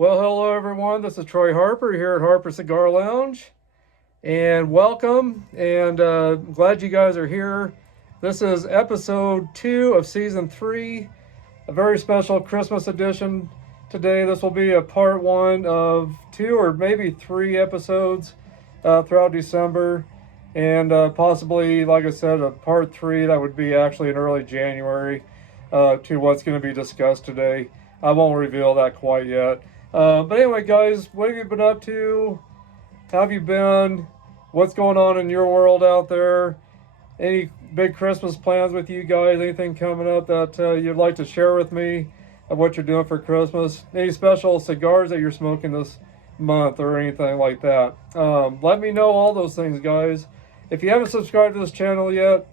Well, hello everyone. This is Troy Harper here at Harper Cigar Lounge, and welcome. And glad you guys are here. This is episode 2 of season 3, a very special Christmas edition today. This will be a part 1 of 2 or maybe 3 episodes throughout December, and possibly, like I said, a part 3 that would be actually in early January to what's going to be discussed today. I won't reveal that quite yet. But anyway, guys, what have you been up to? How have you been? What's going on in your world out there? Any big Christmas plans with you guys? Anything coming up that you'd like to share with me of what you're doing for Christmas? Any special cigars that you're smoking this month or anything like that? Let me know all those things, guys. If you haven't subscribed to this channel yet,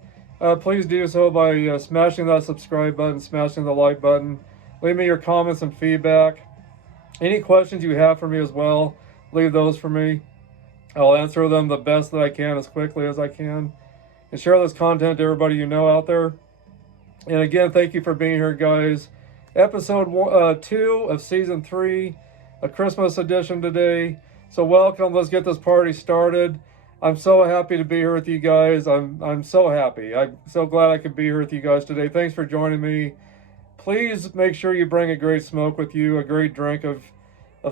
please do so by smashing that subscribe button, smashing the like button. Leave me your comments and feedback. Any questions you have for me as well, leave those for me. I'll answer them the best that I can as quickly as I can. And share this content to everybody you know out there. And again, thank you for being here, guys. Episode 2 of Season 3, a Christmas edition today. So welcome, let's get this party started. I'm so happy to be here with you guys. I'm so happy. I'm so glad I could be here with you guys today. Thanks for joining me. Please make sure you bring a great smoke with you, a great drink of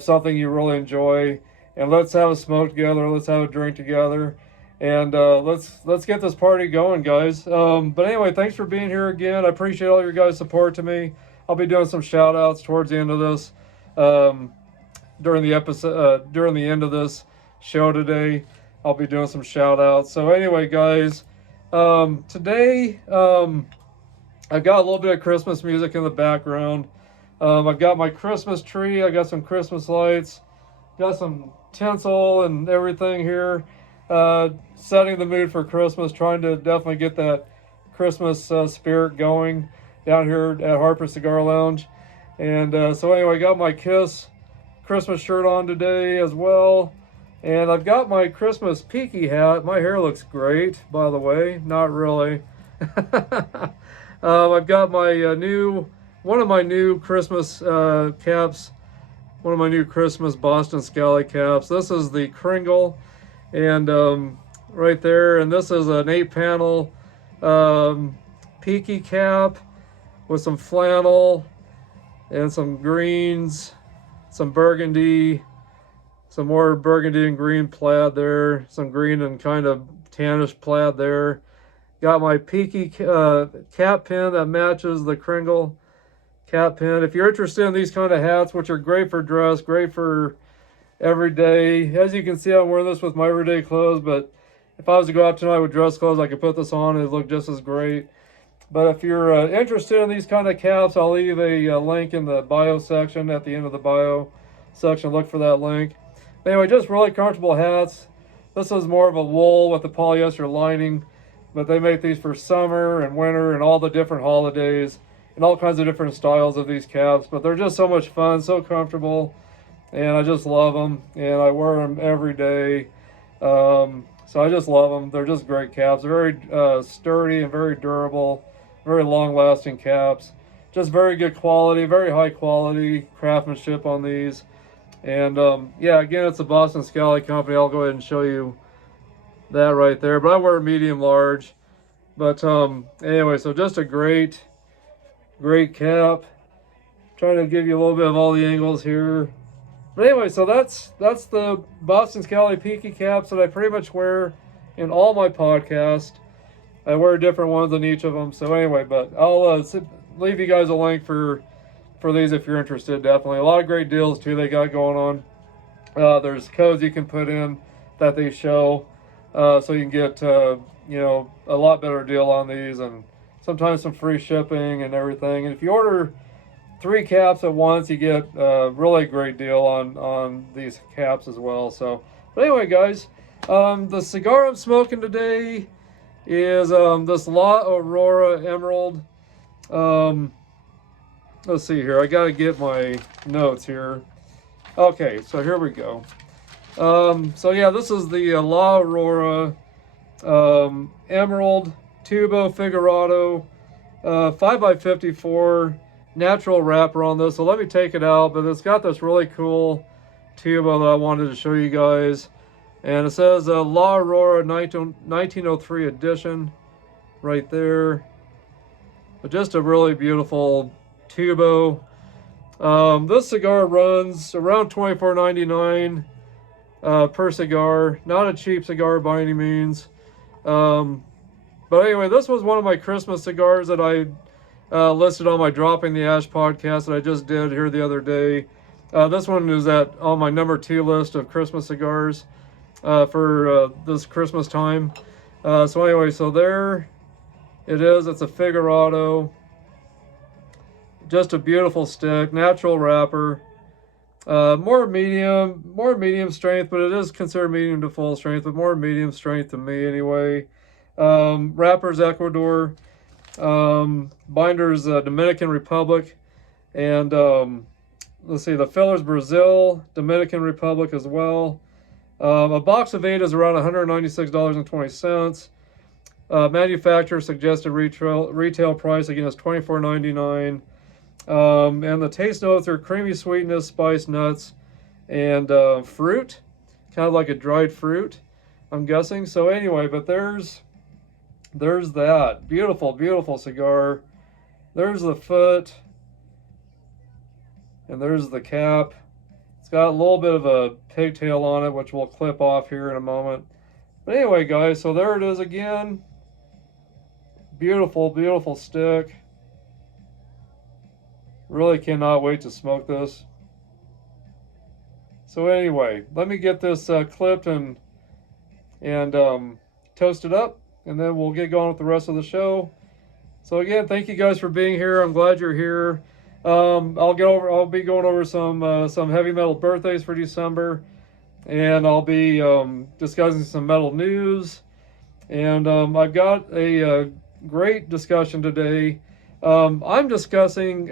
something you really enjoy, and let's have a smoke together. Let's have a drink together, and let's get this party going, guys. But anyway, thanks for being here again. I appreciate all your guys' support to me. I'll be doing some shout outs towards the end of this, during the end of this show today. I'll be doing some shout outs. So anyway, guys, today I've got a little bit of Christmas music in the background. I've got my Christmas tree. I got some Christmas lights. Got some tinsel and everything here. Setting the mood for Christmas. Trying to definitely get that Christmas spirit going down here at Harper Cigar Lounge. And so anyway, I got my Kiss Christmas shirt on today as well. And I've got my Christmas peaky hat. My hair looks great, by the way. Not really. I've got my one of my new Christmas caps, one of my new Christmas Boston Scally caps. This is the Kringle, and right there, and this is an 8-panel peaky cap with some flannel and some greens, some burgundy, some more burgundy and green plaid there, some green and kind of tannish plaid there. Got my peaky cap pin that matches the Kringle cap pin. If you're interested in these kind of hats, which are great for dress, great for every day. As you can see, I'm wearing this with my everyday clothes, but if I was to go out tonight with dress clothes, I could put this on and it'd look just as great. But if you're interested in these kind of caps, I'll leave a link in the bio section, at the end of the bio section. Look for that link. But anyway, just really comfortable hats. This is more of a wool with the polyester lining. But they make these for summer and winter and all the different holidays and all kinds of different styles of these caps. But they're just so much fun, so comfortable, and I just love them. And I wear them every day. So I just love them. They're just great caps. They're very sturdy and very durable, very long-lasting caps. Just very good quality, very high quality craftsmanship on these. And yeah, again, it's a Boston Scally company. I'll go ahead and show you that right there, but I wear medium large. But anyway, so just a great cap. Trying to give you a little bit of all the angles here. But anyway, so that's the Boston Scally peaky caps that I pretty much wear in all my podcasts. I wear different ones on each of them. So anyway, but I'll leave you guys a link for these if you're interested. Definitely a lot of great deals too they got going on. There's codes you can put in that they show. So you can get, you know, a lot better deal on these, and sometimes some free shipping and everything. And if you order 3 caps at once, you get a really great deal on these caps as well. So, but anyway, guys, the cigar I'm smoking today is this La Aurora Emerald. Let's see here. I got to get my notes here. Okay, so here we go. So yeah, this is the La Aurora Emerald Tubo Figurado 5x54 natural wrapper on this, so let me take it out. But it's got this really cool tuba that I wanted to show you guys. And it says La Aurora 1903 edition right there. But just a really beautiful tubo. This cigar runs around $24.99 per cigar. Not a cheap cigar by any means. But anyway, this was one of my Christmas cigars that I listed on my Dropping the Ash podcast that I just did here the other day. This one is on my number 2 list of Christmas cigars for this Christmas time. So anyway, so there it is. It's a Figurado. Just a beautiful stick, natural wrapper. More medium strength, but it is considered medium to full strength, but more medium strength to me anyway. Wrappers Ecuador, binders Dominican Republic, and let's see, the fillers Brazil, Dominican Republic as well. A box of 8 is around $196.20. Manufacturer suggested retail price again is $24.99. And the taste notes are creamy sweetness, spice, nuts, and fruit, kind of like a dried fruit, I'm guessing. So anyway, but there's that beautiful cigar. There's the foot, and there's the cap. It's got a little bit of a pigtail on it, which we'll clip off here in a moment. But anyway, guys, so there it is again. Beautiful stick. Really cannot wait to smoke this. So anyway, let me get this clipped and toasted up, and then we'll get going with the rest of the show. So again, thank you guys for being here. I'm glad you're here. I'll be going over some heavy metal birthdays for December, and I'll be discussing some metal news. And I've got a great discussion today. I'm discussing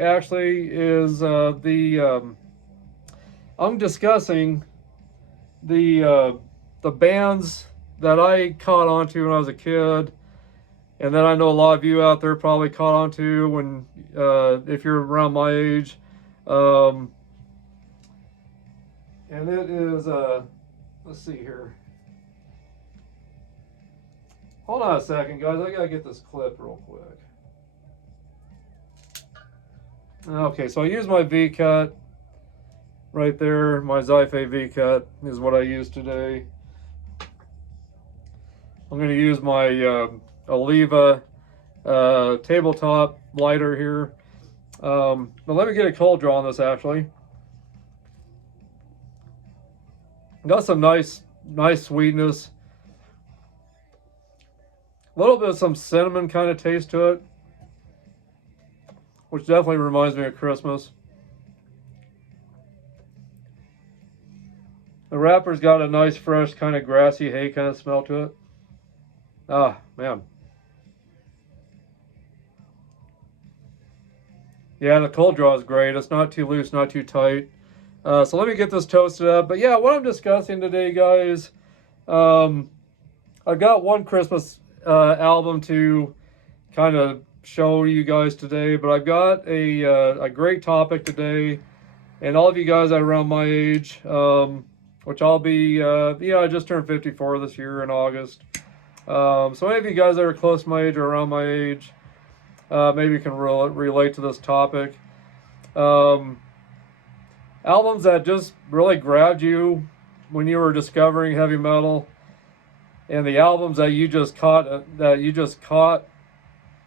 the bands that I caught onto when I was a kid, and then I know a lot of you out there probably caught onto when if you're around my age. And it is let's see here. Hold on a second, guys. I gotta get this clip real quick. Okay, so I use my V-cut right there. My Zyphe V-cut is what I use today. I'm going to use my Oliva tabletop lighter here. But let me get a cold draw on this actually. Got some nice sweetness. A little bit of some cinnamon kind of taste to it, which definitely reminds me of Christmas. The wrapper's got a nice, fresh, kind of grassy hay kind of smell to it. Ah, man. Yeah, the cold draw is great. It's not too loose, not too tight. So let me get this toasted up. But yeah, what I'm discussing today, guys, I've got one Christmas album to kind of show you guys today, but I've got a great topic today, and all of you guys that are around my age, which I'll be, I just turned 54 this year in August. So any of you guys that are close to my age or around my age, maybe can relate to this topic. Albums that just really grabbed you when you were discovering heavy metal, and the albums that you just caught,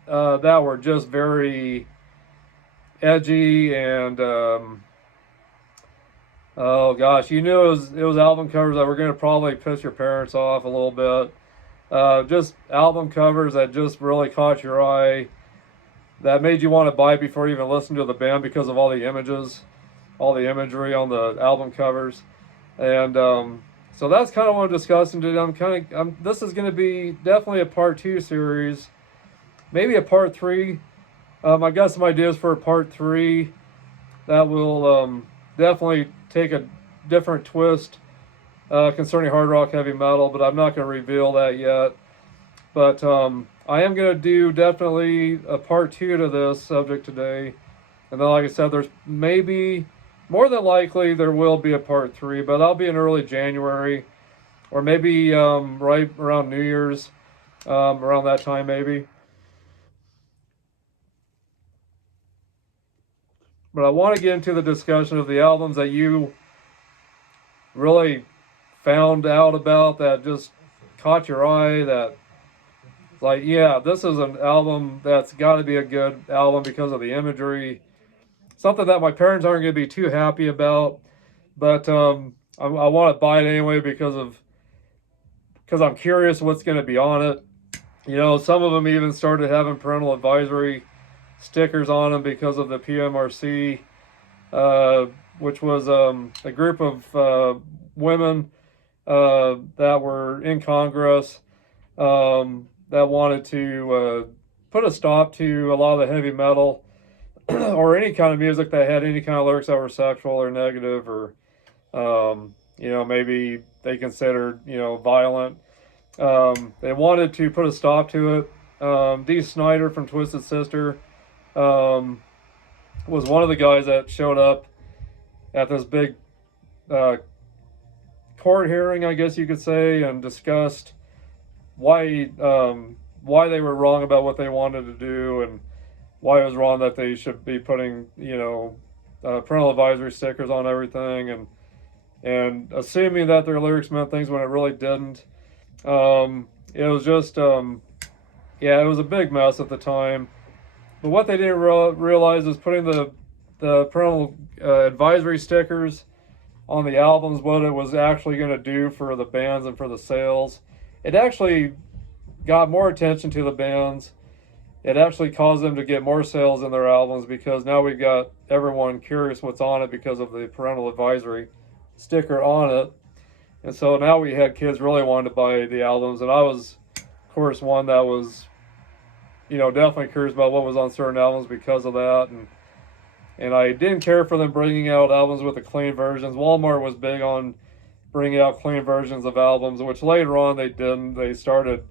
that were just very edgy and oh gosh, you knew it was album covers that were going to probably piss your parents off a little bit. Just album covers that just really caught your eye, that made you want to buy it before you even listen to the band because of all the images, all the imagery on the album covers. And so that's kind of what I'm discussing today. This is going to be definitely a part 2 series, maybe a part 3. I got some ideas for a part 3 that will definitely take a different twist concerning hard rock heavy metal, but I'm not going to reveal that yet. But I am going to do definitely a part 2 to this subject today. And then, like I said, there's maybe, more than likely, there will be a part 3, but that'll be in early January, or maybe right around New Year's, around that time maybe. But I want to get into the discussion of the albums that you really found out about, that just caught your eye, that, like, yeah, this is an album that's got to be a good album because of the imagery. Something that my parents aren't going to be too happy about, but I want to buy it anyway because I'm curious what's going to be on it. You know, some of them even started having parental advisory stickers on them because of the PMRC, which was a group of women that were in Congress, that wanted to put a stop to a lot of the heavy metal or any kind of music that had any kind of lyrics that were sexual or negative, or you know, maybe they considered, you know, violent. They wanted to put a stop to it. Dee Snider from Twisted Sister um, was one of the guys that showed up at this big uh, court hearing, I guess you could say, and discussed why they were wrong about what they wanted to do, and why it was wrong that they should be putting, you know, parental advisory stickers on everything, and assuming that their lyrics meant things when it really didn't. It was just yeah, it was a big mess at the time. But what they didn't realize is putting the parental advisory stickers on the albums, what it was actually going to do for the bands and for the sales. It actually got more attention to the bands. It actually caused them to get more sales in their albums, because now we've got everyone curious what's on it because of the parental advisory sticker on it. And so now we had kids really wanting to buy the albums, and I was, of course, one that was, you know, definitely curious about what was on certain albums because of that, and I didn't care for them bringing out albums with the clean versions. Walmart was big on bringing out clean versions of albums, which later on they didn't. They started,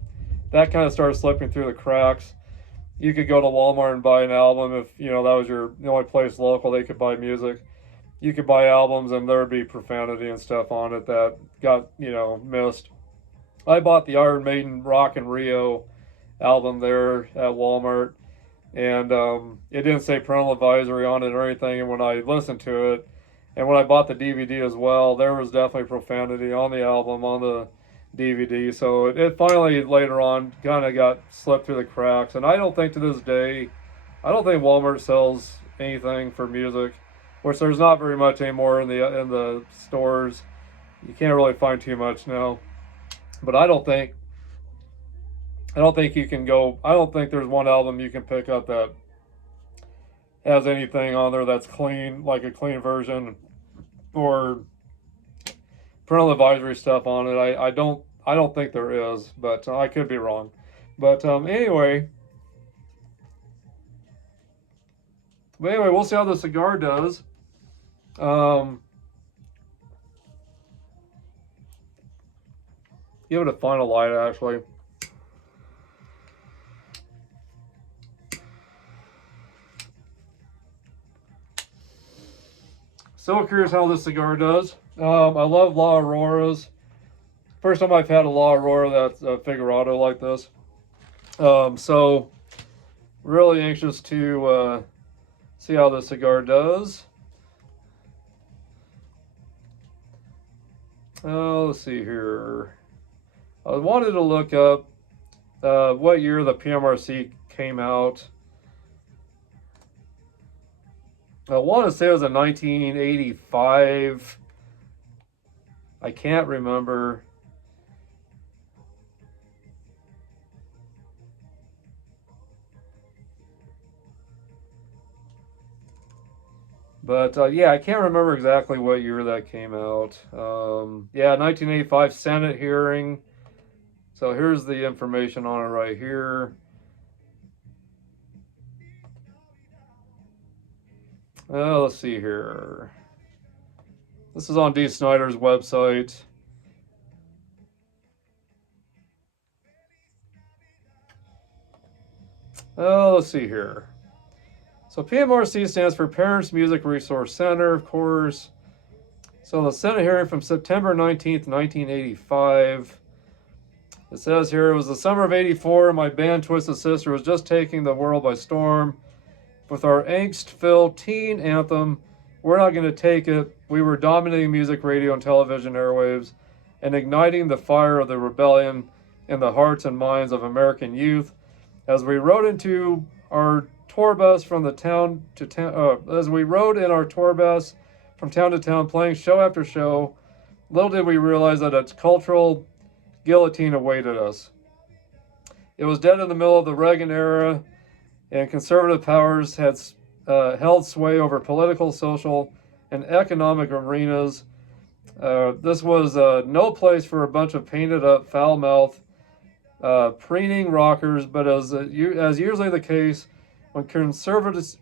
that kind of started slipping through the cracks. You could go to Walmart and buy an album if, you know, that was the only place local they could buy music. You could buy albums and there would be profanity and stuff on it that got, you know, missed. I bought the Iron Maiden Rock in Rio album there at Walmart, and it didn't say parental advisory on it or anything. And when I listened to it, and when I bought the DVD as well, there was definitely profanity on the album, on the DVD. So it finally later on kind of got slipped through the cracks. And I don't think to this day, I don't think Walmart sells anything for music, which there's not very much anymore in the stores. You can't really find too much now. But I don't think you can go. I don't think there's one album you can pick up that has anything on there that's clean, like a clean version, or parental advisory stuff on it. I don't think there is, but I could be wrong. But anyway, we'll see how the cigar does. Um, Give it a final light, actually. So curious how this cigar does. I love La Auroras. First time I've had a La Aurora that's a Figurado like this. So really anxious to see how this cigar does. Let's see here. I wanted to look up what year the PMRC came out. I want to say it was in 1985. I can't remember. But yeah, I can't remember exactly what year that came out. Yeah, 1985 Senate hearing. So here's the information on it right here. Let's see here. This is on Dee Snider's website. Let's see here. So PMRC stands for Parents Music Resource Center, of course. So the Senate hearing from September 19th, 1985. It says here, it was the summer of 84, and my band Twisted Sister was just taking the world by storm. With our angst-filled teen anthem, We're Not Gonna Take It, we were dominating music, radio, and television airwaves, and igniting the fire of the rebellion in the hearts and minds of American youth. As we rode into our tour bus from the town to town, as we rode in our tour bus from town to town, playing show after show, little did we realize that a cultural guillotine awaited us. It was dead in the middle of the Reagan era, and conservative powers had held sway over political, social, and economic arenas. This was no place for a bunch of painted-up, foul-mouthed, preening rockers, but as usually the case, when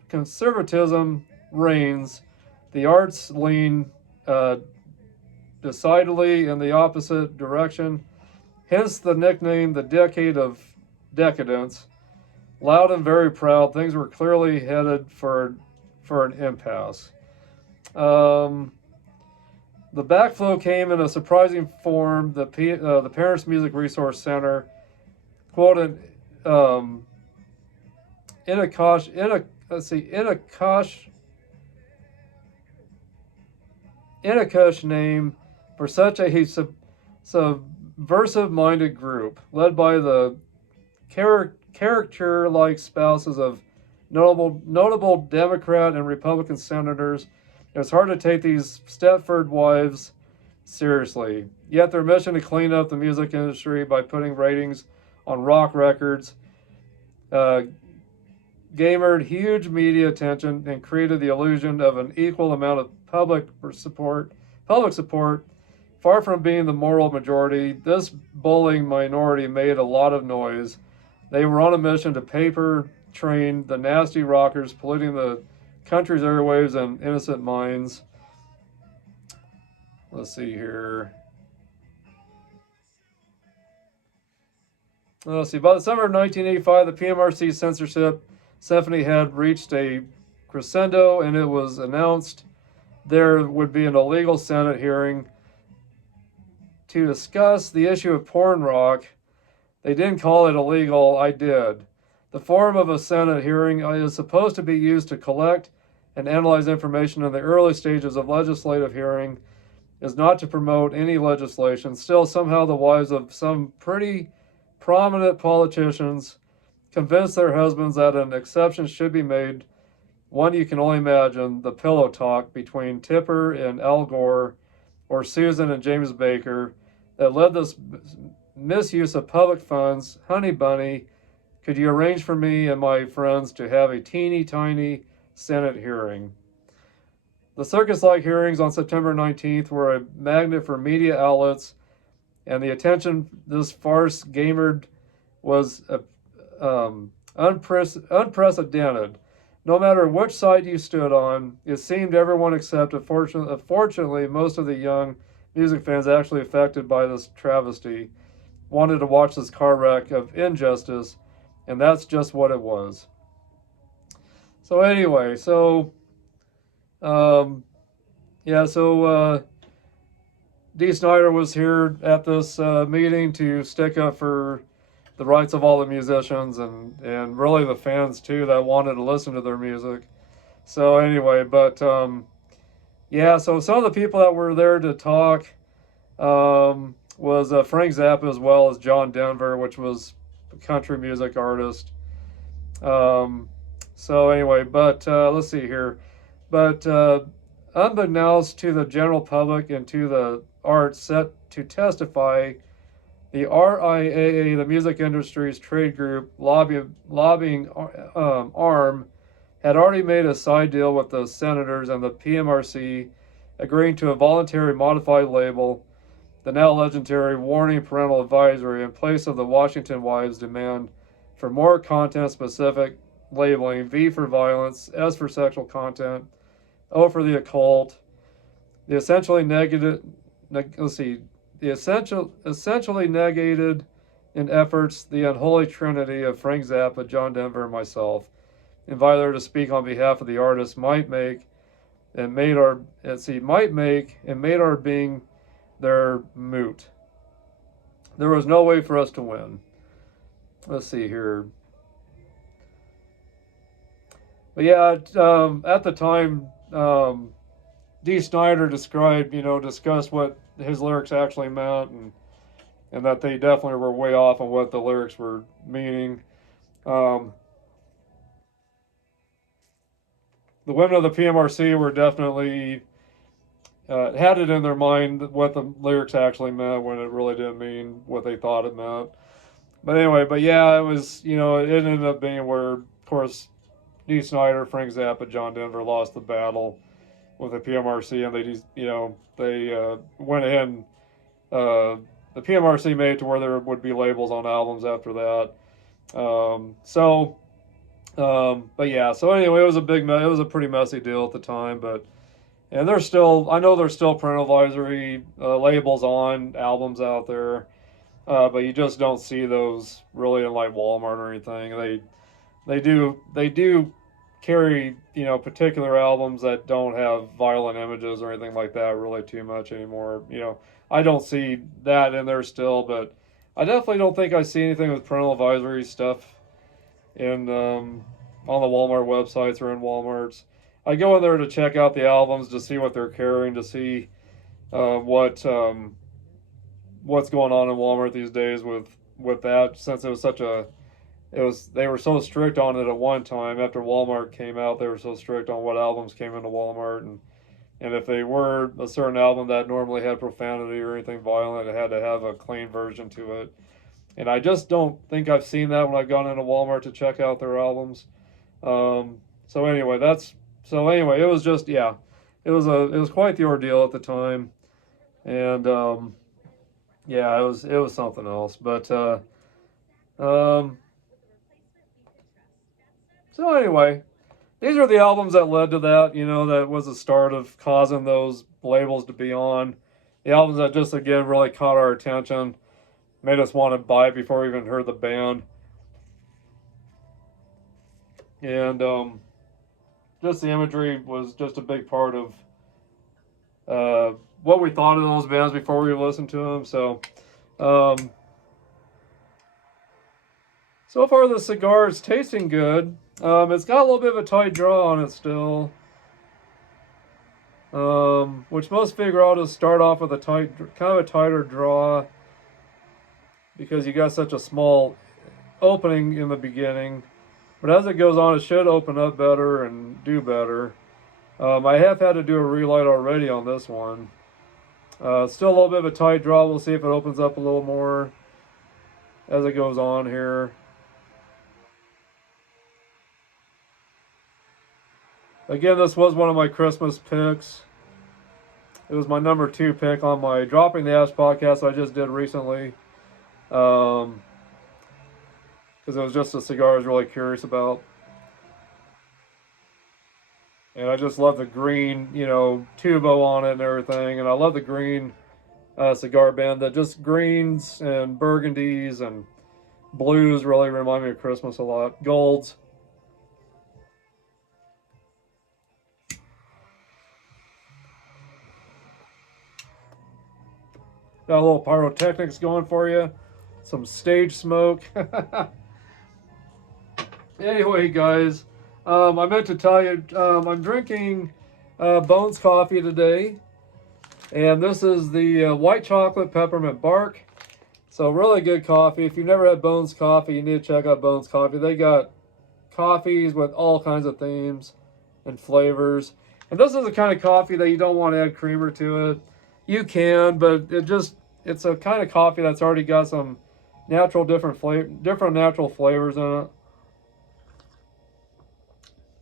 conservatism reigns, the arts lean decidedly in the opposite direction. Hence the nickname, the Decade of Decadence. Loud and very proud, things were clearly headed for an impasse. The backflow came in a surprising form. The Parents Music Resource Center quoted Inakash name for such a subversive-minded group, led by the character-like spouses of notable Democrat and Republican senators. It was hard to take these Stepford wives seriously. Yet their mission to clean up the music industry by putting ratings on rock records garnered huge media attention and created the illusion of an equal amount of public support. Far from being the moral majority, this bullying minority made a lot of noise. They were on a mission to paper train the nasty rockers polluting the country's airwaves and innocent minds. Let's see here. Let's see. By the summer of 1985, the PMRC censorship symphony had reached a crescendo, and it was announced there would be an illegal Senate hearing to discuss the issue of porn rock. They didn't call it illegal, I did. The form of a Senate hearing is supposed to be used to collect and analyze information in the early stages of legislative hearing, is not to promote any legislation. Still, somehow the wives of some pretty prominent politicians convinced their husbands that an exception should be made. One you can only imagine, the pillow talk between Tipper and Al Gore, or Susan and James Baker, that led this misuse of public funds. Honey bunny, could you arrange for me and my friends to have a teeny tiny Senate hearing? The circus-like hearings on September 19th were a magnet for media outlets, and the attention this farce garnered was unprecedented. No matter which side you stood on, it seemed everyone except, unfortunately, most of the young music fans actually affected by this travesty wanted to watch this car wreck of injustice, and that's just what it was. So anyway, Dee Snider was here at this meeting to stick up for the rights of all the musicians and really the fans too that wanted to listen to their music. So anyway, so some of the people that were there to talk was Frank Zappa, as well as John Denver, which was a country music artist. Let's see here. Unbeknownst to the general public and to the arts set to testify, the RIAA, the music industry's trade group lobbying arm, had already made a side deal with the senators and the PMRC, agreeing to a voluntary modified label, the now legendary warning parental advisory, in place of the Washington wives' demand for more content-specific labeling: V for violence, S for sexual content, O for the occult. The essentially negated in efforts the unholy trinity of Frank Zappa, John Denver, and myself. invited her to speak on behalf of the artist might make and made our being there moot. There was no way for us to win. Let's see here. But yeah, at the time, Dee Snider discussed what his lyrics actually meant, and that they definitely were way off on what the lyrics were meaning. The women of the PMRC were definitely had it in their mind what the lyrics actually meant when it really didn't mean what they thought it meant. But anyway, it was, it ended up being where, of course, Dee Snider, Frank Zappa, John Denver lost the battle with the PMRC, and they went ahead and the PMRC made it to where there would be labels on albums after that. So anyway, it was a pretty messy deal at the time, and I know there's still print advisory labels on albums out there, but you just don't see those really in like Walmart or anything. They do carry, particular albums that don't have violent images or anything like that really too much anymore. I don't see that in there still, but I definitely don't think I see anything with parental advisory stuff in on the Walmart websites or in Walmarts. I go in there to check out the albums to see what they're carrying, to see what's going on in Walmart these days with that, since it was they were so strict on it at one time. After Walmart came out, they were so strict on what albums came into Walmart, and if they were a certain album that normally had profanity or anything violent, it had to have a clean version to it. And I just don't think I've seen that when I've gone into Walmart to check out their albums. So anyway, it was just, it was quite the ordeal at the time, and it was something else. But so anyway, these are the albums that led to that. That was the start of causing those labels to be on. The albums that just, again, really caught our attention, made us want to buy it before we even heard the band. And just the imagery was just a big part of what we thought of those bands before we listened to them. So far the cigar is tasting good. It's got a little bit of a tight draw on it still, which most figure out to start off with kind of a tighter draw, because you got such a small opening in the beginning. But as it goes on, it should open up better and do better. I have had to do a relight already on this one. Still a little bit of a tight draw. We'll see if it opens up a little more as it goes on here. Again, this was one of my Christmas picks. It was my number 2 pick on my Dropping the Ash podcast I just did recently. Because it was just a cigar I was really curious about. And I just love the green, tubo on it and everything. And I love the green cigar band. That just greens and burgundies and blues really remind me of Christmas a lot. Golds. Got a little pyrotechnics going for you. Some stage smoke. Anyway, guys, I meant to tell you, I'm drinking Bones coffee today. And this is the white chocolate peppermint bark. So really good coffee. If you've never had Bones coffee, you need to check out Bones coffee. They got coffees with all kinds of themes and flavors. And this is the kind of coffee that you don't want to add creamer to it. You can, but it's a kind of coffee that's already got some different natural flavors in it.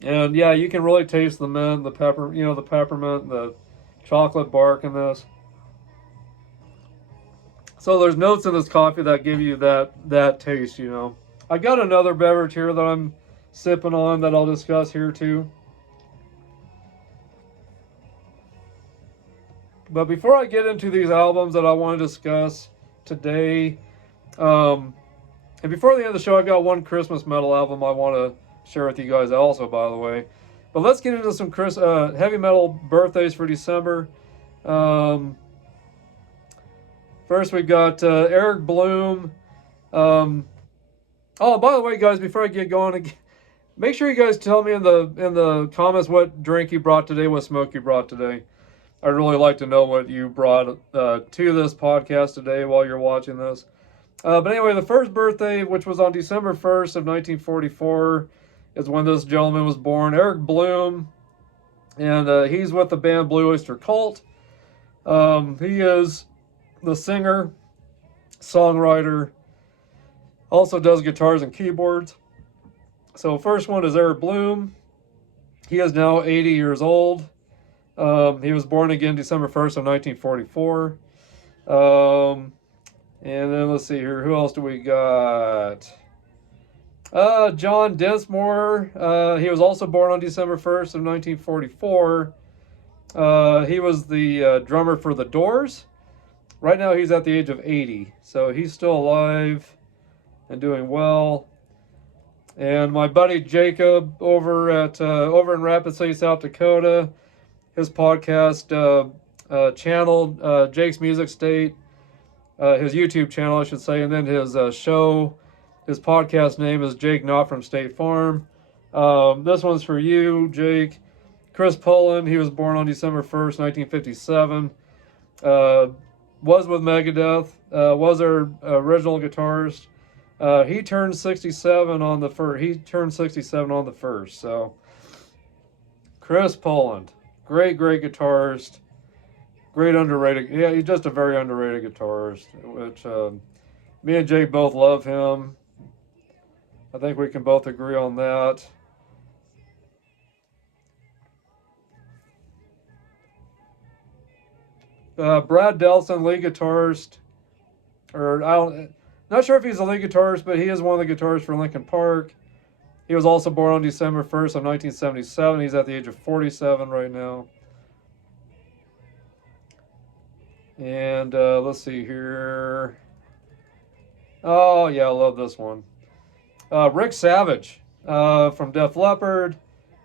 And yeah, you can really taste the mint, the peppermint, the chocolate bark in this. So there's notes in this coffee that give you that taste, I got another beverage here that I'm sipping on that I'll discuss here too. But before I get into these albums that I want to discuss today, and before the end of the show, I've got one Christmas metal album I want to share with you guys also, by the way. But let's get into some heavy metal birthdays for December. First, we've got Eric Bloom. Oh, by the way, guys, before I get going, make sure you guys tell me in the comments what drink you brought today, what smoke you brought today. I'd really like to know what you brought to this podcast today while you're watching this. But anyway, the first birthday, which was on December 1st of 1944, is when this gentleman was born, Eric Bloom. And he's with the band Blue Oyster Cult. He is the singer, songwriter, also does guitars and keyboards. So first one is Eric Bloom. He is now 80 years old. He was born again December 1st of 1944. And then let's see here. Who else do we got? John Densmore. He was also born on December 1st of 1944. He was the drummer for The Doors. Right now he's at the age of 80. So he's still alive and doing well. And my buddy Jacob over in Rapid City, South Dakota, his podcast channel, Jake's Music State, his YouTube channel, I should say, and then his show, his podcast name is Jake Not From State Farm. This one's for you, Jake. Chris Poland, he was born on December 1st, 1957. Was with Megadeth, was their original guitarist. He turned 67 on the first. So, Chris Poland, great guitarist, great underrated. Yeah, he's just a very underrated guitarist. Which me and Jake both love him. I think we can both agree on that. Brad Delson, lead guitarist, not sure if he's a lead guitarist, but he is one of the guitarists for Linkin Park. He was also born on December 1st of 1977. He's at the age of 47 right now. And let's see here. Oh, yeah, I love this one. Rick Savage from Def Leppard,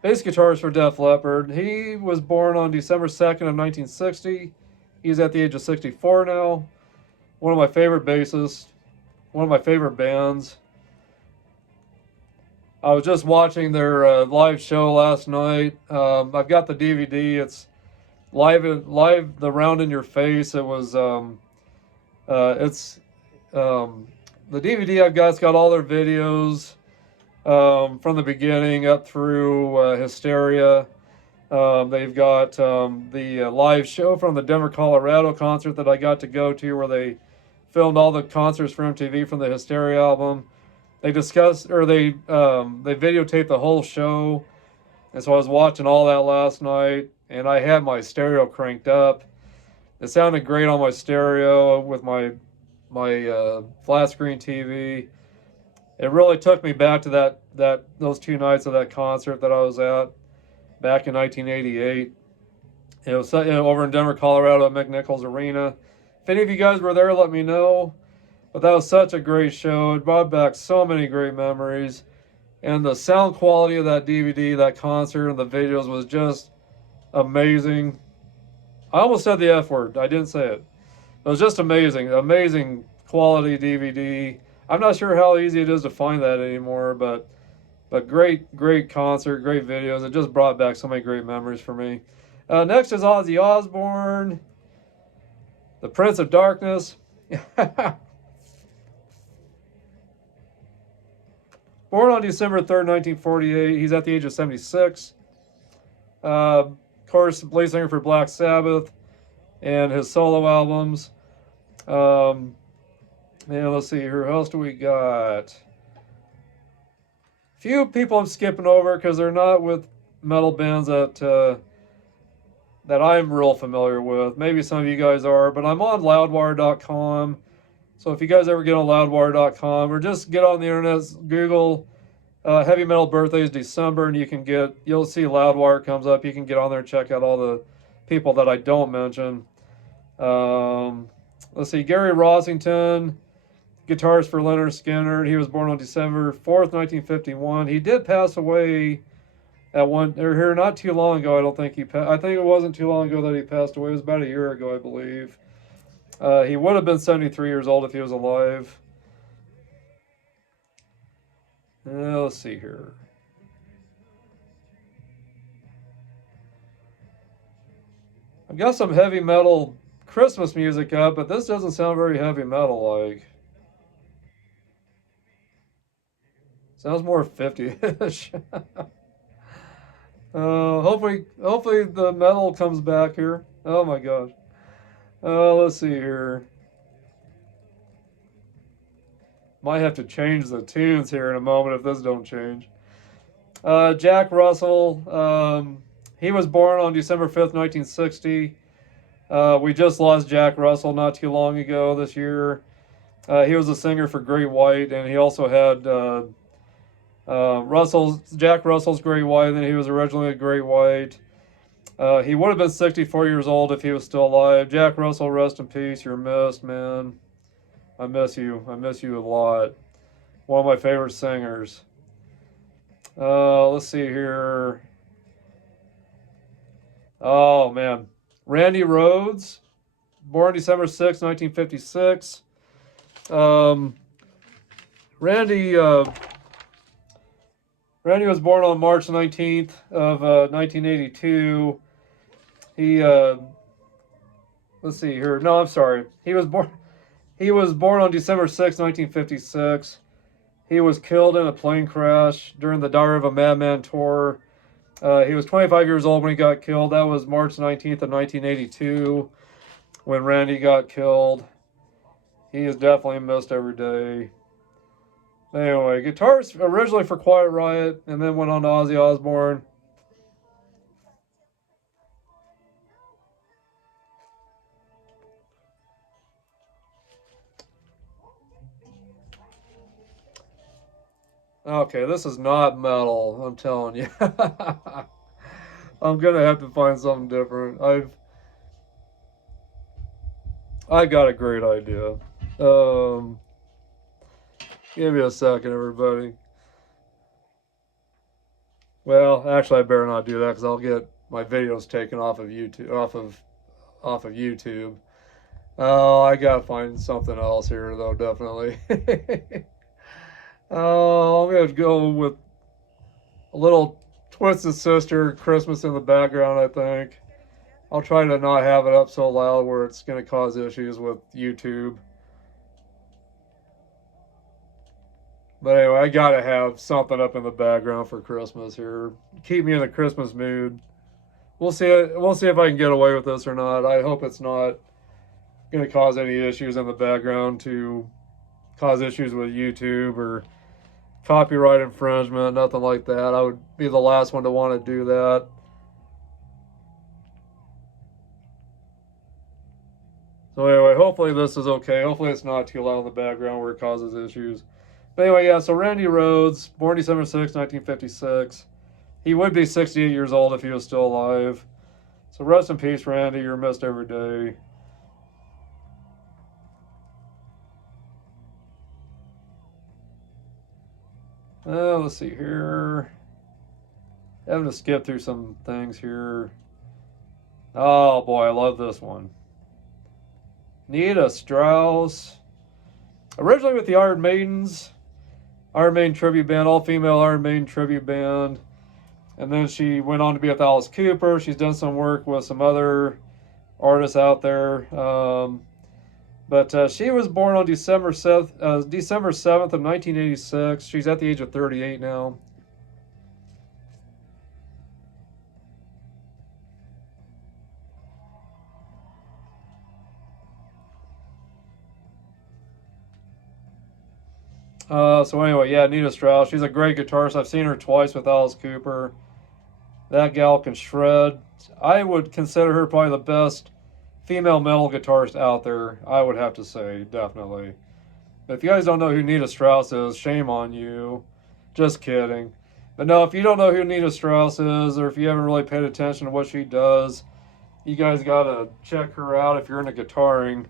bass guitarist for Def Leppard. He was born on December 2nd of 1960. He's at the age of 64 now. One of my favorite bassists. One of my favorite bands. I was just watching their live show last night. I've got the DVD. It's live. The Round in Your Face. It was. The DVD I've got's got all their videos from the beginning up through Hysteria. They've got the live show from the Denver, Colorado concert that I got to go to, where they filmed all the concerts for MTV from the Hysteria album. They videotaped the whole show, and so I was watching all that last night, and I had my stereo cranked up. It sounded great on my stereo with my flat screen TV. It really took me back to those 2 nights of that concert that I was at back in 1988. It was over in Denver, Colorado at McNichols Arena. If any of you guys were there, let me know. But that was such a great show. It brought back so many great memories. And the sound quality of that DVD, that concert, and the videos was just amazing. I almost said the F word. I didn't say it. It was just amazing. Amazing quality DVD. I'm not sure how easy it is to find that anymore, but great concert, great videos. It just brought back so many great memories for me. Next is Ozzy Osbourne, the Prince of Darkness. Born on December 3rd, 1948. He's at the age of 76. Of course, lead singer for Black Sabbath and his solo albums. And let's see here. Who else do we got? Few people I'm skipping over because they're not with metal bands that I'm real familiar with. Maybe some of you guys are, but I'm on loudwire.com. So if you guys ever get on loudwire.com or just get on the internet, Google Heavy Metal Birthdays December, and you'll see Loudwire comes up. You can get on there and check out all the people that I don't mention. Let's see, Gary Rossington. guitarist for Leonard Skinner. He was born on December 4th, 1951. He did pass away at one, or here not too long ago. I don't think I think it wasn't too long ago that he passed away. It was about a year ago, I believe. He would have been 73 years old if he was alive. Let's see here. I've got some heavy metal Christmas music up, but this doesn't sound very heavy metal like. Sounds more 50-ish. Hopefully the metal comes back here. Oh my gosh. Let's see here. Might have to change the tunes here in a moment if this don't change. Jack Russell. He was born on December 5th, 1960. We just lost Jack Russell not too long ago this year. He was a singer for Great White, and he also had Jack Russell's Great White, and he was originally a Great White. He would have been 64 years old if he was still alive. Jack Russell, rest in peace. You're missed, man. I miss you. I miss you a lot. One of my favorite singers. Let's see here. Oh, man. Randy Rhoads, born December 6, 1956. Randy was born on March 19th of 1982. He, let's see here. No, I'm sorry. He was born on December 6, 1956. He was killed in a plane crash during the Diary of a Madman tour. He was 25 years old when he got killed. That was March 19th of 1982 when Randy got killed. He is definitely missed every day. Anyway, guitarist originally for Quiet Riot and then went on to Ozzy Osbourne. Okay, this is not metal, I'm telling you. I'm gonna have to find something different. I got a great idea. Give me a second, everybody. Well, actually, I better not do that because I'll get my videos taken off of YouTube. Off of YouTube. Oh, I gotta find something else here, though. Definitely. Oh, I'm gonna go with a little Twisted Sister Christmas in the background, I think. I'll try to not have it up so loud where it's gonna cause issues with YouTube. But anyway, I gotta have something up in the background for Christmas here. Keep me in the Christmas mood. We'll see if I can get away with this or not. I hope it's not gonna cause any issues in the background to cause issues with YouTube or copyright infringement, nothing like that. I would be the last one to want to do that. So anyway, hopefully this is okay. Hopefully it's not too loud in the background where it causes issues. But anyway, yeah, so Randy Rhoads, born December 6, 1956. He would be 68 years old if he was still alive. So rest in peace, Randy. You're missed every day. Let's see here. Having to skip through some things here. Oh boy, I love this one. Nita Strauss. Originally with the Iron Maiden tribute band, all-female Iron Maiden tribute band. And then she went on to be with Alice Cooper. She's done some work with some other artists out there. But she was born on December 7th of 1986. She's at the age of 38 now. So anyway, yeah, Nita Strauss. She's a great guitarist. I've seen her twice with Alice Cooper. That gal can shred. I would consider her probably the best female metal guitarist out there, I would have to say, definitely. But if you guys don't know who Nita Strauss is, shame on you. Just kidding. But no, if you don't know who Nita Strauss is, or if you haven't really paid attention to what she does, you guys gotta check her out if you're into guitaring.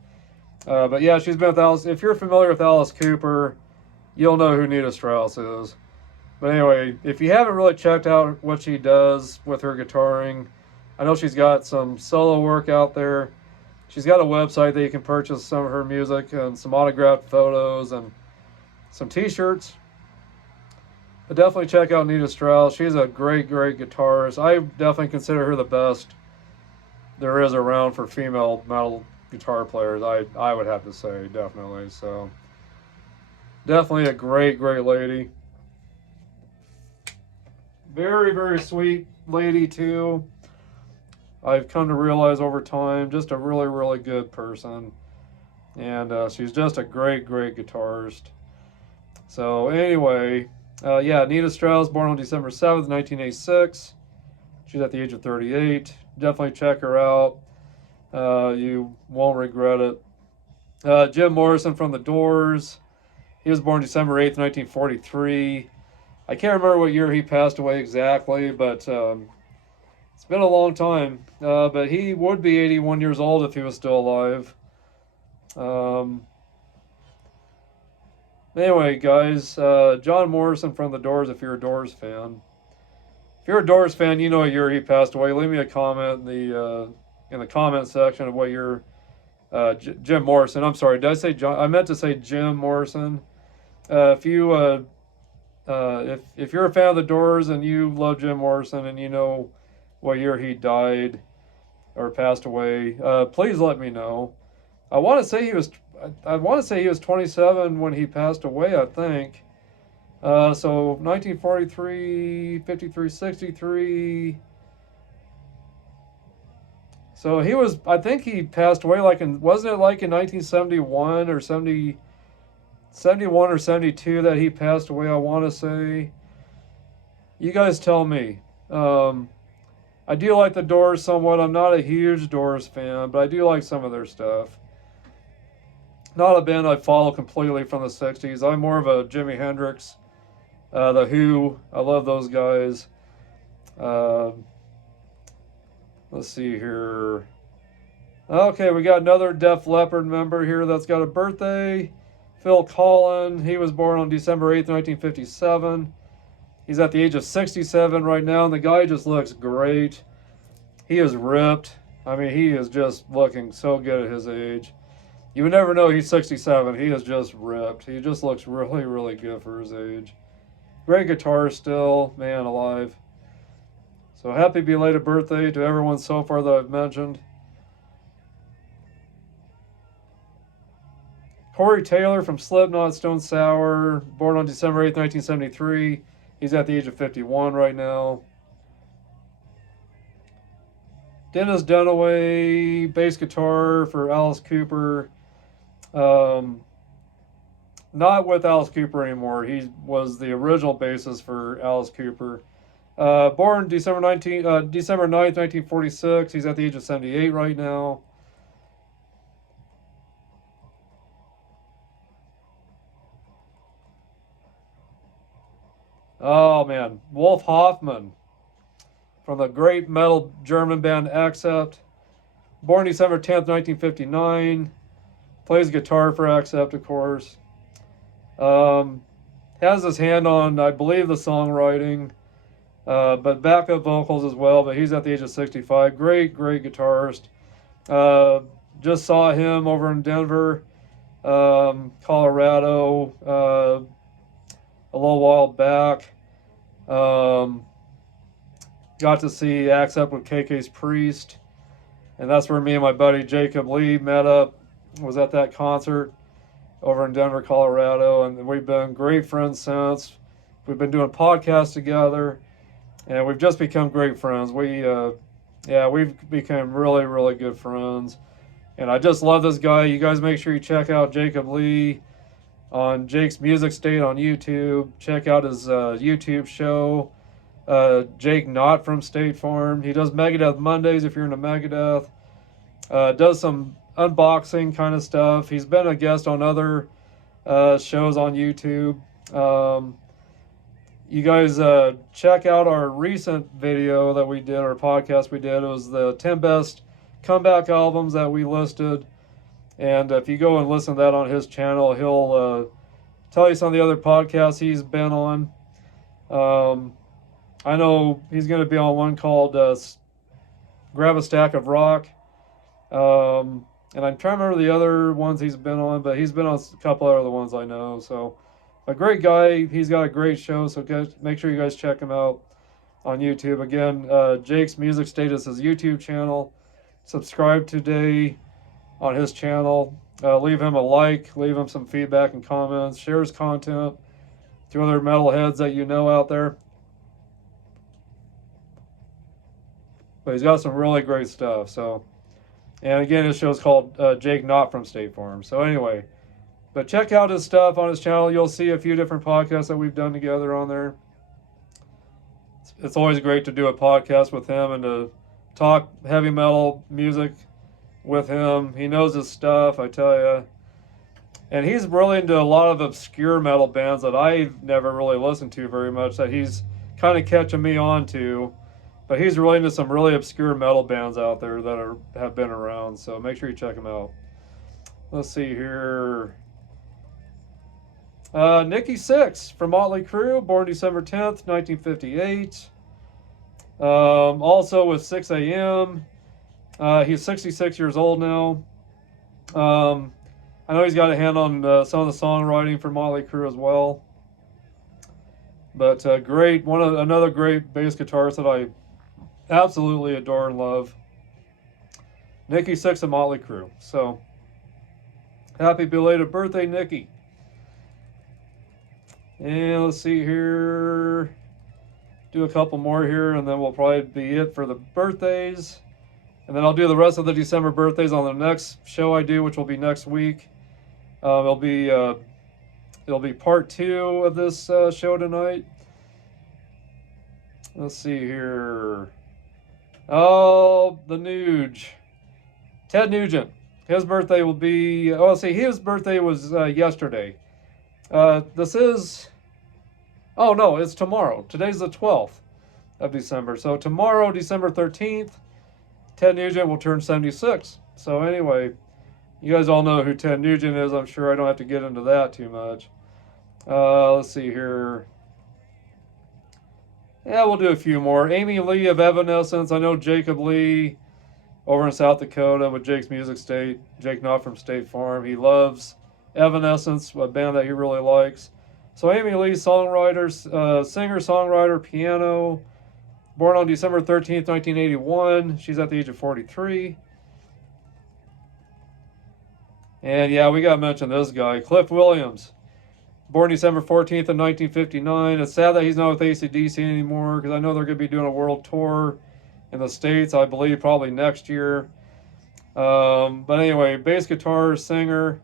But yeah, she's been with Alice. If you're familiar with Alice Cooper, you'll know who Nita Strauss is. But anyway, if you haven't really checked out what she does with her guitaring, I know she's got some solo work out there. She's got a website that you can purchase some of her music and some autographed photos and some t-shirts. But definitely check out Nita Strauss. She's a great, great guitarist. I definitely consider her the best there is around for female metal guitar players. I would have to say, definitely. So definitely a great, great lady. Very, very sweet lady too. I've come to realize over time, just a really, really good person. And she's just a great, great guitarist. So anyway, yeah, Nita Strauss, born on December 7th, 1986. She's at the age of 38. Definitely check her out. You won't regret it. Jim Morrison from The Doors. He was born December 8th, 1943. I can't remember what year he passed away exactly, but it's been a long time. But he would be 81 years old if he was still alive. Anyway, guys, John Morrison from The Doors, if you're a Doors fan. If you're a Doors fan, you know what year he passed away. Leave me a comment in the comment section of what year Jim Morrison. I'm sorry, did I say John? I meant to say Jim Morrison. If you're a fan of The Doors and you love Jim Morrison and you know what year he died or passed away, please let me know. I want to say he was 27 when he passed away, I think. So 1943, 53, 63. So he was, I think he passed away wasn't it like in 1971 or 71 or 72 that he passed away, I want to say. You guys tell me. I do like the Doors somewhat. I'm not a huge Doors fan, but I do like some of their stuff. Not a band I follow completely from the 60s. I'm more of a Jimi Hendrix, The Who. I love those guys. Let's see here. Okay, we got another Def Leppard member here that's got a birthday. Phil Collen. He was born on December 8th, 1957. He's at the age of 67 right now, and the guy just looks great. He is ripped. I mean, he is just looking so good at his age. You would never know he's 67. He is just ripped. He just looks really, really good for his age. Great guitar still, man alive. So happy belated birthday to everyone so far that I've mentioned. Corey Taylor from Slipknot, Stone Sour, born on December 8th, 1973. He's at the age of 51 right now. Dennis Dunaway, bass guitar for Alice Cooper. Not with Alice Cooper anymore. He was the original bassist for Alice Cooper. Born December 9th, 1946. He's at the age of 78 right now. Oh man, Wolf Hoffman from the great metal German band Accept. Born December 10th, 1959. Plays guitar for Accept, of course. Has his hand on, I believe, the songwriting, but backup vocals as well. But he's at the age of 65. Great, great guitarist. Just saw him over in Denver, Colorado, a little while back. Got to see Accept with KK's Priest, and that's where me and my buddy Jacob Lee met up. Was at that concert over in Denver, Colorado, and we've been great friends since. We've been doing podcasts together, and we've just become great friends. We've become really, really good friends, and I just love this guy. You guys make sure you check out Jacob Lee on Jake's Music State on YouTube. Check out his YouTube show, Jake Knott from State Farm. He does Megadeth Mondays if you're into Megadeth. Does some unboxing kind of stuff. He's been a guest on other shows on YouTube. You guys check out our recent video that we did, our podcast we did. It was the 10 best comeback albums that we listed. And if you go and listen to that on his channel, he'll tell you some of the other podcasts he's been on. I know he's going to be on one called Grab a Stack of Rock. And I'm trying to remember the other ones he's been on, but he's been on a couple other ones I know. So, a great guy. He's got a great show, so make sure you guys check him out on YouTube. Again, Jake's Music Status, his YouTube channel. Subscribe today on his channel. Leave him a like, leave him some feedback and comments, share his content to other metalheads that you know out there. But he's got some really great stuff. So, and again, his show's called Jake Not from State Farm. So anyway, but check out his stuff on his channel. You'll see a few different podcasts that we've done together on there. It's always great to do a podcast with him and to talk heavy metal music with him. He knows his stuff, I tell you. And he's really into a lot of obscure metal bands that I've never really listened to very much, that he's kind of catching me on to. But he's really into some really obscure metal bands out there that have been around. So make sure you check him out. Let's see here. Nikki Sixx from Motley Crue, born December 10th, 1958. Also with 6 a.m. He's 66 years old now. I know he's got a hand on some of the songwriting for Motley Crue as well. But another great bass guitarist that I absolutely adore and love. Nikki Sixx of Motley Crue. So, happy belated birthday, Nikki. And let's see here. Do a couple more here, and then we'll probably be it for the birthdays. And then I'll do the rest of the December birthdays on the next show I do, which will be next week. It'll be part 2 of this show tonight. Let's see here. Oh, the Nuge. Ted Nugent. His birthday will be... Oh, see, his birthday was yesterday. This is... Oh, no, it's tomorrow. Today's the 12th of December. So tomorrow, December 13th, Ted Nugent will turn 76. So anyway, you guys all know who Ted Nugent is. I'm sure I don't have to get into that too much. Let's see here. Yeah, we'll do a few more. Amy Lee of Evanescence. I know Jacob Lee over in South Dakota with Jake's Music State. Jake Not from State Farm. He loves Evanescence, a band that he really likes. So Amy Lee, songwriter, singer, songwriter, piano. Born on December 13th, 1981. She's at the age of 43. And yeah, we got to mention this guy, Cliff Williams. Born December 14th of 1959. It's sad that he's not with AC/DC anymore, because I know they're going to be doing a world tour in the States, I believe, probably next year. But anyway, bass guitar, singer.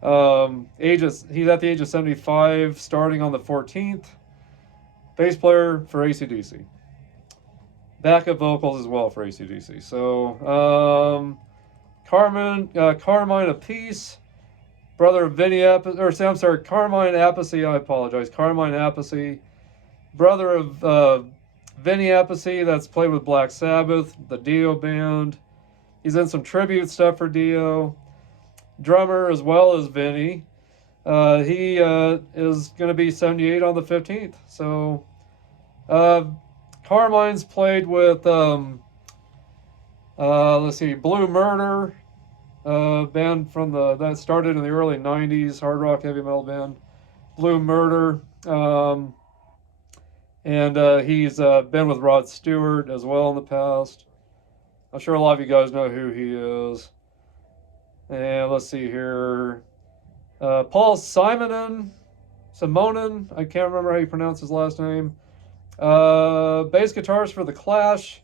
He's at the age of 75, starting on the 14th. Bass player for AC/DC. Backup vocals as well for AC/DC. So, Carmine Appice. Brother of Vinny Appice, Carmine Appice, I apologize. Carmine Appice, brother of Vinny Appice, that's played with Black Sabbath, the Dio band. He's in some tribute stuff for Dio. Drummer as well as Vinny. He is going to be 78 on the 15th. So, Carmine's played with, let's see, Blue Murder. Band from that started in the early 90s, hard rock heavy metal band, Blue Murder. And he's been with Rod Stewart as well in the past. I'm sure a lot of you guys know who he is. And let's see here. Paul Simonon, I can't remember how you pronounce his last name. Bass guitarist for The Clash.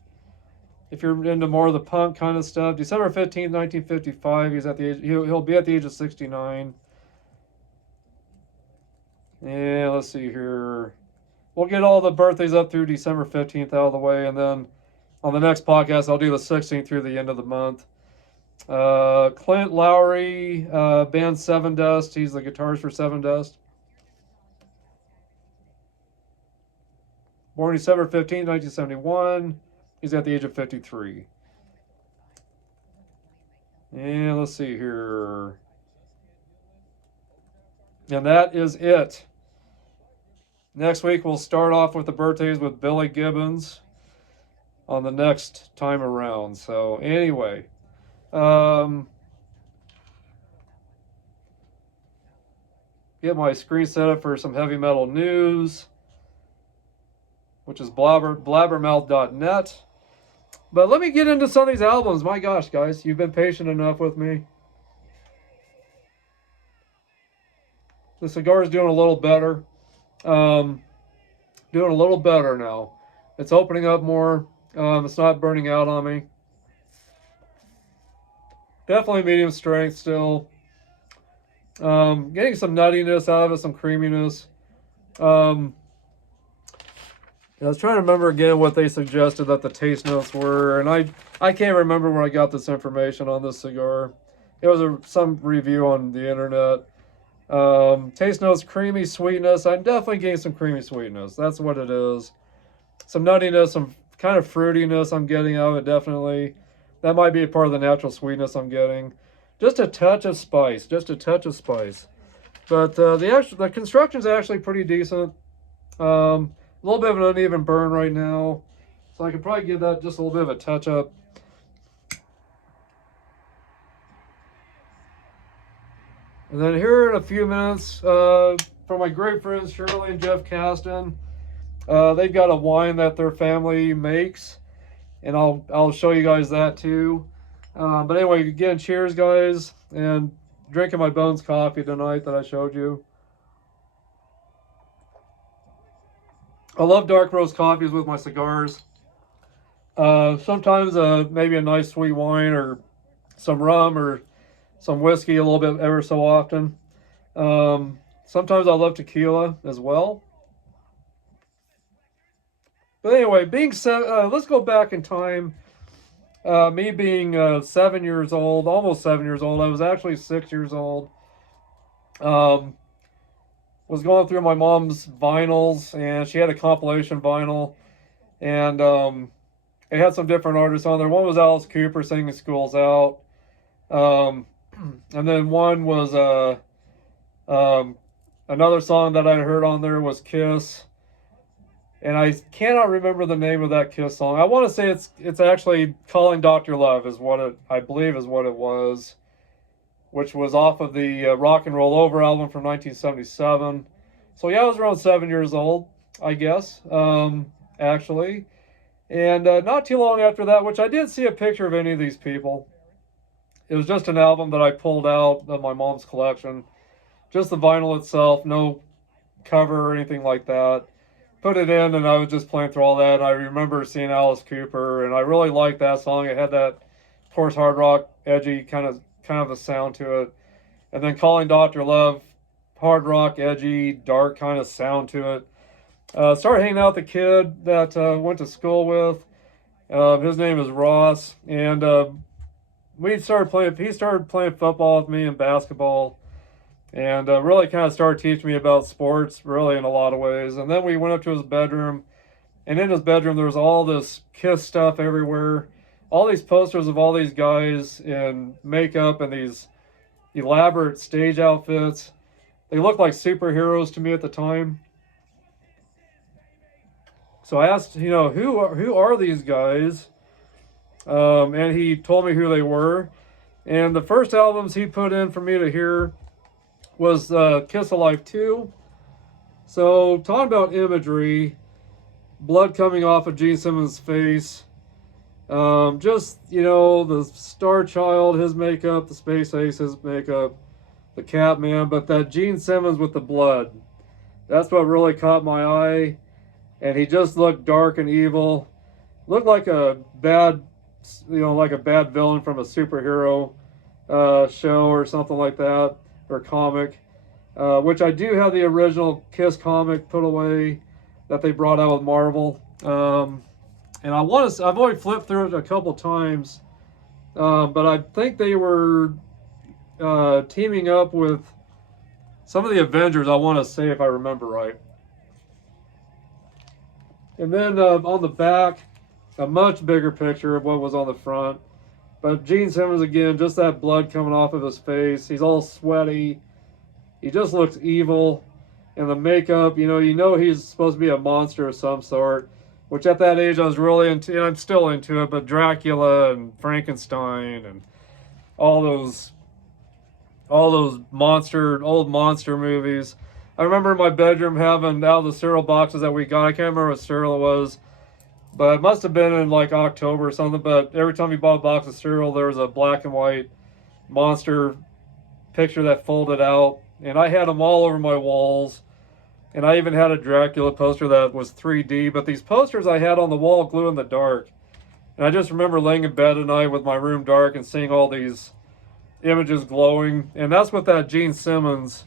If you're into more of the punk kind of stuff. December 15th, 1955. He'll be at the age of 69. And let's see here. We'll get all the birthdays up through December 15th out of the way. And then on the next podcast, I'll do the 16th through the end of the month. Clint Lowry, band Seven Dust. He's the guitarist for Seven Dust. Born December 15th, 1971. He's at the age of 53. And let's see here. And that is it. Next week we'll start off with the birthdays with Billy Gibbons on the next time around. So anyway, get my screen set up for some heavy metal news, which is blabbermouth.net. But let me get into some of these albums. My gosh, guys, you've been patient enough with me. The cigar is doing a little better. Doing a little better now. It's opening up more. It's not burning out on me. Definitely medium strength still. Getting some nuttiness out of it, some creaminess. I was trying to remember again what they suggested that the taste notes were, and I can't remember where I got this information on this cigar. It was some review on the internet. Taste notes, creamy sweetness. I'm definitely getting some creamy sweetness. That's what it is. Some nuttiness, some kind of fruitiness I'm getting out of it, definitely. That might be a part of the natural sweetness I'm getting. Just a touch of spice. Just a touch of spice. But the construction's actually pretty decent. A little bit of an uneven burn right now. So I could probably give that just a little bit of a touch up. And then here in a few minutes, from my great friends Shirley and Jeff Caston, they've got a wine that their family makes, and I'll show you guys that too. But anyway, again, cheers, guys, and drinking my Bones coffee tonight that I showed you. I love dark roast coffees with my cigars. Sometimes maybe a nice sweet wine or some rum or some whiskey a little bit ever so often. Sometimes I love tequila as well. But anyway, let's go back in time. Me being 7 years old, almost 7 years old. I was actually 6 years old. Was going through my mom's vinyls, and she had a compilation vinyl, and it had some different artists on there. One was Alice Cooper singing "School's Out," and then one was another song that I heard on there was Kiss. And I cannot remember the name of that Kiss song. I want to say it's actually "Calling Dr. Love" is what I believe is what it was, which was off of the Rock and Roll Over album from 1977. So yeah, I was around 7 years old, I guess, actually. And not too long after that, which I did see a picture of any of these people. It was just an album that I pulled out of my mom's collection. Just the vinyl itself, no cover or anything like that. Put it in, and I was just playing through all that. And I remember seeing Alice Cooper, and I really liked that song. It had that, of course, hard rock, edgy kind of a sound to it. And then "Calling Dr. Love," hard rock, edgy, dark kind of sound to it. Started hanging out with the kid that went to school with. His name is Ross, and he started playing football with me and basketball. And really kind of started teaching me about sports, really, in a lot of ways. And then we went up to his bedroom, and in his bedroom there was all this Kiss stuff everywhere, all these posters of all these guys in makeup and these elaborate stage outfits. They looked like superheroes to me at the time. So I asked, who are these guys? And he told me who they were. And the first albums he put in for me to hear was Kiss Alive 2. So talking about imagery, blood coming off of Gene Simmons' face, just, the Star Child, his makeup, the Space Ace, his makeup, the Catman, but that Gene Simmons with the blood, that's what really caught my eye. And he just looked dark and evil, looked like a bad villain from a superhero show or something like that, or comic, which I do have the original Kiss comic put away that they brought out with Marvel. And I've only flipped through it a couple times, but I think they were teaming up with some of the Avengers, I want to say, if I remember right. And then on the back, a much bigger picture of what was on the front. But Gene Simmons again, just that blood coming off of his face. He's all sweaty. He just looks evil. And the makeup, you know he's supposed to be a monster of some sort. Which at that age I was really into, and I'm still into it, but Dracula and Frankenstein and all those old monster movies. I remember in my bedroom having out of the cereal boxes that we got, I can't remember what cereal it was, but it must have been in like October or something, but every time you bought a box of cereal, there was a black and white monster picture that folded out, and I had them all over my walls, and I even had a Dracula poster that was 3D, but these posters I had on the wall glue in the dark, and I just remember laying in bed at night with my room dark and seeing all these images glowing, and that's what that Gene Simmons,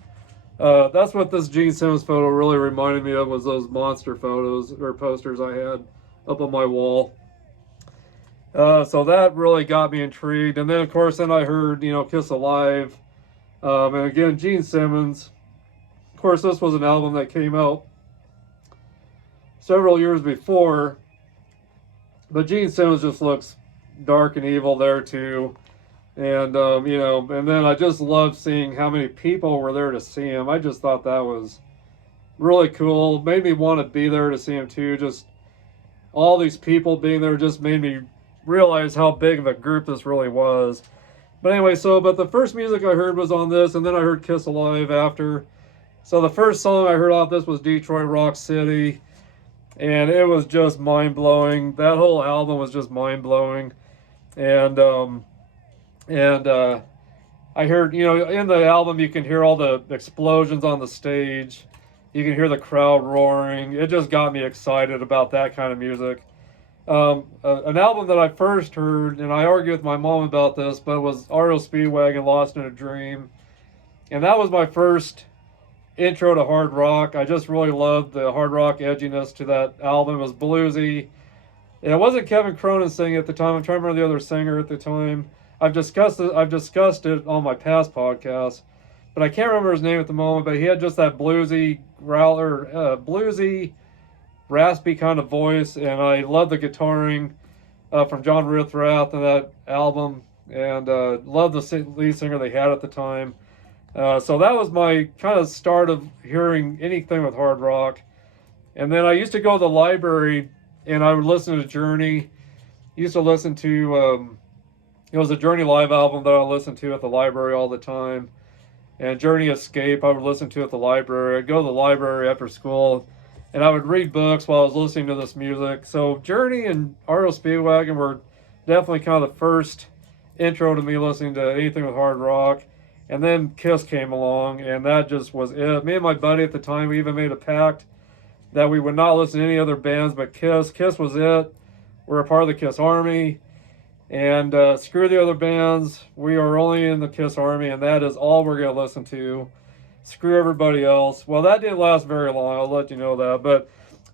that's what this Gene Simmons photo really reminded me of, was those monster photos or posters I had up on my wall. So that really got me intrigued. And then, of course, I heard, Kiss Alive. And again, Gene Simmons. Of course, this was an album that came out several years before. But Gene Simmons just looks dark and evil there, too. And, and then I just loved seeing how many people were there to see him. I just thought that was really cool. Made me want to be there to see him, too. Just all these people being there just made me realize how big of a group this really was. But anyway, but the first music I heard was on this, and then I heard Kiss Alive after. So the first song I heard off this was Detroit Rock City, and it was just mind-blowing. That whole album was just mind-blowing. And I heard, in the album you can hear all the explosions on the stage. You can hear the crowd roaring. It just got me excited about that kind of music. An album that I first heard, and I argued with my mom about this, but it was R.E.O. Speedwagon, Lost in a Dream. And that was my first intro to hard rock. I just really loved the hard rock edginess to that album. It was bluesy. And it wasn't Kevin Cronin singing at the time. I'm trying to remember the other singer at the time. I've discussed it on my past podcasts, but I can't remember his name at the moment. But he had just that bluesy raspy kind of voice, and I love the guitaring from John Rithrath in that album, and love the lead singer they had at the time. So that was my kind of start of hearing anything with hard rock. And then I used to go to the library, and I would listen to Journey. Used to listen to, it was a Journey live album that I listened to at the library all the time. And Journey Escape, I would listen to at the library. I'd go to the library after school, and I would read books while I was listening to this music. So Journey and R.E.O. Speedwagon were definitely kind of the first intro to me listening to anything with hard rock. And then Kiss came along, and that just was it. Me and my buddy at the time, we even made a pact that we would not listen to any other bands but Kiss. Kiss was it. We're a part of the Kiss Army. And screw the other bands. We are only in the Kiss Army, and that is all we're going to listen to. Screw everybody else. Well, that didn't last very long. I'll let you know that.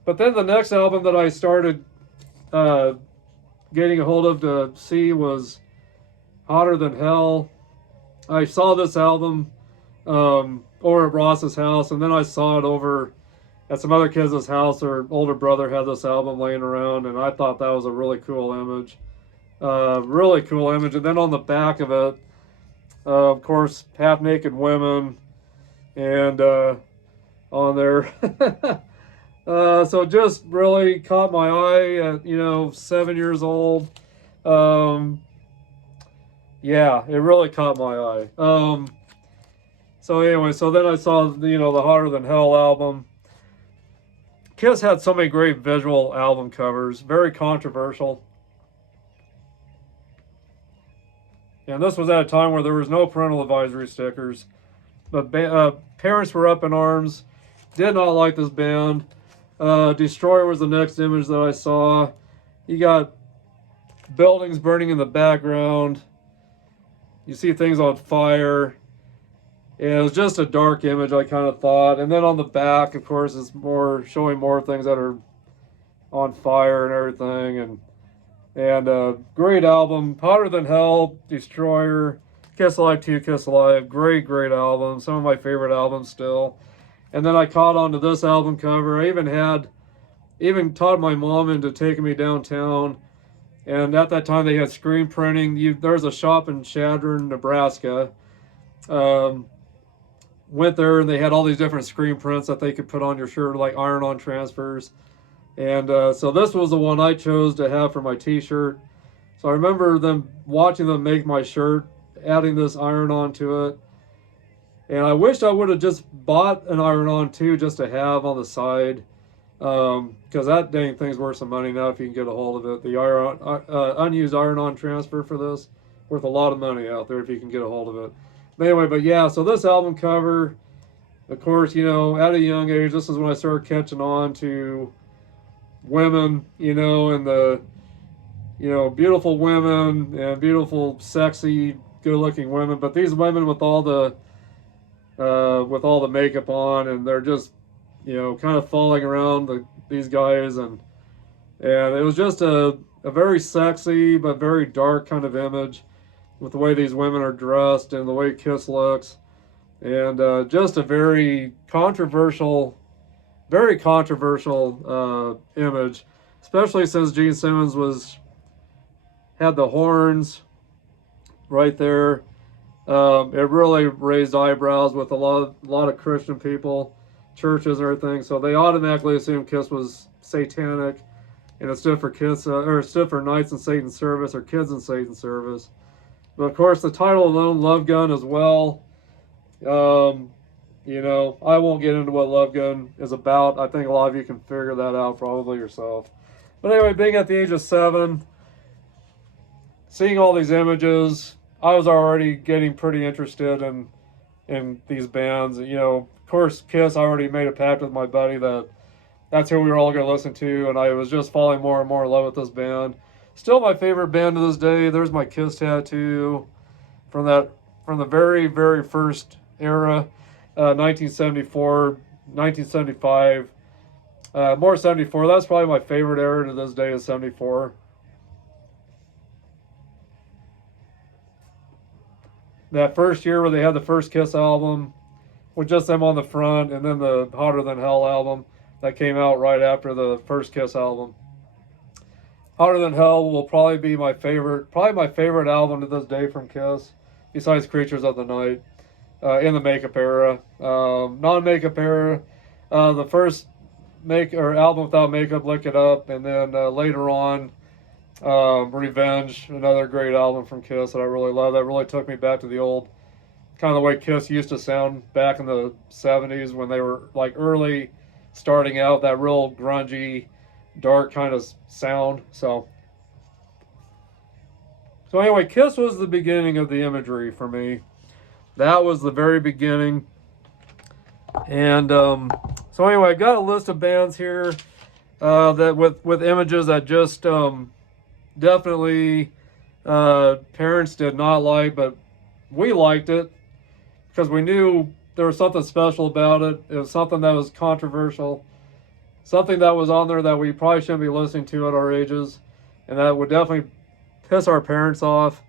But then the next album that I started getting a hold of to see was Hotter Than Hell. I saw this album over at Ross's house, and then I saw it over at some other kids' house. Their older brother had this album laying around, and I thought that was a really cool image. Really cool image. And then on the back of it, of course, half-naked women, and on there. So just really caught my eye at, 7 years old. Yeah, it really caught my eye. So anyway, so then I saw, the Hotter Than Hell album. Kiss had so many great visual album covers, very controversial. And this was at a time where there was no parental advisory stickers. But parents were up in arms, did not like this band. Destroyer was the next image that I saw. You got buildings burning in the background. You see things on fire. And it was just a dark image, I kind of thought. And then on the back, of course, is more showing more things that are on fire and everything. And great album. Hotter Than Hell, Destroyer, Kiss Alive 2, Kiss Alive. Great, great album. Some of my favorite albums still. And then I caught on to this album cover. I even taught my mom into taking me downtown And at that time, they had screen printing. There's a shop in Chadron, Nebraska. Went there and they had all these different screen prints that they could put on your shirt, like iron-on transfers. And so this was the one I chose to have for my t-shirt. So I remember watching them make my shirt, adding this iron-on to it. And I wish I would have just bought an iron-on too, just to have on the side. Because that dang thing's worth some money now if you can get a hold of it. The unused iron-on transfer for this, worth a lot of money out there if you can get a hold of it. But anyway, but yeah, so this album cover, of course, at a young age, this is when I started catching on to women, and the, beautiful women and beautiful, sexy, good-looking women. But these women with all the makeup on, and they're just, kind of falling around these guys, and it was just a very sexy but very dark kind of image with the way these women are dressed and the way Kiss looks, and just a very controversial image, especially since Gene Simmons had the horns right there. It really raised eyebrows with a lot of Christian people, churches and everything. So they automatically assumed Kiss was satanic, and it stood for Knights in Satan's Service, or Kids in Satan's Service. But of course, the title alone, Love Gun, as well. I won't get into what Love Gun is about. I think a lot of you can figure that out probably yourself. But anyway, being at the age of 7, seeing all these images, I was already getting pretty interested in these bands. Of course, Kiss, I already made a pact with my buddy that's who we were all going to listen to, and I was just falling more and more in love with this band. Still my favorite band to this day. There's my Kiss tattoo from the very, very first era, 1974, 1975, more 74. That's probably my favorite era to this day, is 74. That first year where they had the first Kiss album with just them on the front, and then the Hotter Than Hell album that came out right after the first Kiss album. Hotter Than Hell will probably be my favorite album to this day from Kiss, besides Creatures of the Night, in the makeup era. Non-makeup era, the first album without makeup, Lick It Up, and then later on, Revenge, another great album from Kiss that I really love. That really took me back to the old, kind of the way Kiss used to sound back in the 70s when they were like early starting out, that real grungy, dark kind of sound. So anyway, Kiss was the beginning of the imagery for me. That was the very beginning. And so anyway, I got a list of bands here that with images that just definitely parents did not like, but we liked it because we knew there was something special about it. It was something that was controversial, something that was on there that we probably shouldn't be listening to at our ages, and that would definitely piss our parents off.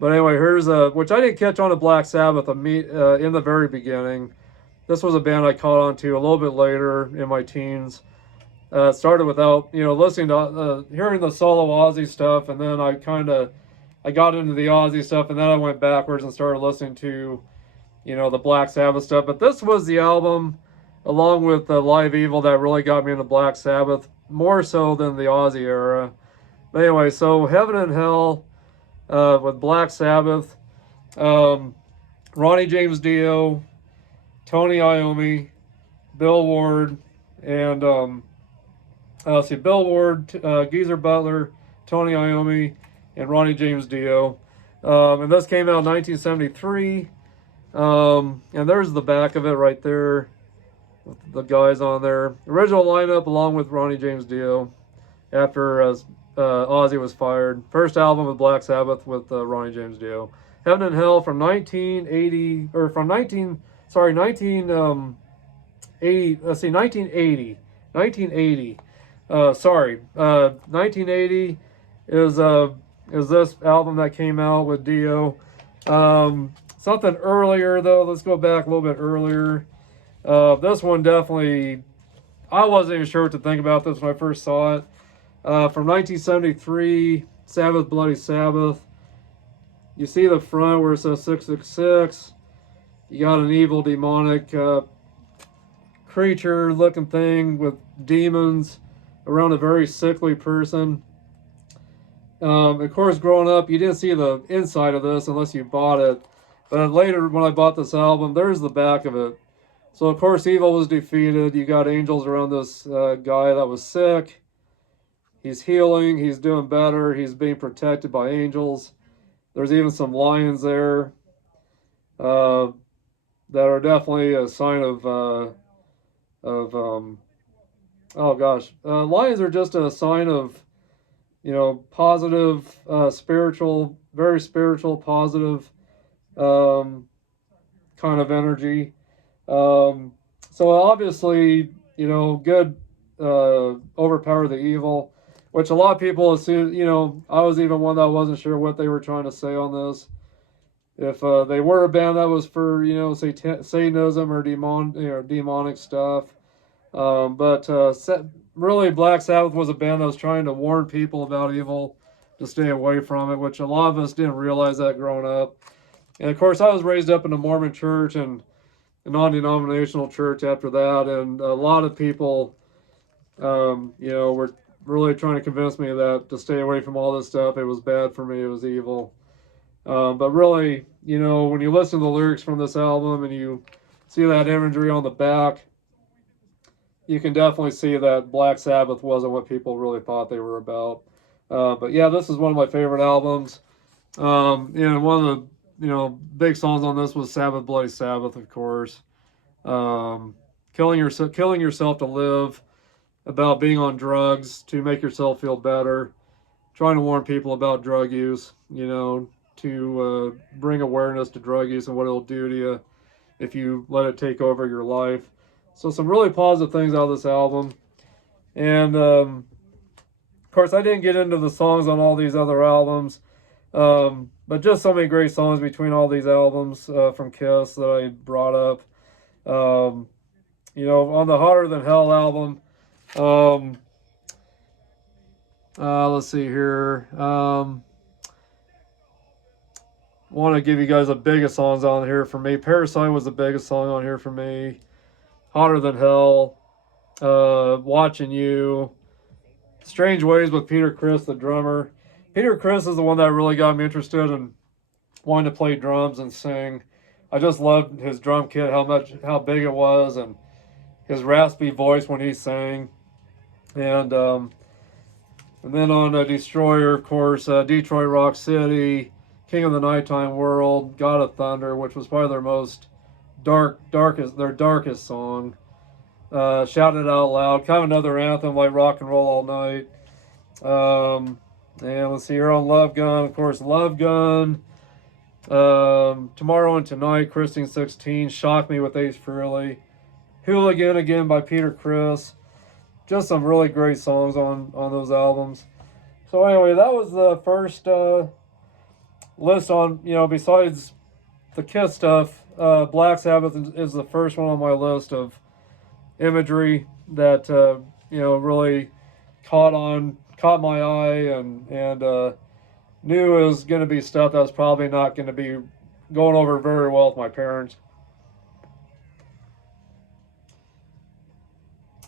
But anyway, here's which I didn't catch on to Black Sabbath in the very beginning. This was a band I caught on to a little bit later in my teens. It started without, listening to, hearing the solo Ozzy stuff, and then I got into the Ozzy stuff, and then I went backwards and started listening to, the Black Sabbath stuff. But this was the album, along with Live Evil, that really got me into Black Sabbath, more so than the Ozzy era. But anyway, so Heaven and Hell with Black Sabbath, Ronnie James Dio, Tony Iommi, Bill Ward, and Bill Ward, Geezer Butler, Tony Iommi, and Ronnie James Dio. And this came out in 1973. And there's the back of it right there, with the guys on there. Original lineup along with Ronnie James Dio after Ozzy was fired. First album with Black Sabbath with Ronnie James Dio. Heaven and Hell from 1980. Let's see, 1980. 1980 is this album that came out with Dio. Something earlier though. Let's go back a little bit earlier. This one definitely, I wasn't even sure what to think about this when I first saw it. From 1973, Sabbath, Bloody Sabbath. You see the front where it says 666. You got an evil demonic creature looking thing with demons around a very sickly person. Of course, growing up, you didn't see the inside of this unless you bought it. But later, when I bought this album, there's the back of it. So, of course, evil was defeated. You got angels around this guy that was sick. He's healing. He's doing better. He's being protected by angels. There's even some lions there that are definitely a sign of lions are just a sign of, positive, spiritual, very spiritual, positive kind of energy. So obviously, good overpower the evil, which a lot of people assume. I was even one that wasn't sure what they were trying to say on this. If they were a band that was for Satanism or demonic stuff, but really Black Sabbath was a band that was trying to warn people about evil, to stay away from it, which a lot of us didn't realize that growing up. And of course, I was raised up in a Mormon church and a non-denominational church after that, and a lot of people, were really trying to convince me that to stay away from all this stuff. It was bad for me. It was evil. But really, when you listen to the lyrics from this album and you see that imagery on the back, you can definitely see that Black Sabbath wasn't what people really thought they were about. But yeah, this is one of my favorite albums. And one of the big songs on this was Sabbath, Bloody Sabbath, of course. Killing yourself to live, about being on drugs to make yourself feel better, trying to warn people about drug use, to bring awareness to drug use and what it'll do to you if you let it take over your life. So some really positive things out of this album. And of course, I didn't get into the songs on all these other albums, but just so many great songs between all these albums from Kiss that I brought up. On the Hotter Than Hell album, let's see here. Want to give you guys the biggest songs on here for me. Parasite was the biggest song on here for me. Hotter Than Hell, Watching You, Strange Ways with Peter Criss, the drummer. Peter Criss is the one that really got me interested in wanting to play drums and sing. I just loved his drum kit, how big it was, and his raspy voice when he sang. And then on Destroyer, of course, Detroit Rock City, King of the Nighttime World, God of Thunder, which was probably their most darkest song. Shout It Out Loud, kind of another anthem like Rock and Roll All Night. And let's see here on Love Gun, of course, Love Gun. Tomorrow and Tonight, Christine 16, Shock Me with Ace Frehley, Hooligan again by Peter Criss. Just some really great songs on those albums. So anyway, that was the first list on, besides the Kiss stuff, Black Sabbath is the first one on my list of imagery that, really caught my eye and knew it was going to be stuff that was probably not going to be going over very well with my parents.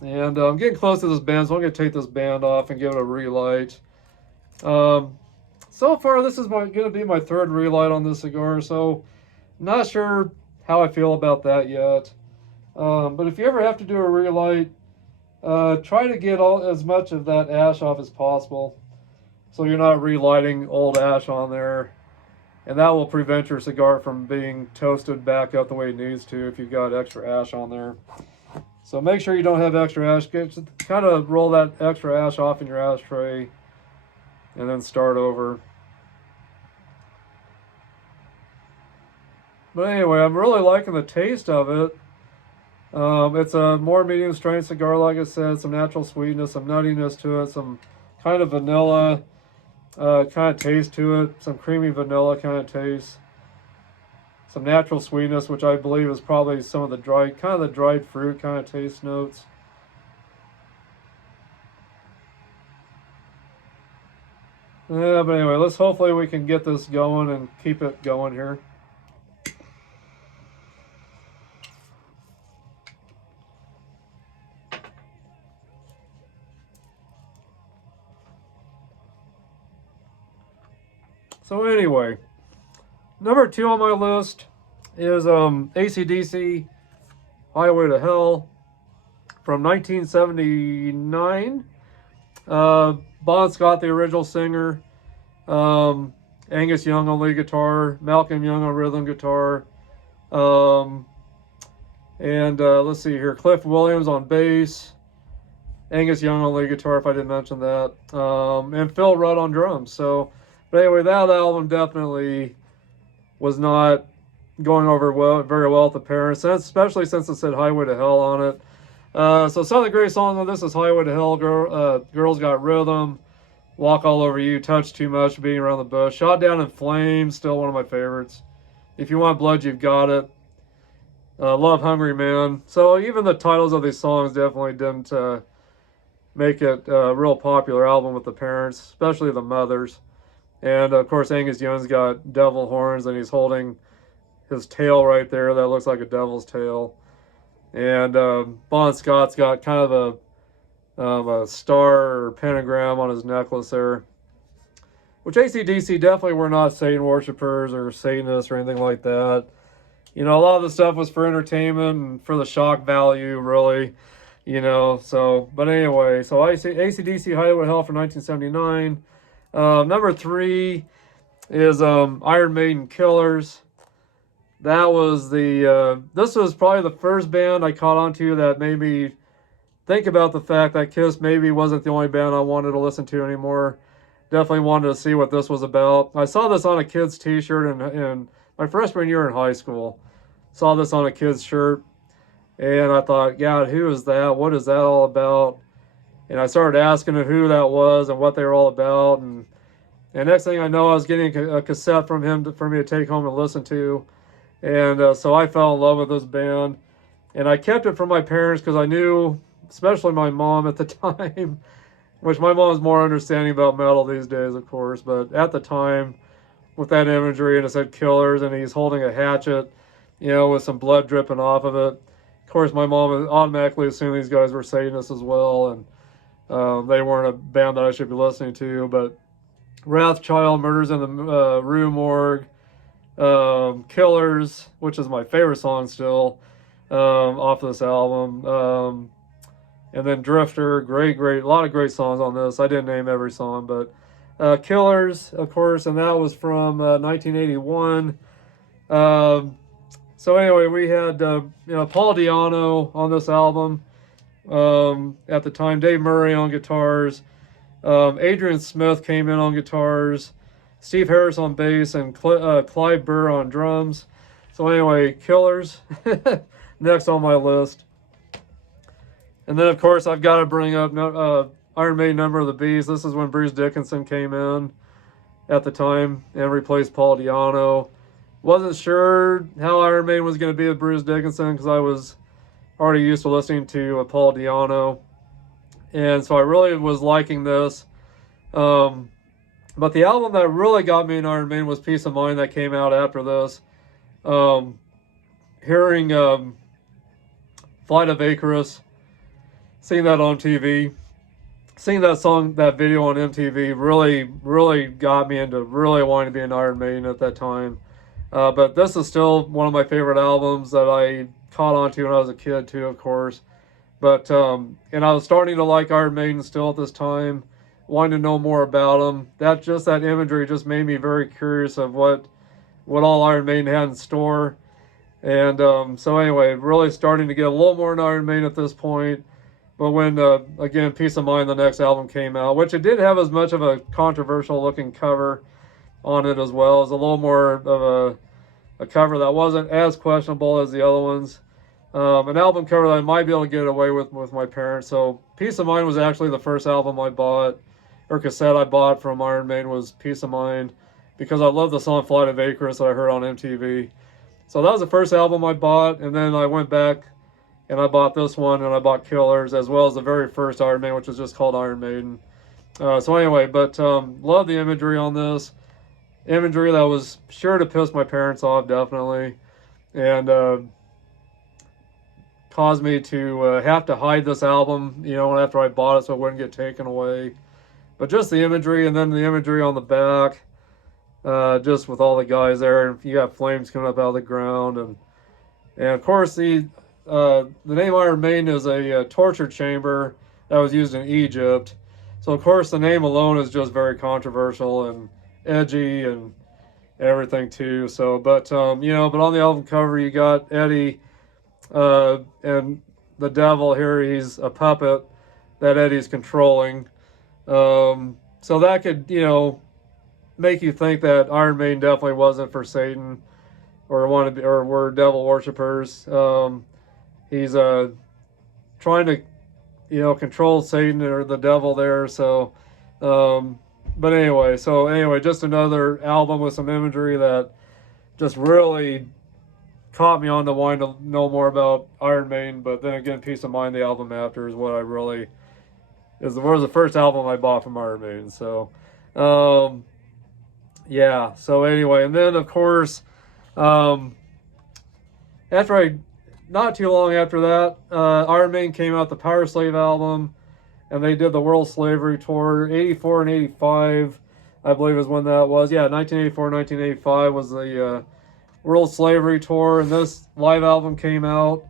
And I'm getting close to this band, so I'm going to take this band off and give it a relight. So far, this is going to be my third relight on this cigar, so not sure how I feel about that yet. But if you ever have to do a relight, try to get as much of that ash off as possible, so you're not relighting old ash on there. And that will prevent your cigar from being toasted back up the way it needs to if you've got extra ash on there. So make sure you don't have extra ash. Just kind of roll that extra ash off in your ashtray and then start over. But anyway, I'm really liking the taste of it. It's a more medium strength cigar, like I said, some natural sweetness, some nuttiness to it, some kind of vanilla kind of taste to it, some creamy vanilla kind of taste, some natural sweetness, which I believe is probably some of the dried fruit kind of taste notes. Yeah, but anyway, let's hopefully we can get this going and keep it going here. So anyway, number 2 on my list is AC/DC Highway to Hell from 1979. Bon Scott, the original singer. Angus Young on lead guitar. Malcolm Young on rhythm guitar. And let's see here. Cliff Williams on bass. Angus Young on lead guitar, if I didn't mention that. And Phil Rudd on drums. So, but anyway, that album definitely was not going over very well with the parents, especially since it said Highway to Hell on it. So some of the great songs on this is Highway to Hell, Girls Got Rhythm, Walk All Over You, Touch Too Much, Beating Around the Bush, Shot Down in Flames, still one of my favorites. If You Want Blood, You've Got It. Love Hungry Man. So even the titles of these songs definitely didn't make it a real popular album with the parents, especially the mothers. And of course, Angus Young's got devil horns, and he's holding his tail right there. That looks like a devil's tail. And Bon Scott's got kind of a star or pentagram on his necklace there. Which AC/DC definitely were not Satan worshipers or Satanists or anything like that. You know, a lot of the stuff was for entertainment and for the shock value, really. You know, so, but anyway, so AC/DC Highway to Hell from 1979. Number 3 is Iron Maiden Killers. That was this was probably the first band I caught on to that made me think about the fact that Kiss maybe wasn't the only band I wanted to listen to anymore. Definitely wanted to see what this was about. I saw this on a kid's t-shirt in my freshman year in high school. Saw this on a kid's shirt, and I thought, God, who is that? What is that all about? And I started asking who that was and what they were all about. And next thing I know, I was getting a cassette from him for me to take home and listen to. And so I fell in love with this band. And I kept it from my parents because I knew, especially my mom at the time, which my mom's more understanding about metal these days, of course. But at the time, with that imagery, and it said Killers, and he's holding a hatchet, you know, with some blood dripping off of it. Of course, my mom automatically assumed these guys were Satanists as well, and they weren't a band that I should be listening to. But Wrathchild, Murders in the Rue Morgue, Killers, which is my favorite song still, off this album. And then Drifter, great, a lot of great songs on this. I didn't name every song, but Killers, of course, and that was from 1981. So anyway, we had Paul Di'Anno on this album at the time. Dave Murray on guitars. Adrian Smith came in on guitars. Steve Harris on bass, and Clive Burr on drums. So anyway, Killers, next on my list. And then, of course, I've got to bring up Iron Maiden Number of the Beast. This is when Bruce Dickinson came in at the time and replaced Paul Di'Anno. Wasn't sure how Iron Maiden was going to be with Bruce Dickinson because I was already used to listening to Paul Di'Anno. And so I really was liking this. But the album that really got me in Iron Maiden was Peace of Mind, that came out after this. Hearing Flight of Icarus, seeing that on TV, seeing that song, that video on MTV really got me into really wanting to be an Iron Maiden at that time. But this is still one of my favorite albums that I caught on to when I was a kid too, of course. But and I was starting to like Iron Maiden still at this time, wanting to know more about them. That imagery just made me very curious of what all Iron Maiden had in store. And so anyway, really starting to get a little more in Iron Maiden at this point. But when, again, Peace of Mind, the next album came out, which it did have as much of a controversial looking cover on it as well. It was a little more of a cover that wasn't as questionable as the other ones. An album cover that I might be able to get away with my parents. So Peace of Mind was actually the first album I bought, or cassette I bought from Iron Maiden, was Peace of Mind, because I love the song Flight of Icarus that I heard on MTV. So that was the first album I bought, and then I went back and I bought this one, and I bought Killers, as well as the very first Iron Maiden, which was just called Iron Maiden. So anyway, but love the imagery on this. Imagery that was sure to piss my parents off, definitely, and caused me to have to hide this album, after I bought it so it wouldn't get taken away. But just the imagery, and then the imagery on the back, just with all the guys there, and you got flames coming up out of the ground, and of course the name Iron Maiden is a torture chamber that was used in Egypt. So of course the name alone is just very controversial and edgy and everything too. So, but but on the album cover you got Eddie and the devil here. He's a puppet that Eddie's controlling. So that could make you think that Iron Maiden definitely wasn't for Satan or were devil worshippers. He's trying to control Satan or the devil there. So, but anyway, just another album with some imagery that just really caught me on the wanting to know more about Iron Maiden. But then again, Peace of Mind, the album after, is what I really was the first album I bought from Iron Maiden. So, yeah. So anyway, and then of course, not too long after that, Iron Maiden came out the Power Slave album, and they did the World Slavery Tour, 84 and 85, I believe is when that was. Yeah, 1984, 1985 was the World Slavery Tour, and this live album came out,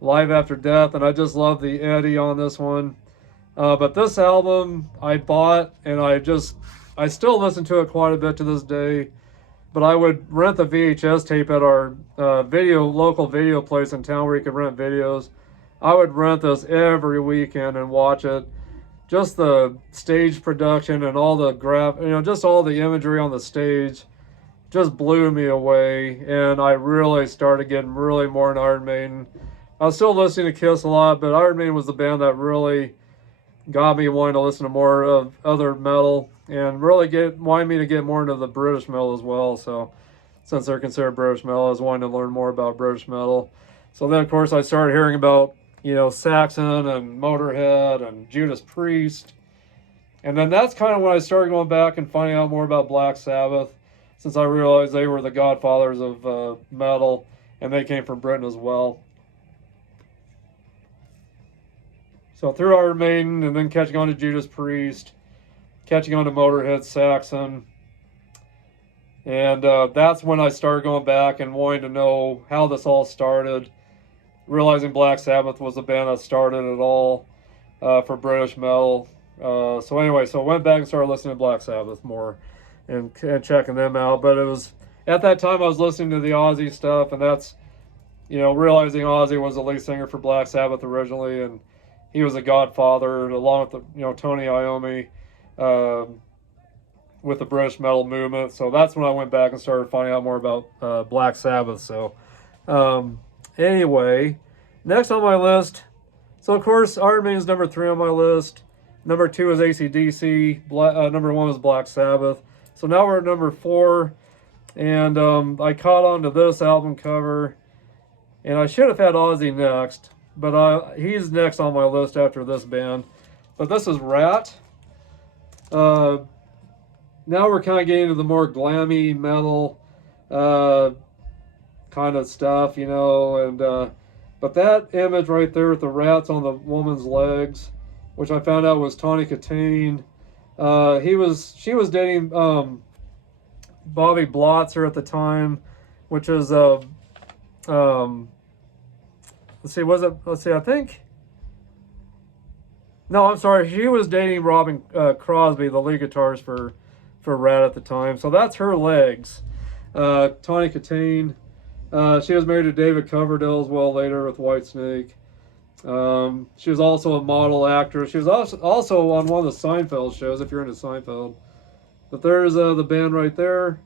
Live After Death, and I just love the Eddie on this one. But this album I bought, and I still listen to it quite a bit to this day. But I would rent the VHS tape at our local video place in town where you could rent videos. I would rent this every weekend and watch it. Just the stage production and all the just all the imagery on the stage just blew me away. And I really started getting really more into Iron Maiden. I was still listening to Kiss a lot, but Iron Maiden was the band that really got me wanting to listen to more of other metal, and really wanted me to get more into the British metal as well. So since they're considered British metal, I was wanting to learn more about British metal. So then of course I started hearing about Saxon and Motorhead and Judas Priest, and then that's kind of when I started going back and finding out more about Black Sabbath, since I realized they were the godfathers of metal, and they came from Britain as well. So through Iron Maiden, and then catching on to Judas Priest, catching on to Motorhead, Saxon. And that's when I started going back and wanting to know how this all started, realizing Black Sabbath was the band that started it all for British metal. So anyway, I went back and started listening to Black Sabbath more and checking them out. But it was, at that time I was listening to the Ozzy stuff, and that's, realizing Ozzy was the lead singer for Black Sabbath originally, and he was a godfather, along with Tony Iommi, with the British metal movement. So that's when I went back and started finding out more about Black Sabbath. So anyway, next on my list, so of course Iron Maiden is number 3 on my list. Number 2 is AC/DC. Number 1 is Black Sabbath. So now we're at number 4, and I caught on to this album cover, and I should have had Ozzy next, but he's next on my list after this band. But this is Rat. Now we're kind of getting into the more glammy metal kind of stuff, and but that image right there with the rats on the woman's legs, which I found out was Tawny Katane. She was dating Bobby Blotzer at the time, which is I think. No, I'm sorry. She was dating Robin Crosby, the lead guitarist for Rat at the time. So that's her legs. Tawny Katane. She was married to David Coverdale as well later with Whitesnake. She was also a model actress. She was also on one of the Seinfeld shows, if you're into Seinfeld. But there's the band right there.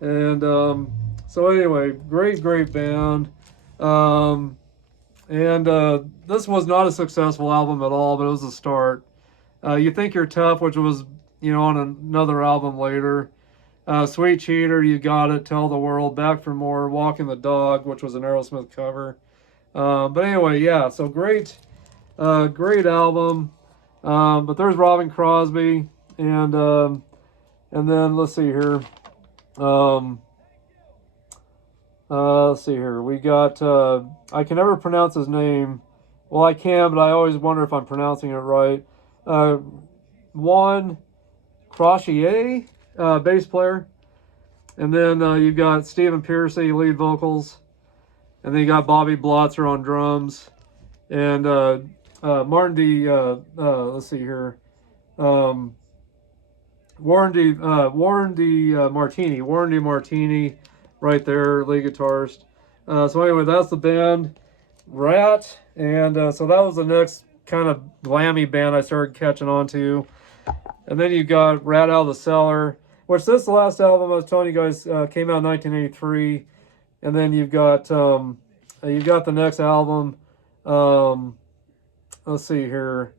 And so anyway, great band. And this was not a successful album at all, but it was a start. You Think You're Tough, which was, on another album later. Sweet Cheater, You Got It, Tell the World, Back for More, Walking the Dog, which was an Aerosmith cover. But anyway, yeah, so great album. But there's Robin Crosby, and then let's see here. Let's see here. We got, I can never pronounce his name. Well, I can, but I always wonder if I'm pronouncing it right. Juan Crochier, bass player. And then you've got Stephen Piercy, lead vocals. And then you got Bobby Blotzer on drums. And Martin D, let's see here. Warren D. Martini, right there, lead guitarist. So anyway, that's the band, Rat, and so that was the next kind of glammy band I started catching on to. And then you got Rat Out of the Cellar, which this last album I was telling you guys came out in 1983. And then you've got the next album. Let's see here.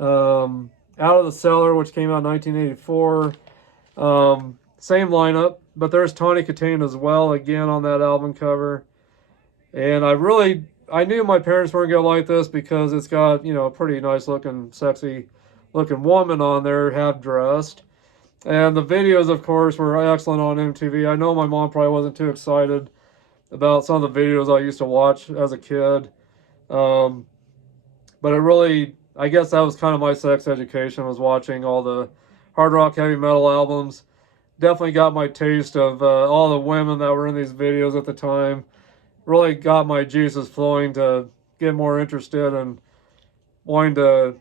Out of the Cellar, which came out in 1984. Same lineup, but there's Tawny Kitaen as well, again on that album cover. And I knew my parents weren't going to like this because it's got, a pretty nice looking, sexy looking woman on there, half dressed. And the videos, of course, were excellent on MTV. I know my mom probably wasn't too excited about some of the videos I used to watch as a kid. But I guess that was kind of my sex education, was watching all the hard rock, heavy metal albums. Definitely got my taste of all the women that were in these videos at the time. Really got my juices flowing to get more interested and wanting to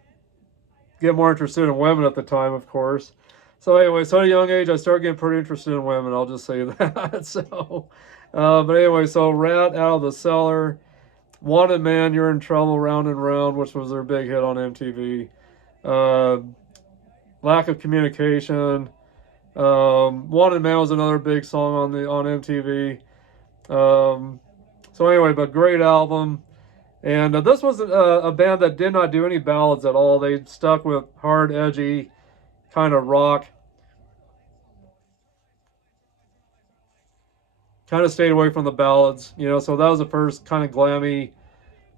get more interested in women at the time, of course. So anyway, so at a young age, I started getting pretty interested in women. I'll just say that. So, but anyway, so Rat Out of the Cellar, Wanted Man, You're in Trouble, Round and Round, which was their big hit on MTV. Lack of Communication. Wanted Man was another big song on MTV. So anyway, but great album. And this was a band that did not do any ballads at all. They stuck with hard, edgy kind of rock. Kind of stayed away from the ballads, so that was the first kind of glammy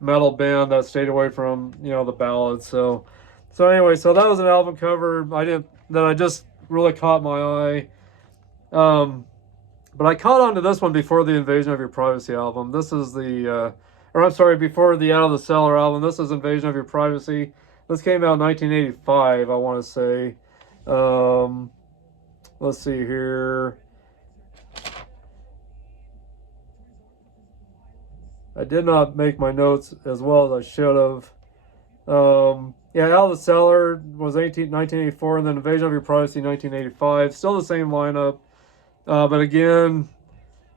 metal band that stayed away from, the ballads. So anyway, so that was an album cover that I just really caught my eye. But I caught on to this one before the Invasion of Your Privacy album. This is before the Out of the Cellar album. This is Invasion of Your Privacy. This came out in 1985, I want to say. Let's see here. I did not make my notes as well as I should have. Out of the Cellar was 1984, and then Invasion of Your Privacy 1985. Still the same lineup. But again,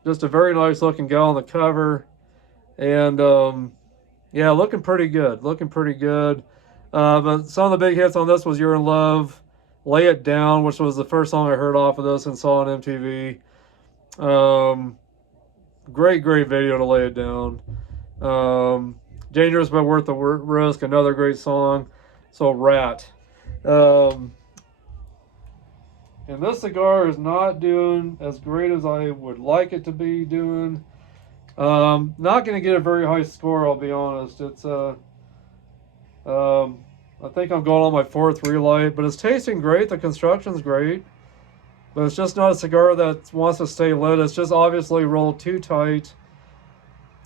just a very nice looking gal on the cover. And looking pretty good. But some of the big hits on this was You're in Love, Lay It Down, which was the first song I heard off of this and saw on MTV. Great video to Lay It Down. Dangerous but Worth the Risk, another great song. So Rat. And this cigar is not doing as great as I would like it to be doing. Not going to get a very high score, I'll be honest. It's I think I'm going on my fourth relight, but it's tasting great. The construction's great. But it's just not a cigar that wants to stay lit. It's just obviously rolled too tight.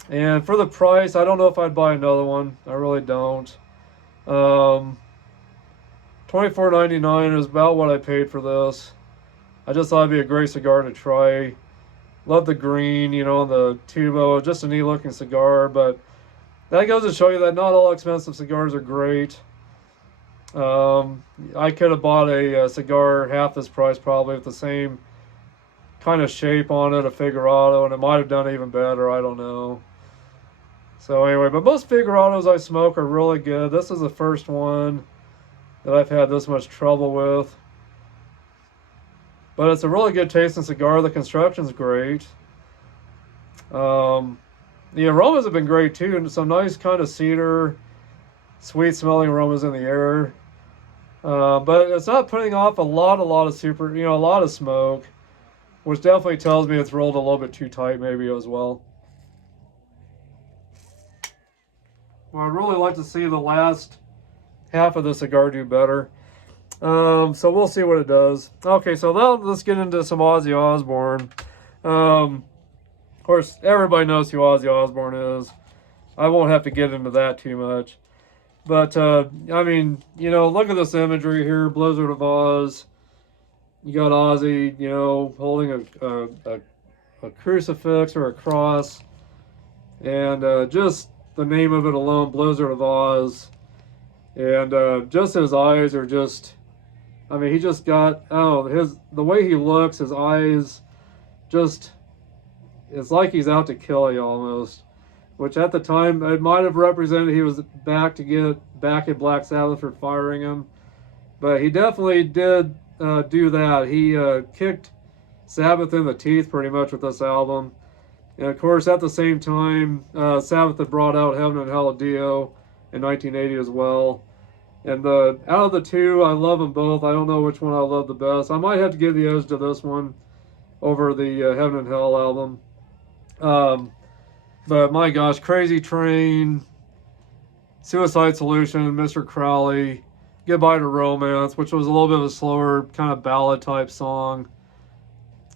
And for the price, I don't know if I'd buy another one. I really don't. $24.99 is about what I paid for this. I just thought it'd be a great cigar to try. Love the green, the tubo. Just a neat looking cigar. But that goes to show you that not all expensive cigars are great. I could have bought a cigar half this price probably with the same kind of shape on it, a Figurado, and it might have done even better. I don't know. So anyway, but most Figurados I smoke are really good. This is the first one that I've had this much trouble with. But it's a really good tasting cigar. The construction's great. The aromas have been great too, and some nice kind of cedar, sweet smelling aromas in the air. But it's not putting off a lot of a lot of smoke, which definitely tells me it's rolled a little bit too tight maybe as well. Well, I'd really like to see the last half of the Cigar do better. So we'll see what it does. Okay, so now let's get into some Ozzy Osbourne. Of course, everybody knows who Ozzy Osbourne is. I won't have to get into that too much. But, I mean, you know, look at this imagery here, Blizzard of Oz. You got Ozzy, you know, holding a crucifix or a cross. And just the name of it alone, Blizzard of Oz. And just his eyes are just, I mean, he just got, the way he looks, his eyes just, it's like he's out to kill you almost. Which at the time, it might have represented he was back to get back at Black Sabbath for firing him. But he definitely did do that. He kicked Sabbath in the teeth pretty much with this album. And of course, at the same time, Sabbath had brought out Heaven and Hell Dio in 1980 as well. And out of the two, I love them both. I don't know which one I love the best. I might have to give the edge to this one over the Heaven and Hell album. But my gosh, Crazy Train, Suicide Solution, Mr. Crowley, Goodbye to Romance, which was a little bit of a slower kind of ballad type song.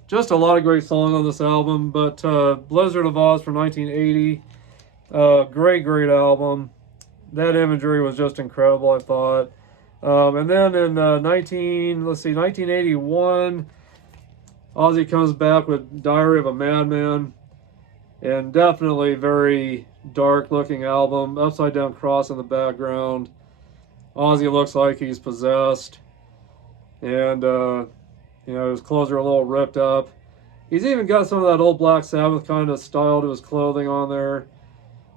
Just a lot of great songs on this album. But Blizzard of Oz from 1980, great album. That imagery was just incredible, I thought. And then in 1981, Ozzy comes back with Diary of a Madman. And definitely very dark looking album. Upside down cross in the background. Ozzy looks like he's possessed. And, you know, his clothes are a little ripped up. He's even got some of that old Black Sabbath kind of style to his clothing on there.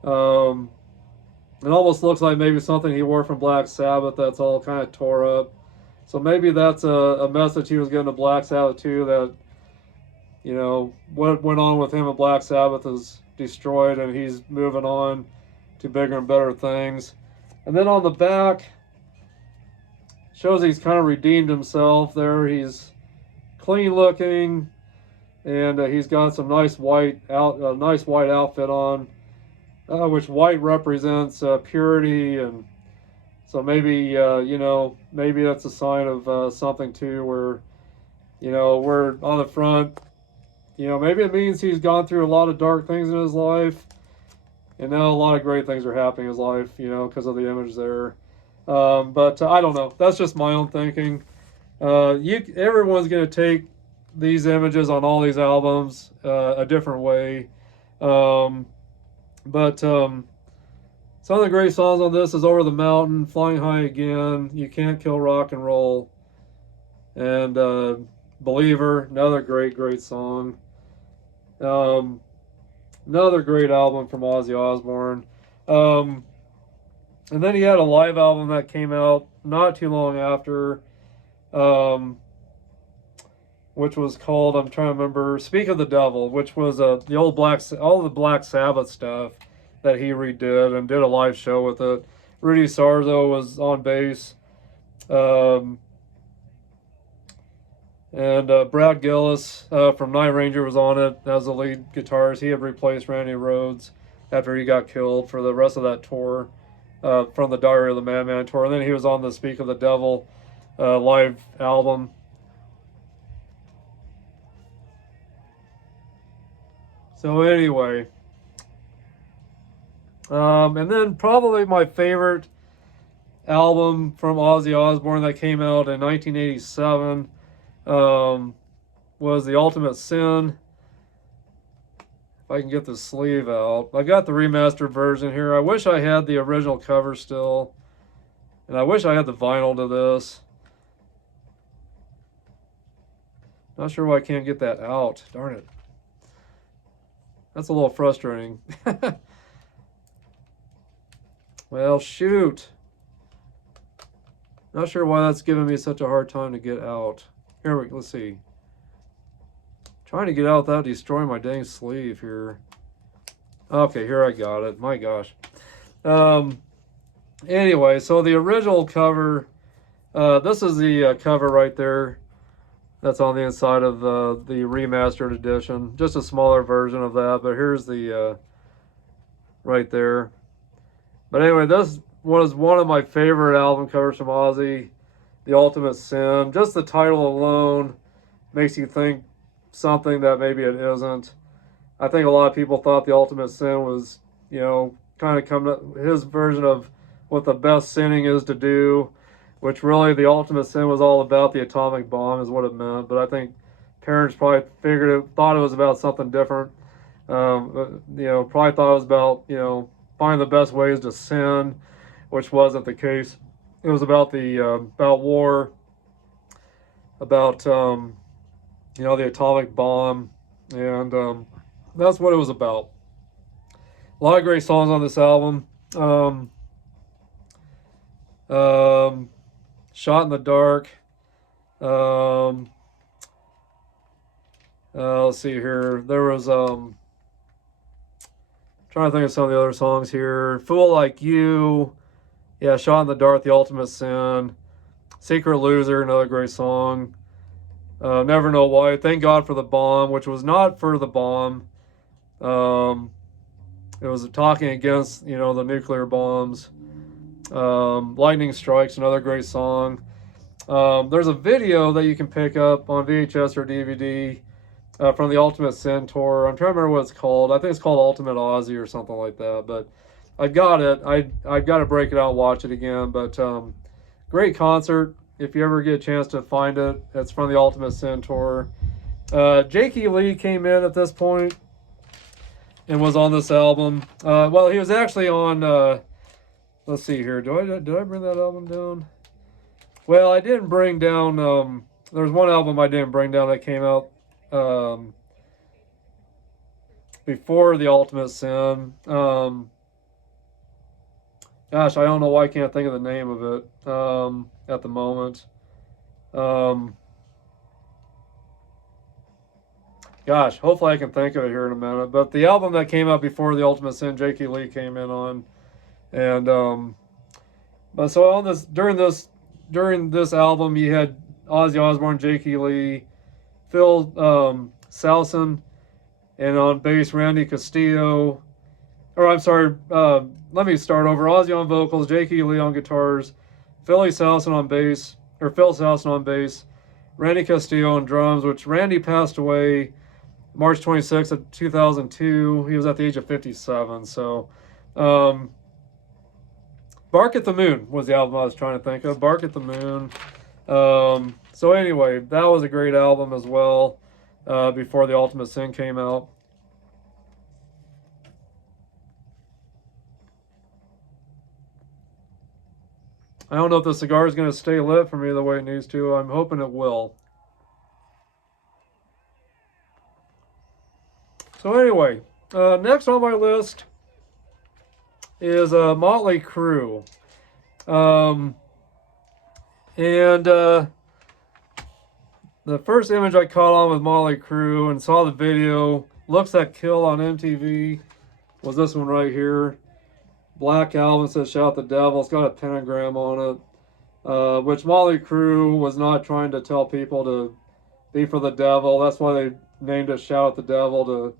It almost looks like maybe something he wore from Black Sabbath that's all kind of tore up. So maybe that's a message he was getting to Black Sabbath too, that, you know, what went on with him and Black Sabbath is destroyed and he's moving on to bigger and better things. And then on the back, shows he's kind of redeemed himself there. He's clean looking, and he's got some nice white outfit on, which white represents purity, and so maybe you know, maybe that's a sign of something too, where, you know, we're on the front. You know, maybe it means he's gone through a lot of dark things in his life, and now a lot of great things are happening in his life, you know, because of the image there. But I don't know. That's just my own thinking. Everyone's going to take these images on all these albums a different way. But some of the great songs on this is Over the Mountain, Flying High Again, You Can't Kill Rock and Roll, and Believer, another great song. Another great album from Ozzy Osbourne. And then he had a live album that came out not too long after, which was called, I'm trying to remember, Speak of the Devil, which was the old all the Black Sabbath stuff that he redid and did a live show with it. Rudy Sarzo was on bass. And Brad Gillis from Night Ranger was on it as the lead guitarist. He had replaced Randy Rhoads after he got killed for the rest of that tour, from the Diary of the Madman tour. And then he was on the Speak of the Devil live album. So anyway, and then probably my favorite album from Ozzy Osbourne that came out in 1987 was The Ultimate Sin. If I can get the sleeve out. I got the remastered version here. I wish I had the original cover still. And I wish I had the vinyl to this. Not sure why I can't get that out. Darn it. That's a little frustrating. Well, shoot. Not sure why that's giving me such a hard time to get out. Here, let's see. Trying to get out without destroying my dang sleeve here. Okay, here I got it. My gosh. Anyway, so the original cover, this is the cover right there. That's on the inside of the remastered edition. Just a smaller version of that, but here's the right there. But anyway, was one of my favorite album covers from Ozzy, The Ultimate Sin. Just the title alone makes you think something that maybe it isn't. I think a lot of people thought The Ultimate Sin was, kind of come to his version of what the best sinning is to do, which really The Ultimate Sin was all about the atomic bomb is what it meant. But I think parents probably thought it was about something different. Probably thought it was about, finding the best ways to sin, which wasn't the case. It was about about war, about the atomic bomb, and that's what it was about. A lot of great songs on this album. Shot in the Dark. Let's see here. There was trying to think of some of the other songs here. Fool Like You. Yeah, Shot in the Dark, The Ultimate Sin. Secret Loser, another great song. Never Know Why. Thank God for the Bomb, which was not for the bomb. It was talking against, the nuclear bombs. Lightning Strikes, another great song. There's a video that you can pick up on VHS or DVD from the Ultimate Sin tour. I'm trying to remember what it's called. I think it's called Ultimate Ozzy or something like that. But I've got it. I've got to break it out and watch it again. But great concert. If you ever get a chance to find it, it's from the Ultimate Sin tour. Jakey Lee came in at this point and was on this album. Well, he was actually on. Let's see here. Did I bring that album down? Well, I didn't bring down. There's one album I didn't bring down that came out before the Ultimate Sin. Gosh, I don't know why I can't think of the name of it at the moment. Gosh, hopefully I can think of it here in a minute. But the album that came out before the Ultimate Sin, Jakey Lee came in on, and but so on during this album, you had Ozzy Osbourne, Jakey Lee, Phil Salson, and on bass Randy Castillo. Or I'm sorry, let me start over. Ozzy on vocals, Jakey Lee on guitars, Phil Salson on bass, Randy Castillo on drums, which Randy passed away March 26th of 2002. He was at the age of 57. So, Bark at the Moon was the album I was trying to think of. Bark at the Moon. So anyway, that was a great album as well before the Ultimate Sin came out. I don't know if the cigar is going to stay lit for me the way it needs to. I'm hoping it will. So anyway, next on my list is Motley Crue. And the first image I caught on with Motley Crue and saw the video, Looks That Kill on MTV, was this one right here. Black album, says Shout the Devil. It's got a pentagram on it, which Motley Crue was not trying to tell people to be for the devil. That's why they named it Shout at the Devil, to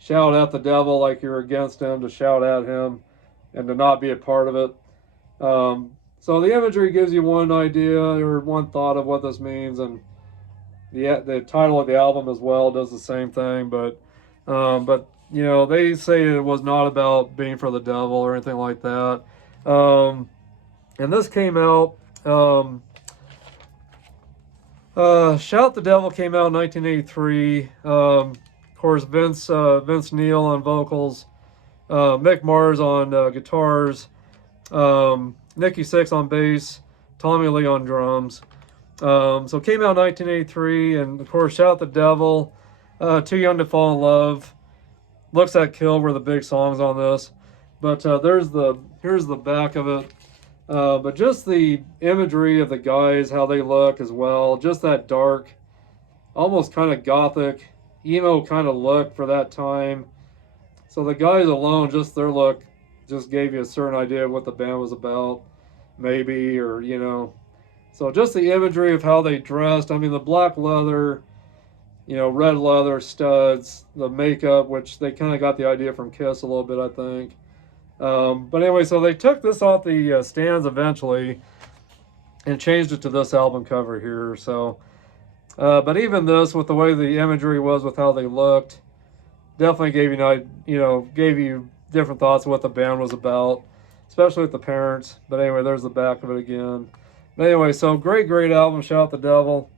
shout at the devil like you're against him, to shout at him, and to not be a part of it. So the imagery gives you one idea or one thought of what this means, and the title of the album as well does the same thing. But they say it was not about being for the devil or anything like that. And this came out. Shout the Devil came out in 1983. Of course, Vince Neil on vocals, Mick Mars on guitars, Nikki Sixx on bass, Tommy Lee on drums. So it came out in 1983, and of course, Shout the Devil, Too Young to Fall in Love, Looks That Kill were the big songs on this. But here's the back of it. But just the imagery of the guys, how they look as well, just that dark, almost kind of gothic, emo kind of look for that time. So the guys alone, just their look, just gave you a certain idea of what the band was about, maybe, or, So just the imagery of how they dressed. I mean, the black leather, red leather studs, the makeup, which they kind of got the idea from Kiss a little bit, I think. But anyway, so they took this off the stands eventually and changed it to this album cover here. So, but even this, with the way the imagery was, with how they looked, definitely gave gave you different thoughts of what the band was about, especially with the parents. But anyway, there's the back of it again. But anyway, so great album, Shout the Devil.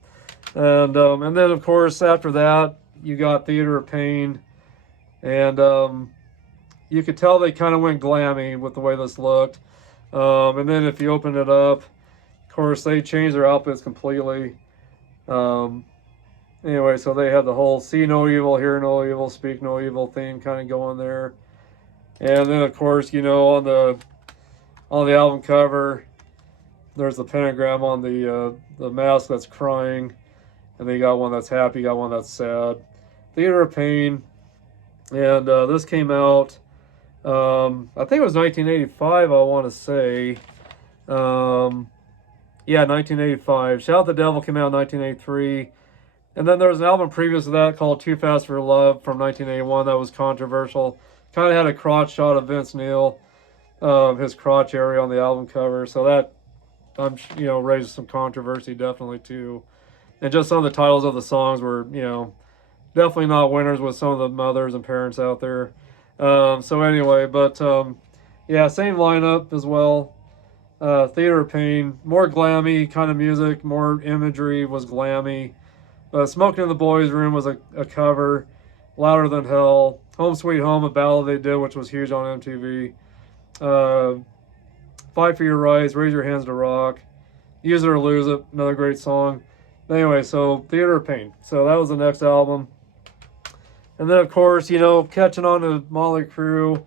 And then, of course, after that, you got Theater of Pain. And you could tell they kind of went glammy with the way this looked. And then if you open it up, of course, they changed their outfits completely. Anyway, so they had the whole see no evil, hear no evil, speak no evil theme kind of going there. And then, of course, on the album cover, there's the pentagram on the mask that's crying. And they got one that's happy, got one that's sad. Theater of Pain. And this came out, I think it was 1985, I want to say. Yeah, 1985. Shout the Devil came out in 1983. And then there was an album previous to that called Too Fast for Love from 1981 that was controversial. Kind of had a crotch shot of Vince Neil, his crotch area on the album cover. So that, raised some controversy definitely too. And just some of the titles of the songs were, definitely not winners with some of the mothers and parents out there. So anyway, but yeah, same lineup as well. Theater of Pain, more glammy kind of music, more imagery was glammy. Smoking in the Boys' Room was a cover. Louder Than Hell. Home Sweet Home, a ballad they did, which was huge on MTV. Fight for Your Rights, Raise Your Hands to Rock. Use It or Lose It, another great song. Anyway, so Theater of Pain. So that was the next album. And then, of course, catching on to Motley Crue.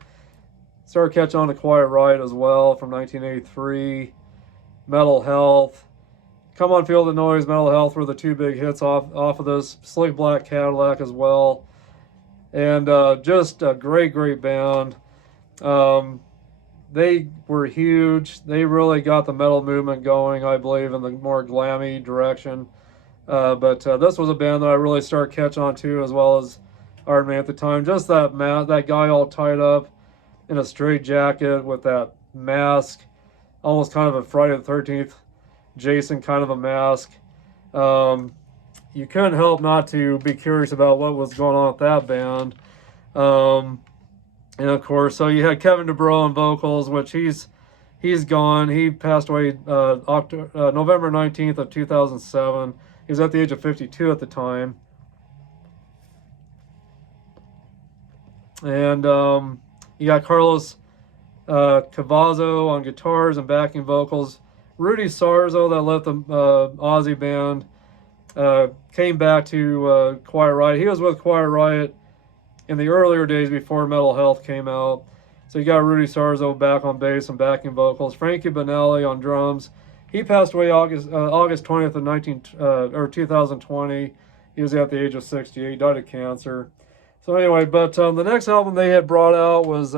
Started catching on to Quiet Riot as well from 1983. Metal Health. Come On Feel the Noise, Metal Health were the two big hits off of this. Slick Black Cadillac as well. And just a great band. They were huge. They really got the metal movement going, I believe, in the more glammy direction. But this was a band that I really started catching on to, as well as Iron Man at the time. Just that guy all tied up in a straight jacket with that mask. Almost kind of a Friday the 13th Jason kind of a mask. You couldn't help not to be curious about what was going on with that band. And of course, so you had Kevin DuBrow on vocals, which he's gone. He passed away November 19th of 2007. He was at the age of 52 at the time. And you got Carlos Cavazo on guitars and backing vocals. Rudy Sarzo, that left the Aussie band, came back to Quiet Riot. He was with Quiet Riot in the earlier days before Metal Health came out. So you got Rudy Sarzo back on bass and backing vocals. Frankie Banali on drums. He passed away August 20th of 2020. He was at the age of 68. Died of cancer. So anyway, but the next album they had brought out was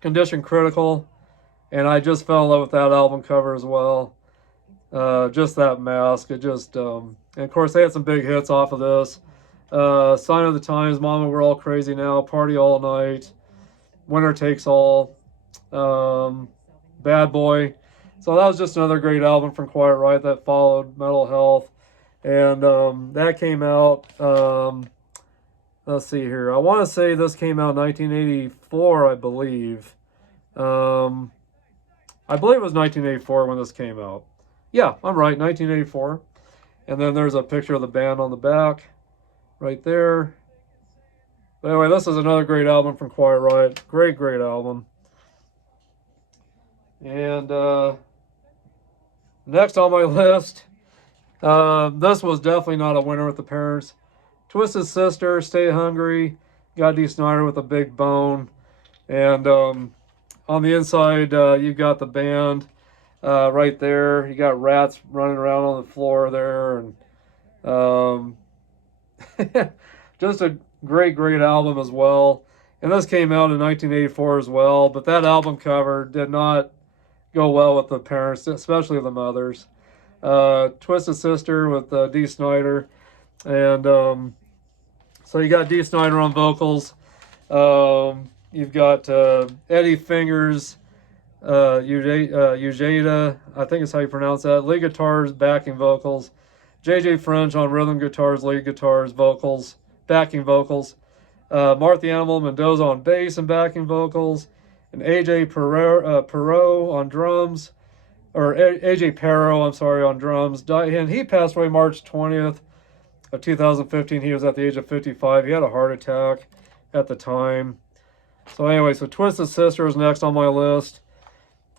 Condition Critical. And I just fell in love with that album cover as well. Just that mask. It just, and of course they had some big hits off of this. Sign of the Times, Mama We're All Crazy Now, Party All Night, Winner Takes All, Bad Boy. So that was just another great album from Quiet Riot that followed Metal Health. And that came out, let's see here. I want to say this came out in 1984, I believe. I believe it was 1984 when this came out. Yeah, I'm right, 1984. And then there's a picture of the band on the back right there. But anyway, this is another great album from Quiet Riot. Great album. And next on my list, this was definitely not a winner with the parents. Twisted Sister, Stay Hungry, got Dee Snider with a big bone. And on the inside, you got the band right there. You got rats running around on the floor there. And just a great album as well. And this came out in 1984 as well. But that album cover did not go well with the parents, especially the mothers. Twisted Sister with Dee Snider. And so you got Dee Snider on vocals. you've got Eddie Fingers, Ujeda, I think is how you pronounce that. Lead guitars, backing vocals. JJ French on rhythm guitars, lead guitars, vocals, backing vocals. Martha Animal Mendoza on bass and backing vocals. And AJ Perot on drums. Or AJ Perot, I'm sorry, on drums. And he passed away March 20th of 2015. He was at the age of 55. He had a heart attack at the time. So anyway, so Twisted Sister is next on my list.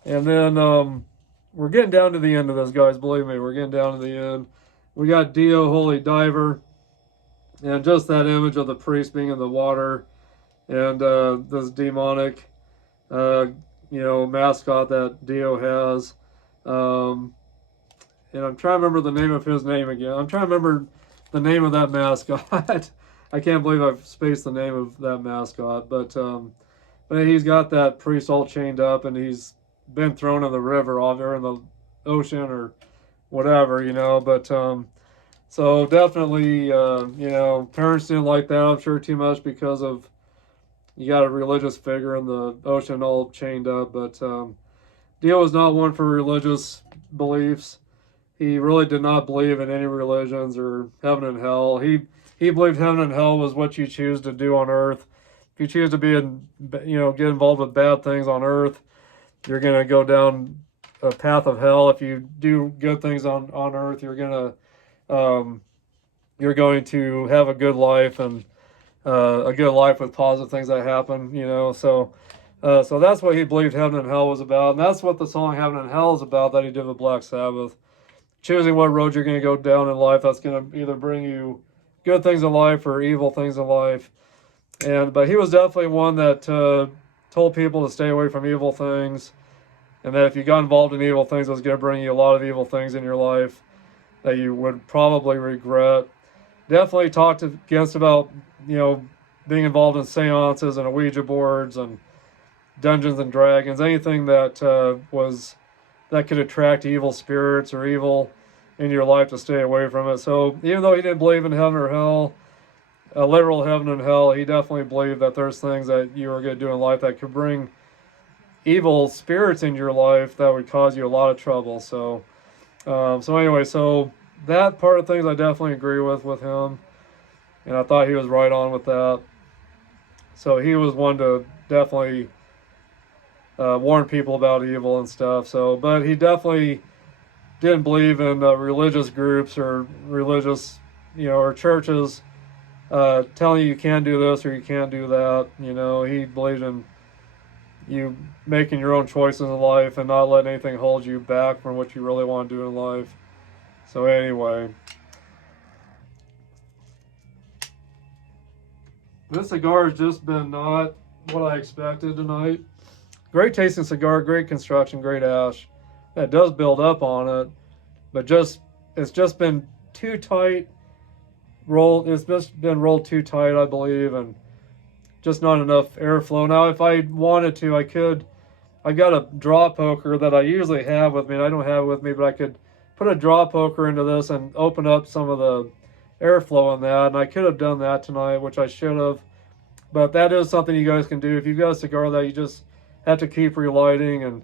And then we're getting down to the end of this, guys. Believe me, we're getting down to the end. We got Dio, Holy Diver. And just that image of the priest being in the water. And this demonic, mascot that Dio has. And I'm trying to remember the name of his name again. I'm trying to remember the name of that mascot. I can't believe I've spaced the name of that mascot. But he's got that priest all chained up, and he's been thrown in the river or in the ocean or whatever, But so definitely, parents didn't like that, I'm sure, too much because of you got a religious figure in the ocean all chained up. But Dio was not one for religious beliefs. He really did not believe in any religions or heaven and hell. He believed heaven and hell was what you choose to do on earth. If you choose to get involved with bad things on earth, you're going to go down a path of hell. If you do good things on earth, you're going to have a good life, and a good life with positive things that happen, So that's what he believed heaven and hell was about. And that's what the song Heaven and Hell is about that he did with Black Sabbath. Choosing what road you're going to go down in life that's going to either bring you good things in life or evil things in life. But he was definitely one that told people to stay away from evil things, and that if you got involved in evil things, it was going to bring you a lot of evil things in your life that you would probably regret. Definitely talked against about, being involved in seances and Ouija boards and Dungeons and Dragons, anything that that could attract evil spirits or evil in your life, to stay away from it. So even though he didn't believe in heaven or hell, literal heaven and hell, he definitely believed that there's things that you were going to do in life that could bring evil spirits in your life that would cause you a lot of trouble. So anyway, so that part of things I definitely agree with him, and I thought he was right on with that. So he was one to definitely warn people about evil and stuff. But he definitely didn't believe in religious groups or religious, or churches telling you can do this or you can't do that. He believed in you making your own choices in life and not letting anything hold you back from what you really want to do in life. So anyway, this cigar has just been not what I expected tonight. Great tasting cigar, great construction, great ash. That does build up on it, but it's just been too tight. It's just been rolled too tight, I believe, and just not enough airflow. Now, if I wanted to, I could. I got a draw poker that I usually have with me, and I don't have it with me, but I could put a draw poker into this and open up some of the airflow on that, and I could have done that tonight, which I should have. But that is something you guys can do. If you've got a cigar that you just have to keep relighting and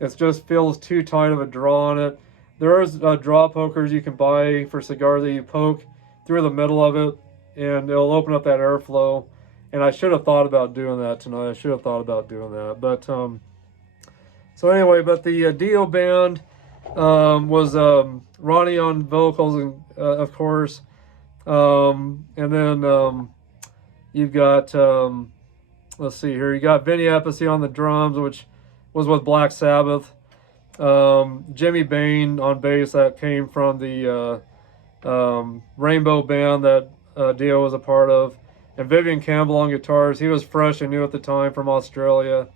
it just feels too tight of a draw on it, there is draw pokers you can buy for cigars that you poke through the middle of it, and it'll open up that airflow. And I should have thought about doing that tonight. I should have thought about doing that. But so anyway, but the Dio band was Ronnie on vocals, and of course, and then you've got let's see here. You got Vinny Appice on the drums, which was with Black Sabbath. Jimmy Bain on bass, that came from the Rainbow band that Dio was a part of. And Vivian Campbell on guitars. He was fresh and new at the time from Australia.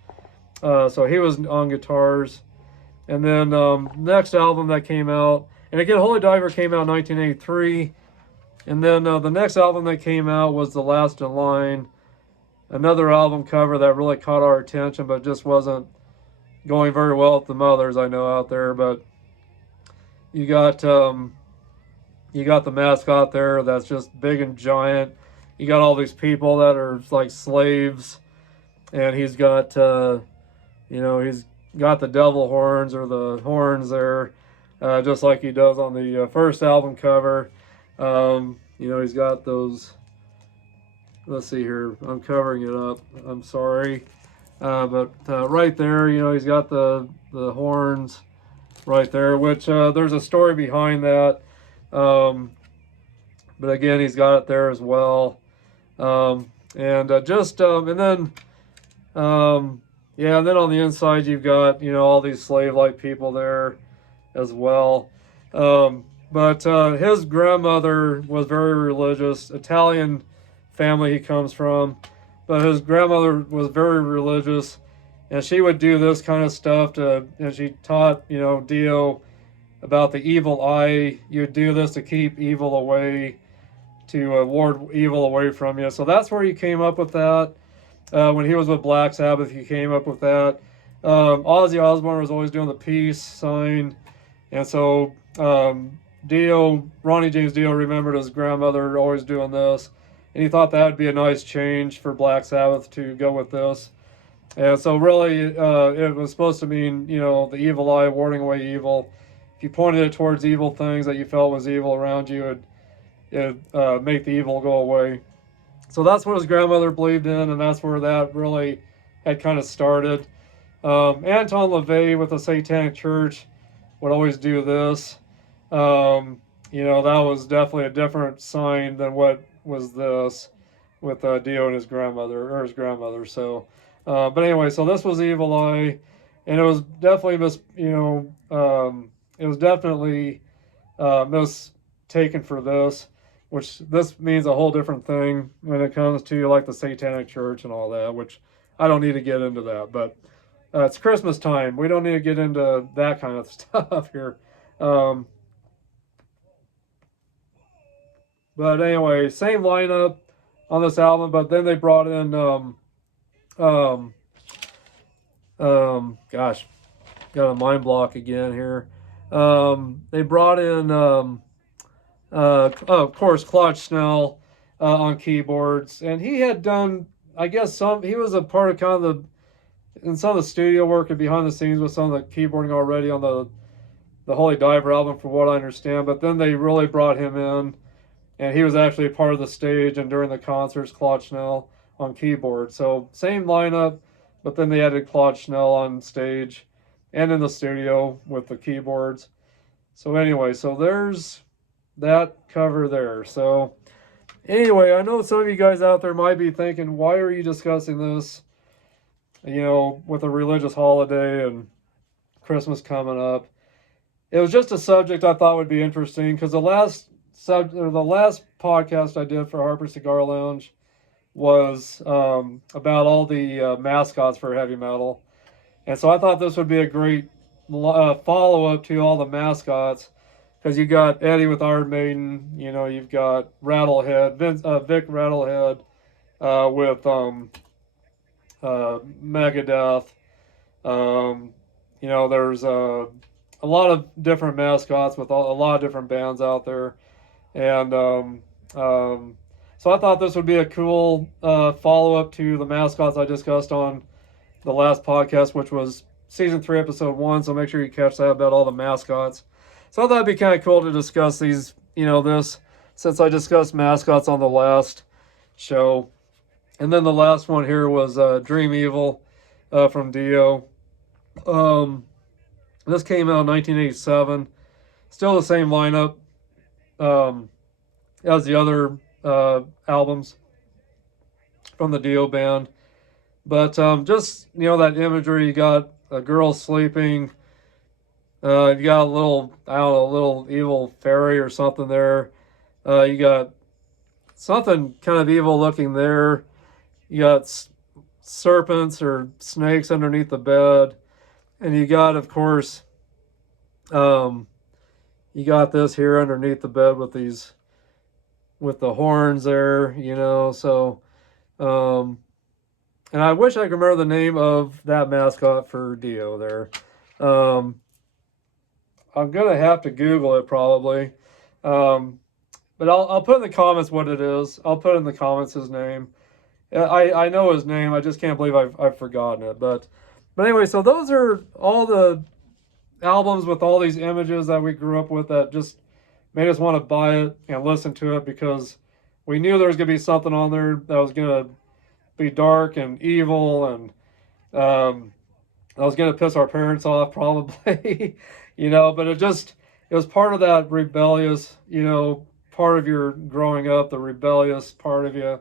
So he was on guitars. And then next album that came out, and again, Holy Diver came out in 1983. And then the next album that came out was The Last in Line. Another album cover that really caught our attention, but just wasn't going very well with the mothers, I know, out there. But you got the mascot there that's just big and giant. You got all these people that are like slaves and he's got he's got the devil horns or the horns there, just like he does on the first album cover. He's got those. Let's see here. I'm covering it up. I'm sorry, but right there, he's got the horns right there, which there's a story behind that. But again, he's got it there as well. And then yeah, and then on the inside you've got all these slave-like people there as well. But his grandmother was very religious, Italian family he comes from, but his grandmother was very religious, and she would do this kind of stuff and she taught Dio about the evil eye. You do this to keep evil away, to ward evil away from you. So that's where he came up with that. When he was with Black Sabbath, he came up with that. Ozzy Osbourne was always doing the peace sign, and so Ronnie James Dio remembered his grandmother always doing this, and he thought that would be a nice change for Black Sabbath to go with this. And so really, it was supposed to mean, the evil eye, warding away evil. If you pointed it towards evil things that you felt was evil around you, it'd make the evil go away. So that's what his grandmother believed in, and that's where that really had kind of started. Anton LaVey with the Satanic Church would always do this. That was definitely a different sign than what was this with Dio and his grandmother. So, but anyway, so this was Evil Eye, and it was definitely mistaken for this, which this means a whole different thing when it comes to like the Satanic Church and all that, which I don't need to get into that, but it's Christmas time. We don't need to get into that kind of stuff here. But anyway, same lineup on this album, but then they brought in gosh, got a mind block again here. They brought in of course Claude Schnell on keyboards, and he had done, I guess, he was a part of kind of in some of the studio work and behind the scenes with some of the keyboarding already on the Holy Diver album, from what I understand. But then they really brought him in, and he was actually a part of the stage and during the concerts, Claude Schnell on keyboard. So same lineup, but then they added Claude Schnell on stage and in the studio with the keyboards. So anyway, so there's that cover there. So anyway, I know some of you guys out there might be thinking, why are you discussing this, with a religious holiday and Christmas coming up? It was just a subject I thought would be interesting, because the last podcast I did for Harper Cigar Lounge was about all the mascots for heavy metal, and so I thought this would be a great follow-up to all the mascots, because you got Eddie with Iron Maiden, you've got Rattlehead, Vic Rattlehead with Megadeth. There's a lot of different mascots with a lot of different bands out there. And so I thought this would be a cool follow-up to the mascots I discussed on the last podcast, which was Season 3, Episode 1. So make sure you catch that about all the mascots. So I thought it'd be kind of cool to discuss these, this, since I discussed mascots on the last show. And then the last one here was Dream Evil from Dio. This came out in 1987. Still the same lineup as the other albums from the Dio band. But just, that imagery, you got a girl sleeping. You got a little evil fairy or something there. You got something kind of evil looking there. You got serpents or snakes underneath the bed. And you got, of course, you got this here underneath the bed with the horns there, so, and I wish I could remember the name of that mascot for Dio there. I'm going to have to Google it probably. But I'll put in the comments what it is. I'll put in the comments his name. I know his name. I just can't believe I've forgotten it. But anyway, so those are all the albums with all these images that we grew up with that just made us want to buy it and listen to it because we knew there was going to be something on there that was going to be dark and evil, and I was going to piss our parents off probably, but it was part of that rebellious, part of your growing up, the rebellious part of you,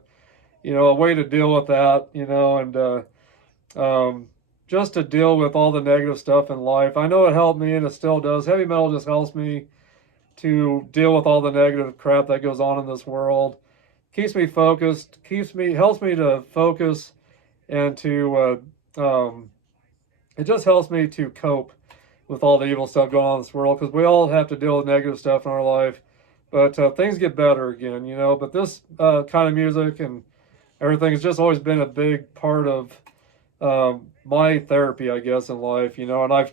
a way to deal with that, and just to deal with all the negative stuff in life. I know it helped me and it still does. Heavy metal just helps me to deal with all the negative crap that goes on in this world. Keeps me focused, helps me to focus and to, it just helps me to cope with all the evil stuff going on in this world because we all have to deal with negative stuff in our life. But things get better again, But this kind of music and everything has just always been a big part of my therapy, I guess, in life, And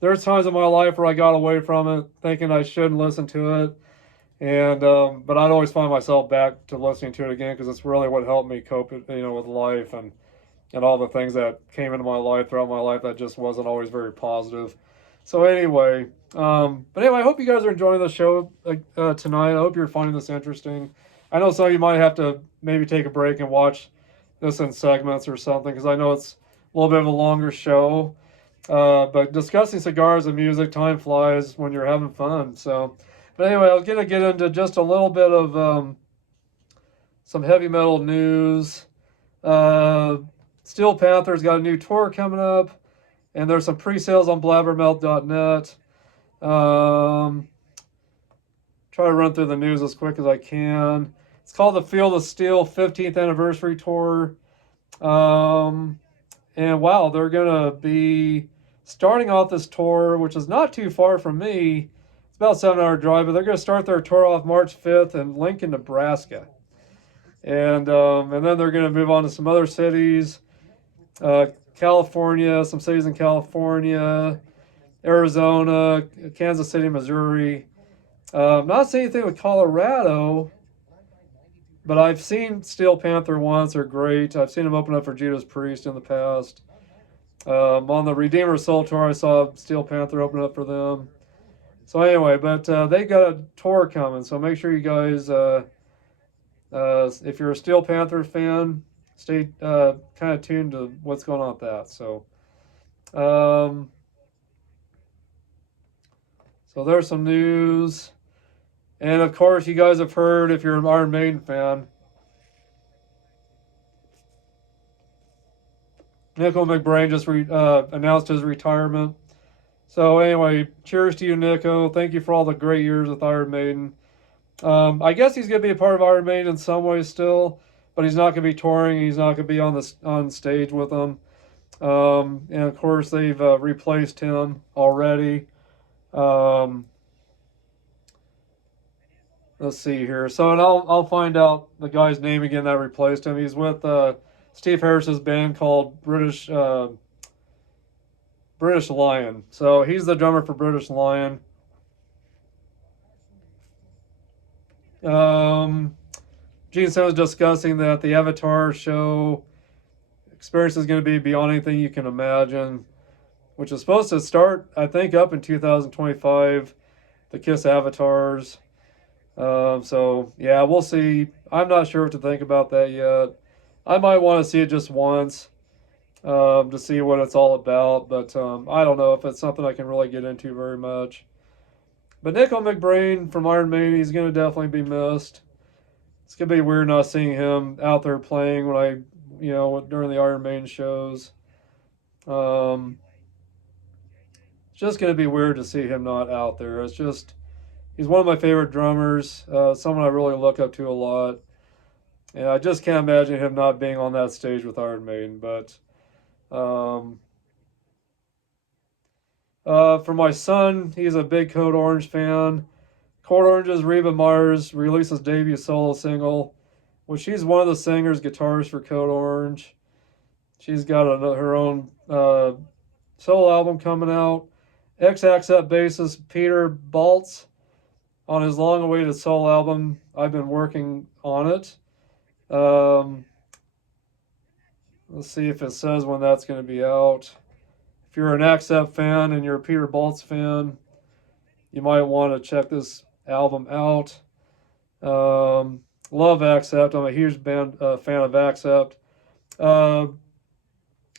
there's times in my life where I got away from it, thinking I shouldn't listen to it, and but I'd always find myself back to listening to it again because it's really what helped me cope, with life and all the things that came into my life throughout my life that just wasn't always very positive. So anyway, but anyway, I hope you guys are enjoying the show tonight. I hope you're finding this interesting. I know some of you might have to maybe take a break and watch this in segments or something because I know it's a little bit of a longer show. But discussing cigars and music, time flies when you're having fun. So, but anyway, I was going to get into just a little bit of some heavy metal news. Steel Panther's got a new tour coming up, and there's some pre-sales on blabbermouth.net. Try to run through the news as quick as I can. It's called the Feel the Steel 15th Anniversary Tour. And wow, they're going to be starting off this tour, which is not too far from me. It's about a 7-hour drive, but they're going to start their tour off March 5th in Lincoln, Nebraska. And then they're going to move on to some other cities. California, some cities in California, Arizona, Kansas City, Missouri. Not seeing anything with Colorado, but I've seen Steel Panther once. They're great. I've seen them open up for Judas Priest in the past. On the Redeemer Soul Tour, I saw Steel Panther open up for them. So anyway, but they got a tour coming, so make sure you guys, if you're a Steel Panther fan, stay kind of tuned to what's going on with that. So there's some news. And of course, you guys have heard, if you're an Iron Maiden fan, Nico McBrain just announced his retirement. So anyway, cheers to you, Nico. Thank you for all the great years with Iron Maiden. I guess he's going to be a part of Iron Maiden in some ways still, but he's not going to be touring. He's not going to be on stage with them. And of course, they've replaced him already. Let's see here. So, and I'll find out the guy's name again that replaced him. He's with Steve Harris's band called British Lion. So he's the drummer for British Lion. Gene Simmons discussing that the Avatar show experience is going to be beyond anything you can imagine, which is supposed to start, I think, up in 2025. The Kiss Avatars. So yeah, we'll see. I'm not sure what to think about that yet. I might want to see it just once to see what it's all about, but I don't know if it's something I can really get into very much. But Nico McBrain from Iron Maiden, he's going to definitely be missed. It's going to be weird not seeing him out there playing during the Iron Maiden shows. It's just going to be weird to see him not out there. It's just, he's one of my favorite drummers, someone I really look up to a lot. And I just can't imagine him not being on that stage with Iron Maiden. But for my son, he's a big Code Orange fan. Code Orange's Reba Meyers released his debut solo single, which she's one of the singers, guitarists for Code Orange. She's got her own solo album coming out. X-Accept bassist Peter Baltz on his long-awaited solo album. I've been working on it. Let's see if it says when that's going to be out. If you're an Accept fan and you're a Peter Baltz fan, you might want to check this album out. Love Accept. I'm a huge fan of Accept. Martin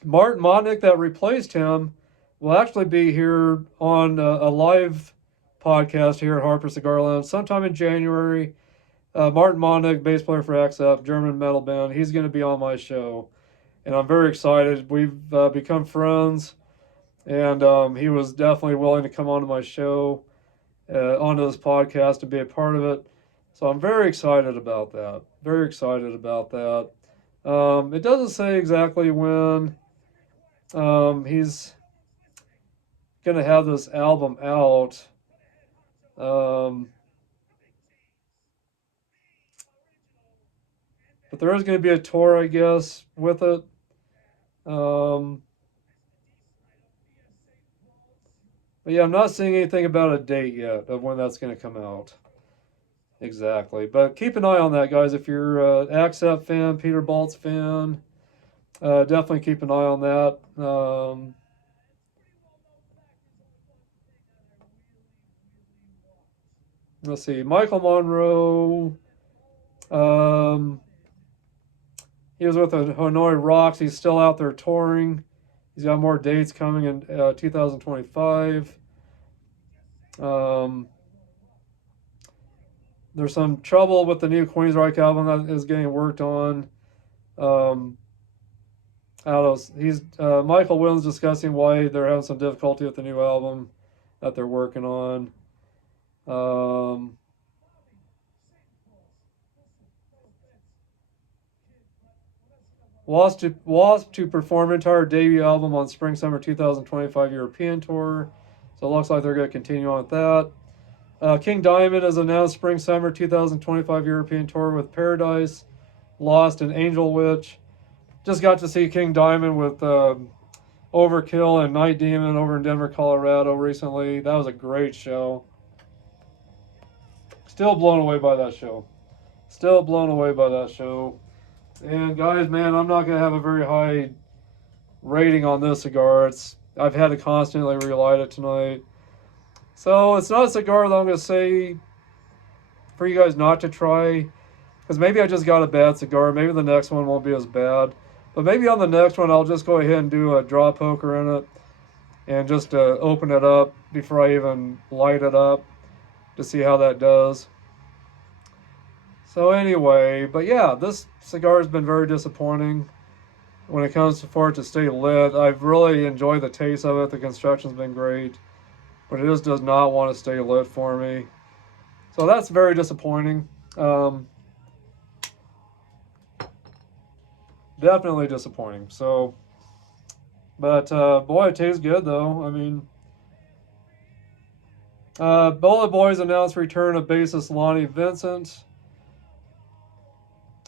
Modnick, that replaced him, will actually be here on a live podcast here at Harper Cigar Lounge sometime in January. Martin Modnick, bass player for Accept, German metal band, he's going to be on my show. And I'm very excited. We've become friends, and he was definitely willing to come onto my show, onto this podcast, to be a part of it. So I'm very excited about that. Very excited about that. It doesn't say exactly when he's going to have this album out. But there is going to be a tour, I guess, with it. But yeah, I'm not seeing anything about a date yet of when that's going to come out. Exactly. But keep an eye on that, guys. If you're an Accept fan, Peter Baltz fan, definitely keep an eye on that. Let's see. Michael Monroe. He was with the Hanoi Rocks. He's still out there touring. He's got more dates coming in 2025. There's some trouble with the new Queensryche album that is getting worked on. Michael Williams discussing why they're having some difficulty with the new album that they're working on. Wasp to perform entire debut album on Spring Summer 2025 European tour. So it looks like they're going to continue on with that. King Diamond has announced Spring Summer 2025 European tour with Paradise, Lost, and Angel Witch. Just got to see King Diamond with Overkill and Night Demon over in Denver, Colorado recently. That was a great show. Still blown away by that show. Still blown away by that show. And guys, man, I'm not gonna have a very high rating on this cigar. I've had to constantly relight it tonight. So it's not a cigar that I'm gonna say for you guys not to try, because maybe I just got a bad cigar. Maybe the next one won't be as bad. But maybe on the next one, I'll just go ahead and do a draw poker in it and just open it up before I even light it up to see how that does. So anyway, but yeah, this cigar has been very disappointing when it comes for it to stay lit. I've really enjoyed the taste of it. The construction's been great, but it just does not want to stay lit for me. So that's very disappointing. Definitely disappointing. So, but boy, it tastes good though. I mean, Bullet Boys announced return of bassist Lonnie Vincent.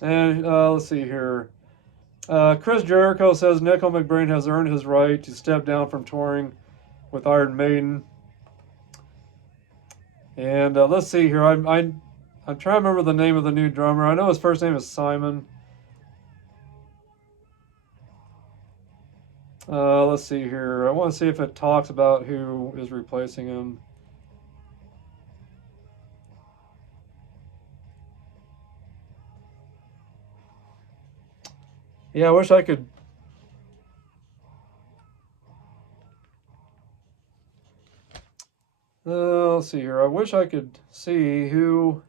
And let's see here. Chris Jericho says Nickel McBrain has earned his right to step down from touring with Iron Maiden. And let's see here. I'm trying to remember the name of the new drummer. I know his first name is Simon. Let's see here. I want to see if it talks about who is replacing him. Yeah, I wish I could. Let's see here. I wish I could see who.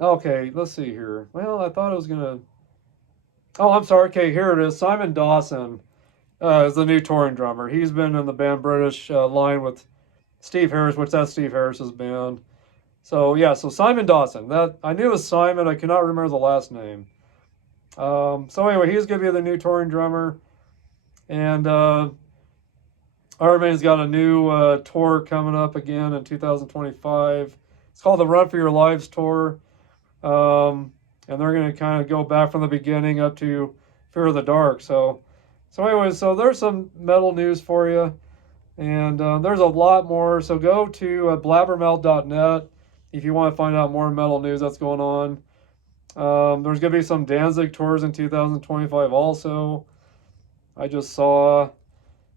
Okay, let's see here. Well, I thought it was gonna. Oh, I'm sorry. Okay, here it is. Simon Dawson is the new touring drummer. He's been in the band British line with Steve Harris, which that's Steve Harris's band. So yeah, so Simon Dawson. That I knew it was Simon. I cannot remember the last name. So anyway, he's going to be the new touring drummer, and Iron Maiden's got a new tour coming up again in 2025. It's called the Run for Your Lives tour, and they're going to kind of go back from the beginning up to Fear of the Dark. So anyway, so there's some metal news for you, and there's a lot more. So go to blabbermouth.net if you want to find out more metal news that's going on. There's going to be some Danzig tours in 2025 also. I just saw.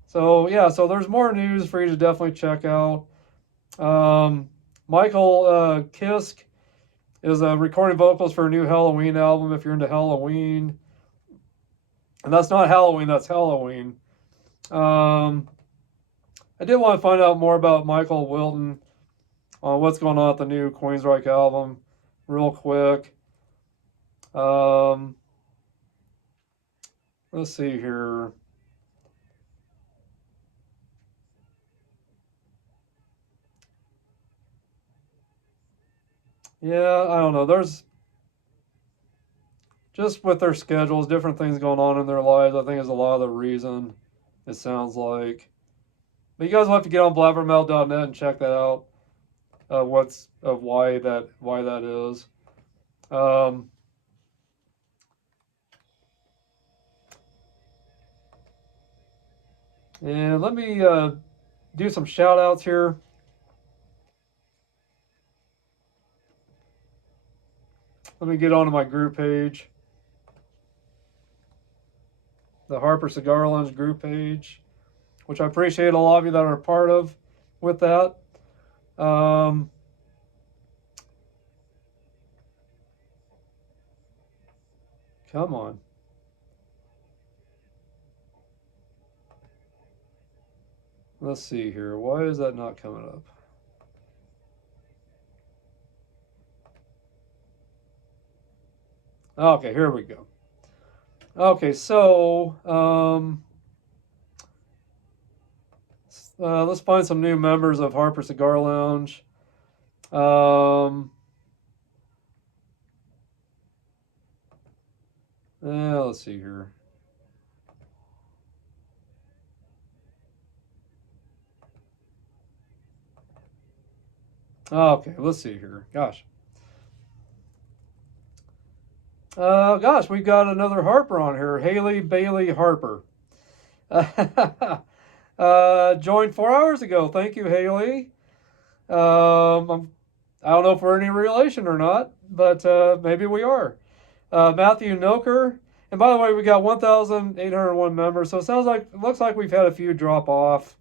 So, yeah, so there's more news for you to definitely check out. Michael Kiske is recording vocals for a new Halloween album if you're into Halloween. And that's not Halloween, that's Halloween. I did want to find out more about Michael Wilton on what's going on with the new Queensryche album real quick. Let's see here. Yeah, I don't know. There's just with their schedules, different things going on in their lives. I think is a lot of the reason. It sounds like. But you guys will have to get on blabbermouth.net and check that out. Why that is. And let me do some shout outs here. Let me get onto my group page, the Harper Cigar Lounge group page, which I appreciate a lot of you that are a part of with that. Come on. Let's see here. Why is that not coming up? Okay, here we go. Okay, so let's find some new members of Harper Cigar Lounge. Let's see here. Okay, let's see here. Gosh. We've got another Harper on here. Haley Bailey Harper. Joined 4 hours ago. Thank you, Haley. I don't know if we're any relation or not, but maybe we are. Matthew Noker. And by the way, we got 1,801 members. So it looks like we've had a few drop off.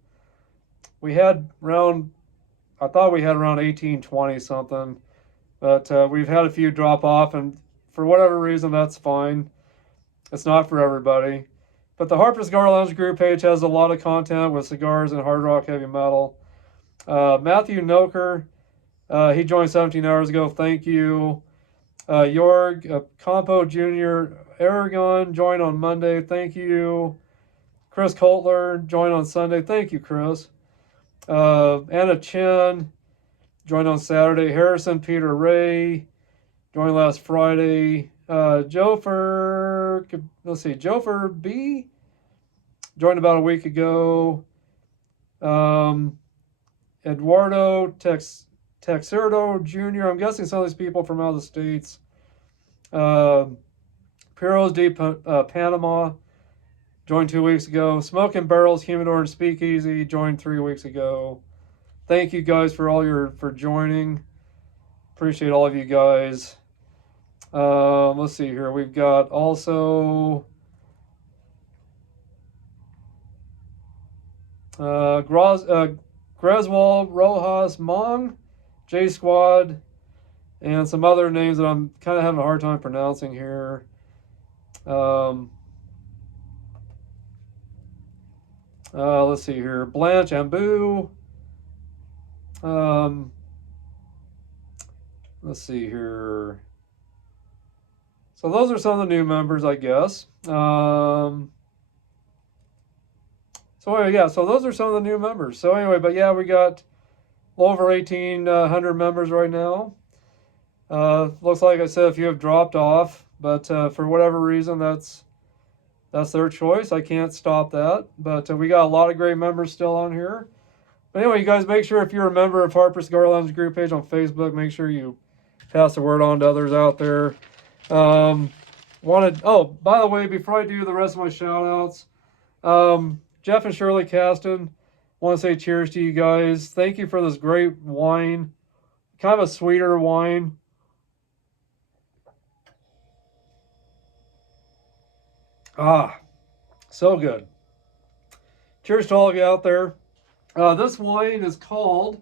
I thought we had around 1820 something, but we've had a few drop off, and for whatever reason, that's fine. It's not for everybody. But the Harper Cigar Lounge group page has a lot of content with cigars and hard rock heavy metal. Matthew Noker, he joined 17 hours ago. Thank you. Jorg Campo Jr. Aragon joined on Monday. Thank you. Chris Coltler joined on Sunday. Thank you, Chris. Anna Chen joined on Saturday. Harrison Peter Ray joined last Friday. Jofer B joined about a week ago. Eduardo Texerdo Jr. I'm guessing some of these people from out of the States. Piros de Panama joined 2 weeks ago. Smoking Barrels Humidor and Speakeasy joined 3 weeks ago. Thank you guys for joining. Appreciate all of you guys. Let's see here. We've got also Greswold, Rojas, Mong, J Squad, and some other names that I'm kind of having a hard time pronouncing here. Let's see here. Blanche Ambu. Let's see here. So those are some of the new members, I guess. So those are some of the new members. So anyway, but yeah, we got over 1,800 members right now. Looks like I said a few have dropped off, but for whatever reason, that's their choice. I can't stop that. But we got a lot of great members still on here. But anyway, you guys, make sure if you're a member of Harper Cigar Lounge group page on Facebook, make sure you pass the word on to others out there. By the way, before I do the rest of my shout outs, Jeff and Shirley Caston, want to say cheers to you guys. Thank you for this great wine, kind of a sweeter wine. Ah, so good. Cheers to all of you out there. This wine is called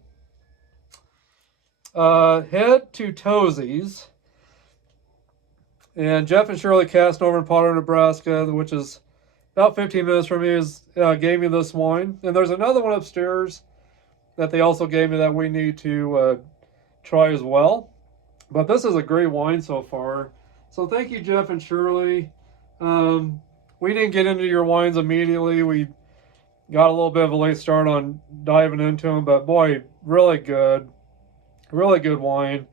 Head to Toesies. And Jeff and Shirley Caston over in Potter, Nebraska, which is about 15 minutes from me, gave me this wine. And there's another one upstairs that they also gave me that we need to try as well. But this is a great wine so far. So thank you, Jeff and Shirley. We didn't get into your wines immediately. We got a little bit of a late start on diving into them, but boy, really good wine.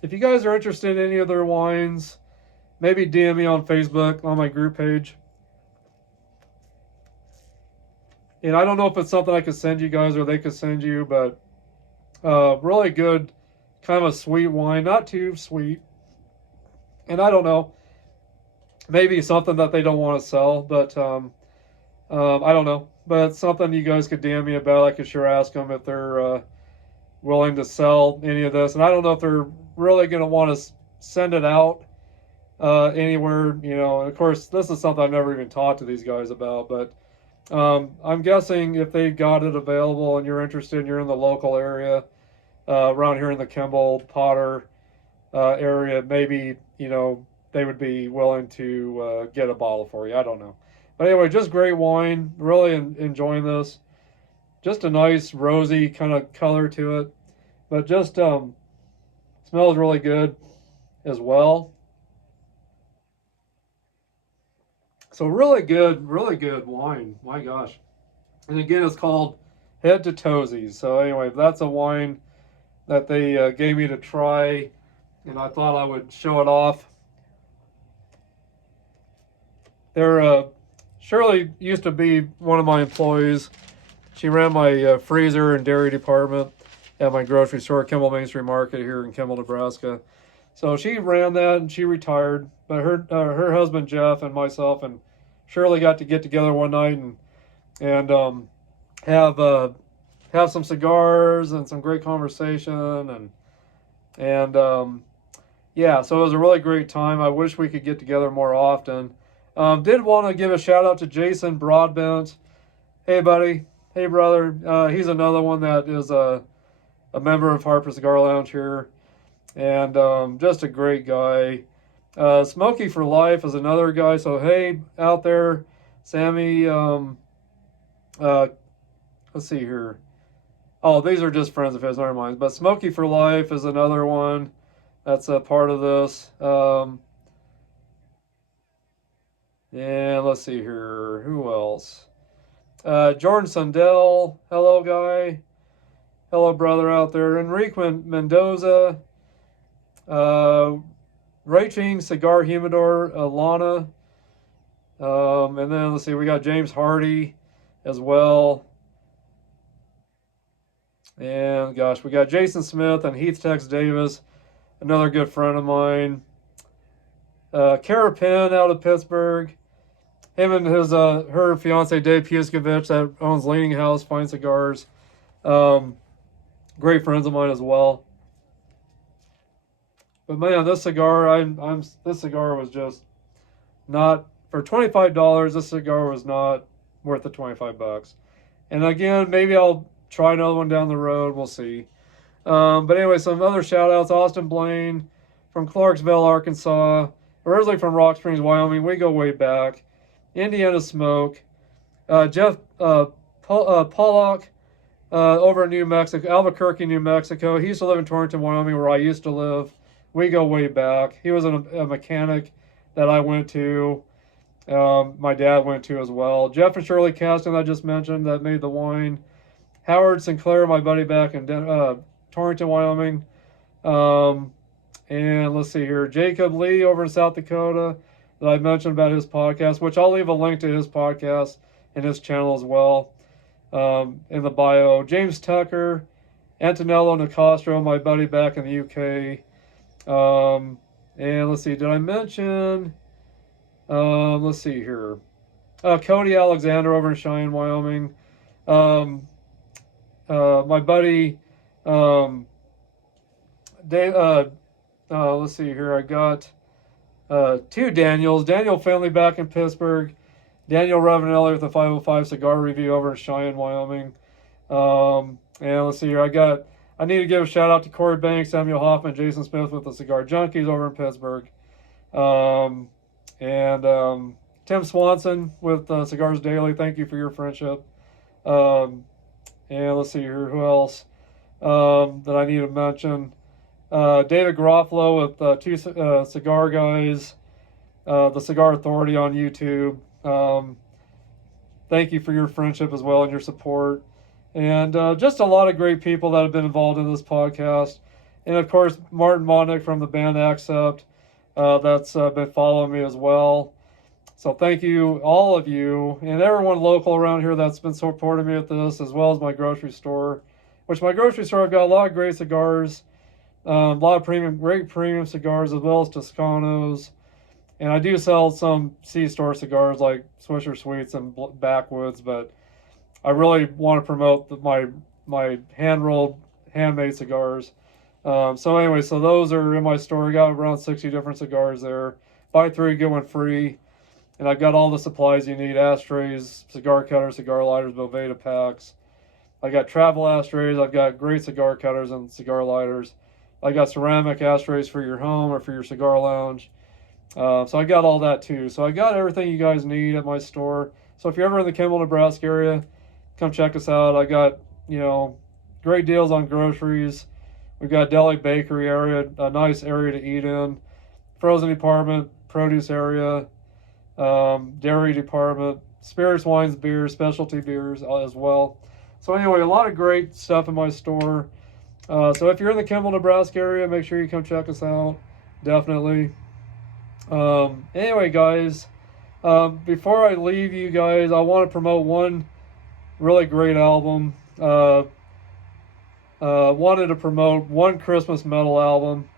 If you guys are interested in any of their wines, maybe DM me on Facebook on my group page. And I don't know if it's something I could send you guys or they could send you, but really good, kind of a sweet wine, not too sweet. And I don't know, maybe something that they don't want to sell, but I don't know. But it's something you guys could DM me about. I could sure ask them if they're willing to sell any of this. And I don't know if they're really going to want to send it out anywhere, you know. And of course, this is something I've never even talked to these guys about, but I'm guessing if they've got it available and you're interested and you're in the local area, around here in the Kimball, Potter area, maybe, you know, they would be willing to get a bottle for you. I don't know. But anyway, just great wine. Really enjoying this. Just a nice rosy kind of color to it. But just smells really good as well. So really good wine. My gosh. And again, it's called Head to Toesies. So anyway, that's a wine that they gave me to try, and I thought I would show it off. They're Shirley used to be one of my employees. She ran my freezer and dairy department at my grocery store, Kimball Main Street Market here in Kimball, Nebraska. So she ran that and she retired. But her husband Jeff and myself and Shirley got to get together one night and have some cigars and some great conversation and yeah, so it was a really great time. I wish we could get together more often. Did want to give a shout out to Jason Broadbent. Hey buddy, hey brother. He's another one that is a member of Harper Cigar Lounge here, and just a great guy. Smokey for Life is another guy. So hey, out there, Sammy. Let's see here. Oh, these are just friends of his, never mind. But Smokey for Life is another one that's a part of this. And let's see here. Who else? Jordan Sundell. Hello, guy. Hello, brother out there. Enrique Mendoza. Raching Cigar Humidor. Lana. And then let's see. We got James Hardy as well. And gosh, we got Jason Smith and Heath Tex Davis, another good friend of mine. Kara Penn out of Pittsburgh. Him and her fiance Dave Pieskovich that owns Leaning House Fine Cigars. Great friends of mine as well. But man, this cigar, this cigar was just not for $25. This cigar was not worth the $25. And again, maybe I'll try another one down the road. We'll see. But anyway, some other shout outs. Austin Blaine from Clarksville, Arkansas. Originally from Rock Springs, Wyoming. We go way back. Indiana Smoke. Jeff Pollock over in New Mexico, Albuquerque, New Mexico. He used to live in Torrington, Wyoming, where I used to live. We go way back. He was a mechanic that I went to. My dad went to as well. Jeff and Shirley Caston, I just mentioned, that made the wine. Howard Sinclair, my buddy back in Torrington, Wyoming. And let's see here. Jacob Lee over in South Dakota that I mentioned about his podcast, which I'll leave a link to his podcast and his channel as well in the bio. James Tucker, Antonello Nicastro, my buddy back in the UK. And let's see, did I mention? Let's see here. Cody Alexander over in Cheyenne, Wyoming. My buddy, Dave, let's see here. I got two Daniels. Daniel Finley back in Pittsburgh. Daniel Ravenelli with the 505 Cigar Review over in Cheyenne, Wyoming. And let's see here. I need to give a shout out to Corey Banks, Samuel Hoffman, Jason Smith with the Cigar Junkies over in Pittsburgh. And Tim Swanson with Cigars Daily. Thank you for your friendship. And let's see here. Who else that I need to mention? David Garofalo with two cigar guys, the Cigar Authority on YouTube. Thank you for your friendship as well and your support. And just a lot of great people that have been involved in this podcast. And of course, Martin Mondick from the band Accept, that's been following me as well. So thank you, all of you, and everyone local around here that's been supporting me with this, as well as my grocery store. Which my grocery store, I've got a lot of great cigars, a lot of great premium cigars, as well as Toscanos. And I do sell some C-store cigars like Swisher Sweets and Backwoods, but I really want to promote my hand-rolled, handmade cigars. So anyway, so those are in my store. I got around 60 different cigars there. Buy 3, get 1 free. And I've got all the supplies you need: ashtrays, cigar cutters, cigar lighters, Boveda packs. I got travel ashtrays. I've got great cigar cutters and cigar lighters. I got ceramic ashtrays for your home or for your cigar lounge. So I got all that too. So I got everything you guys need at my store. So if you're ever in the Kimball, Nebraska area, come check us out. I got, great deals on groceries. We've got deli bakery area, a nice area to eat in, frozen department, produce area, dairy department, spirits, wines, beers, specialty beers as well. So anyway, a lot of great stuff in my store. So if you're in the Kimball, Nebraska area, make sure you come check us out. Definitely. Anyway, guys, before I leave you guys, I want to promote one really great album. Wanted to promote One Christmas Metal album.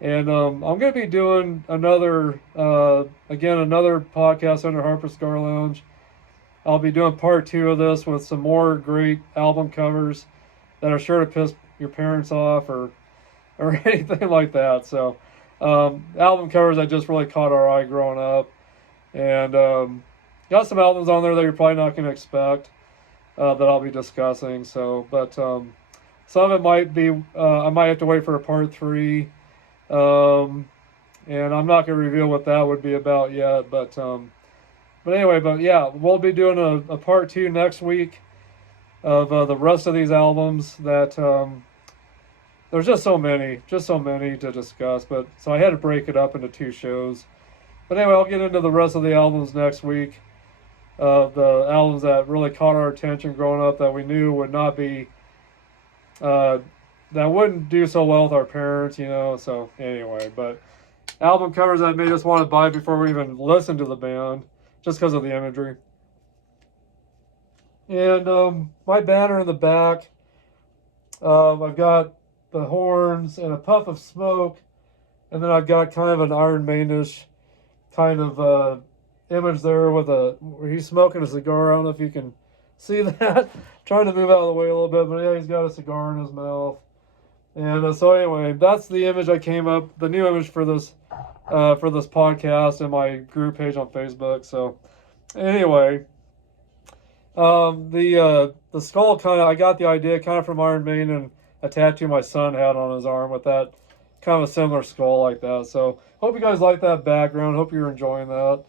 And I'm going to be doing another podcast under Harper Cigar Lounge. I'll be doing part 2 of this with some more great album covers that are sure to piss your parents off or anything like that. So album covers that just really caught our eye growing up. And got some albums on there that you're probably not going to expect that I'll be discussing. So, but some of it might be, I might have to wait for a part 3. And I'm not going to reveal what that would be about yet, but anyway, but yeah, we'll be doing a part 2 next week of the rest of these albums that, there's just so many to discuss, but so I had to break it up into 2 shows. But anyway, I'll get into the rest of the albums next week, the albums that really caught our attention growing up that we knew would not be, that wouldn't do so well with our parents, so anyway, but album covers that made us want to buy before we even listened to the band, just because of the imagery. And my banner in the back, I've got the horns and a puff of smoke, and then I've got kind of an Iron Maiden-ish kind of image there where he's smoking a cigar. I don't know if you can see that. Trying to move out of the way a little bit, but yeah, he's got a cigar in his mouth. And so anyway, that's the image I came up, the new image for this podcast and my group page on Facebook. So anyway, the skull I got the idea kind of from Iron Maiden and a tattoo my son had on his arm with that kind of a similar skull like that. So hope you guys like that background. Hope you're enjoying that.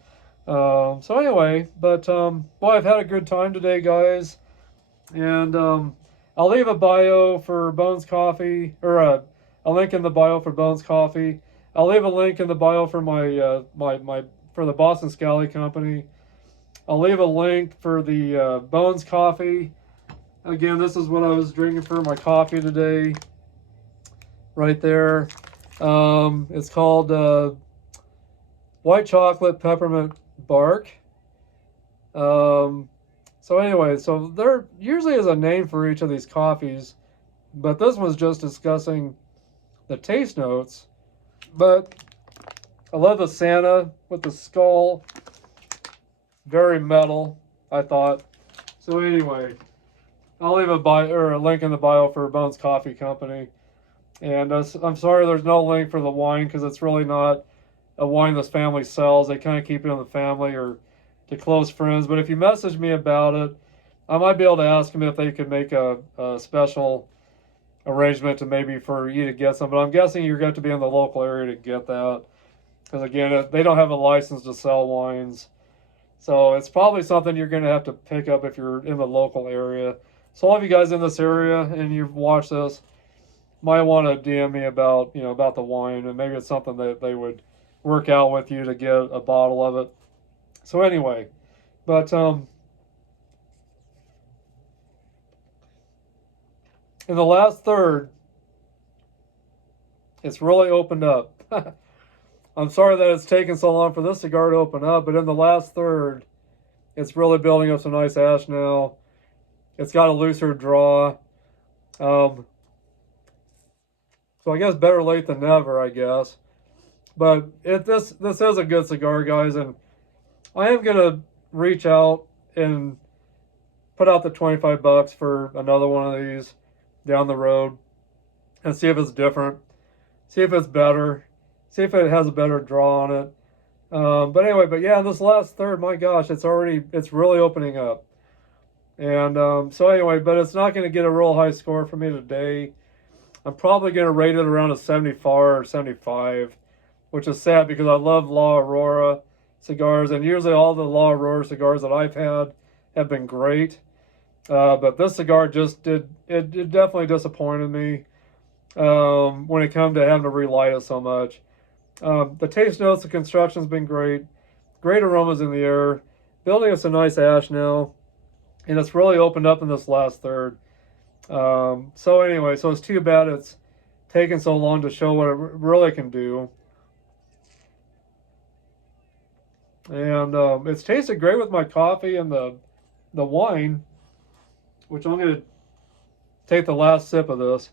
So anyway, but boy, I've had a good time today, guys. And I'll leave a bio for Bones Coffee, or a link in the bio for Bones Coffee. I'll leave a link in the bio for my for the Boston Scally Company. I'll leave a link for the Bones Coffee. Again, this is what I was drinking for my coffee today. Right there. It's called White Chocolate Peppermint Bark. So anyway, so there usually is a name for each of these coffees, but this one's just discussing the taste notes. But I love the Santa with the skull. Very metal, I thought. So anyway, I'll leave a link in the bio for Bones Coffee Company. And I'm sorry there's no link for the wine because it's really not a wine this family sells. They kind of keep it in the family or to close friends. But if you message me about it, I might be able to ask them if they could make a special arrangement to maybe for you to get some. But I'm guessing you're going to be in the local area to get that. Because again, they don't have a license to sell wines. So it's probably something you're going to have to pick up if you're in the local area. So all of you guys in this area and you've watched this might want to DM me about, about the wine, and maybe it's something that they would work out with you to get a bottle of it. So anyway, but in the last third, it's really opened up. I'm sorry that it's taken so long for this cigar to open up, but in the last third, it's really building up some nice ash now. It's got a looser draw. So I guess better late than never, I guess. But this is a good cigar, guys, and I am gonna reach out and put out the $25 for another one of these down the road and see if it's different, see if it's better, see if it has a better draw on it. But anyway, but yeah, this last third, my gosh, it's really opening up. And so anyway, but it's not going to get a real high score for me today. I'm probably going to rate it around a 74 or 75, which is sad because I love La Aurora cigars, and usually all the La Aurora cigars that I've had have been great. But this cigar it definitely disappointed me when it comes to having to relight it so much. The taste notes, the construction's been great. Great aromas in the air. Building us a nice ash now. And it's really opened up in this last third. So anyway, so it's too bad it's taken so long to show what it really can do. And it's tasted great with my coffee and the wine, which I'm going to take the last sip of this.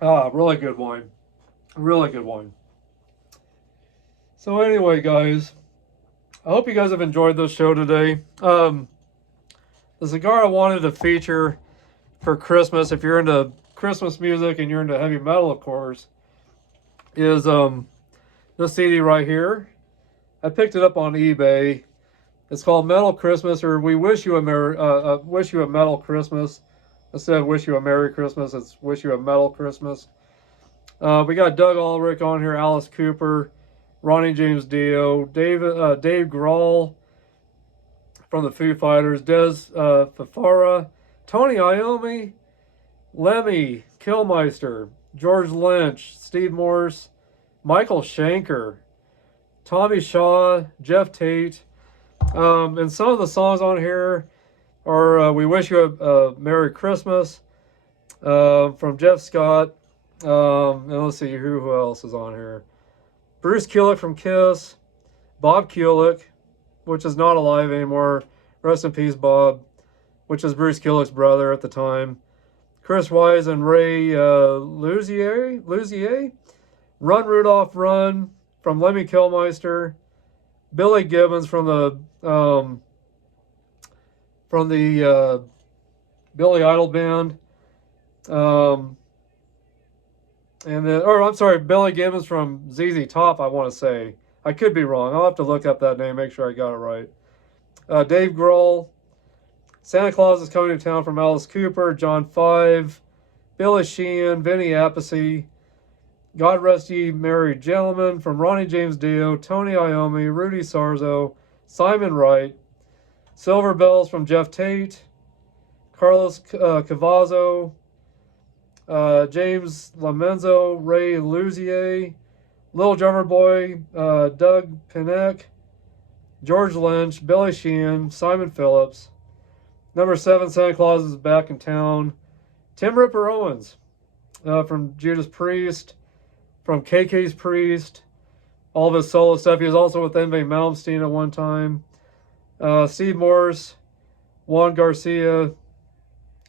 Really good wine. Really good wine. So anyway, guys, I hope you guys have enjoyed this show today. The cigar I wanted to feature for Christmas, if you're into Christmas music and you're into heavy metal, of course, is this CD right here. I picked it up on eBay. It's called Metal Christmas, or We Wish You a Wish You a Metal Christmas. Instead of Wish You a Merry Christmas, it's Wish You a Metal Christmas. We got Doug Ulrich on here, Alice Cooper, Ronnie James Dio, Dave Grohl from the Foo Fighters, Des Fafara, Tony Iommi, Lemmy Kilmister, George Lynch, Steve Morse, Michael Schenker, Tommy Shaw, Jeff Tate. And some of the songs on here are We Wish You a Merry Christmas from Jeff Scott. And let's see who else is on here. Bruce Kulick from Kiss, Bob Kulick, which is not alive anymore. Rest in peace, Bob, which is Bruce Kulick's brother at the time. Chris Wise and Ray Luzier. Run Rudolph Run from Lemmy Kilmister. Billy Gibbons from the Billy Idol Band. And then, or I'm sorry, Billy Gibbons from ZZ Top, I want to say. I could be wrong. I'll have to look up that name, make sure I got it right. Dave Grohl, Santa Claus is Coming to Town from Alice Cooper, John Five, Billy Sheehan, Vinny Appice, God Rest Ye Merry Gentlemen from Ronnie James Dio, Tony Iommi, Rudy Sarzo, Simon Wright, Silver Bells from Jeff Tate, Carlos Cavazzo, James Lamenzo, Ray Luzier, Little Drummer Boy, Doug Pinnock, George Lynch, Billy Sheehan, Simon Phillips. Number 7, Santa Claus is Back in Town. Tim Ripper Owens from Judas Priest, from KK's Priest, all of his solo stuff. He was also with Yngwie Malmsteen at one time. Steve Morse, Juan Garcia,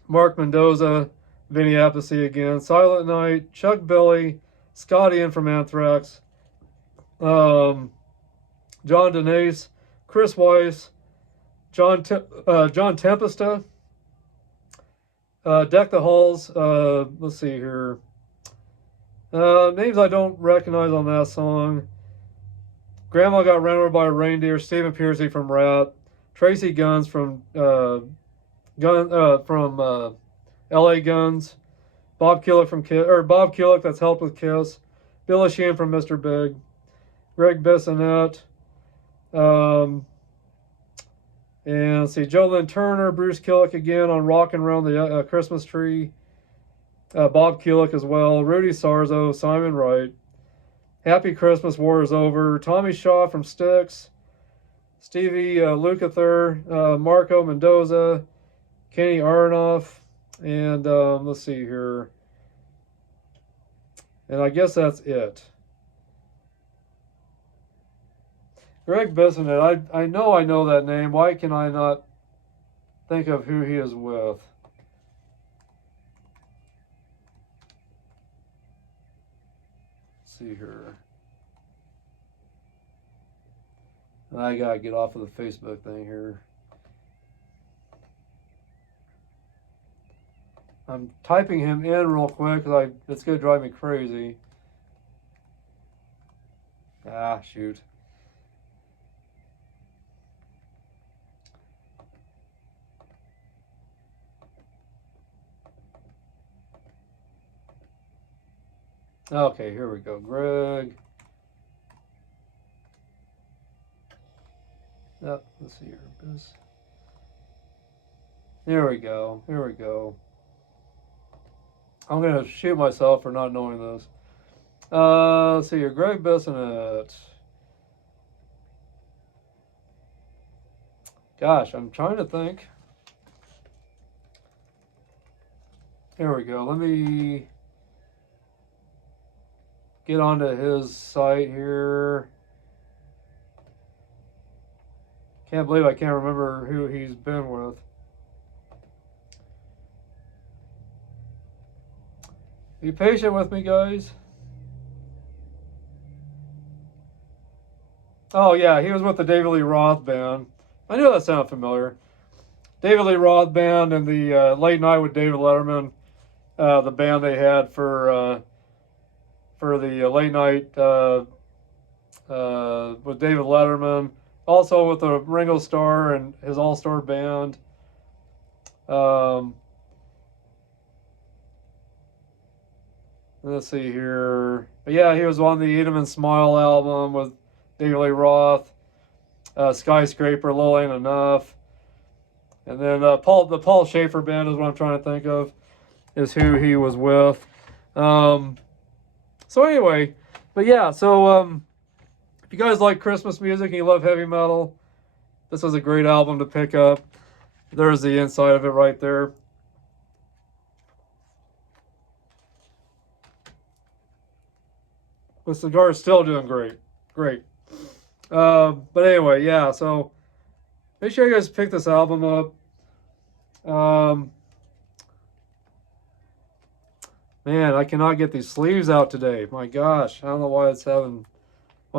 Mark Mendoza, Vinny Appice again, Silent Night, Chuck Billy, Scott Ian from Anthrax, John Denice, Chris Weiss, John Tempesta, Deck the Halls, let's see here, Names I don't recognize on that song. Grandma Got Ran Over by a Reindeer. Stephen Pearcy from Rat. Tracy Guns from L.A. Guns. Bob Kulick that's helped with Kiss. Billy Sheehan from Mr. Big. Greg Bissonette. And let's see, Joe Lynn Turner, Bruce Kulick again on Rockin' Around the Christmas Tree. Bob Kulick as well. Rudy Sarzo, Simon Wright. Happy Christmas, War is Over. Tommy Shaw from Styx. Stevie Lukather, Marco Mendoza, Kenny Aronoff, and let's see here. And I guess that's it. Greg Bissonette, I know that name. Why can I not think of who he is with? Let's see here. I gotta get off of the Facebook thing here. I'm typing him in real quick because it's gonna drive me crazy. Ah, shoot. Okay, here we go. Greg. Oh, let's see here. Here we go. Here we go. I'm gonna shoot myself for not knowing this. Let's see here. Greg Bissonette. Gosh, I'm trying to think. Here we go. Let me get onto his site here. Can't believe I can't remember who he's been with. Be patient with me, guys. Oh, yeah, he was with the David Lee Roth Band. I knew that sounded familiar. David Lee Roth Band and the Late Night with David Letterman, the band they had for the late night with David Letterman. Also with the Ringo Starr and his all-star band. Let's see here. But yeah, he was on the Eat 'Em and Smile album with David Lee Roth. Skyscraper, Lil Ain't Enough. And then the Paul Schaefer Band is what I'm trying to think of, is who he was with. So anyway, but yeah, so if you guys like Christmas music and you love heavy metal, this was a great album to pick up. There's the inside of it right there. The cigar is still doing great. But anyway, yeah, so make sure you guys pick this album up. Man, I cannot get these sleeves out today. My gosh, I don't know why I'm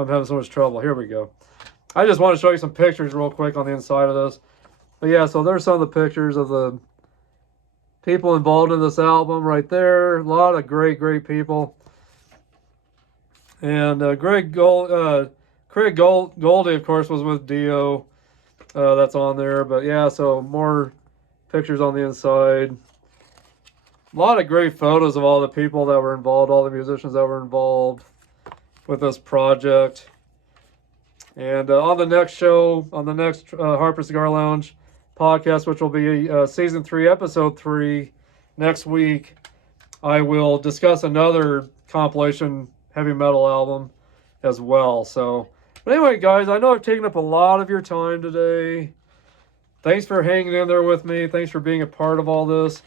having so much trouble. Here we go. I just want to show you some pictures real quick on the inside of this. But yeah, so there's some of the pictures of the people involved in this album right there. A lot of great people. And Craig Goldie, of course, was with Dio. That's on there. But yeah, so more pictures on the inside. A lot of great photos of all the people that were involved, all the musicians that were involved with this project. And on the next show, on the next Harper Cigar Lounge podcast, which will be Season 3, Episode 3, next week, I will discuss another compilation heavy metal album as well. So, but anyway, guys, I know I've taken up a lot of your time today. Thanks for hanging in there with me. Thanks for being a part of all this.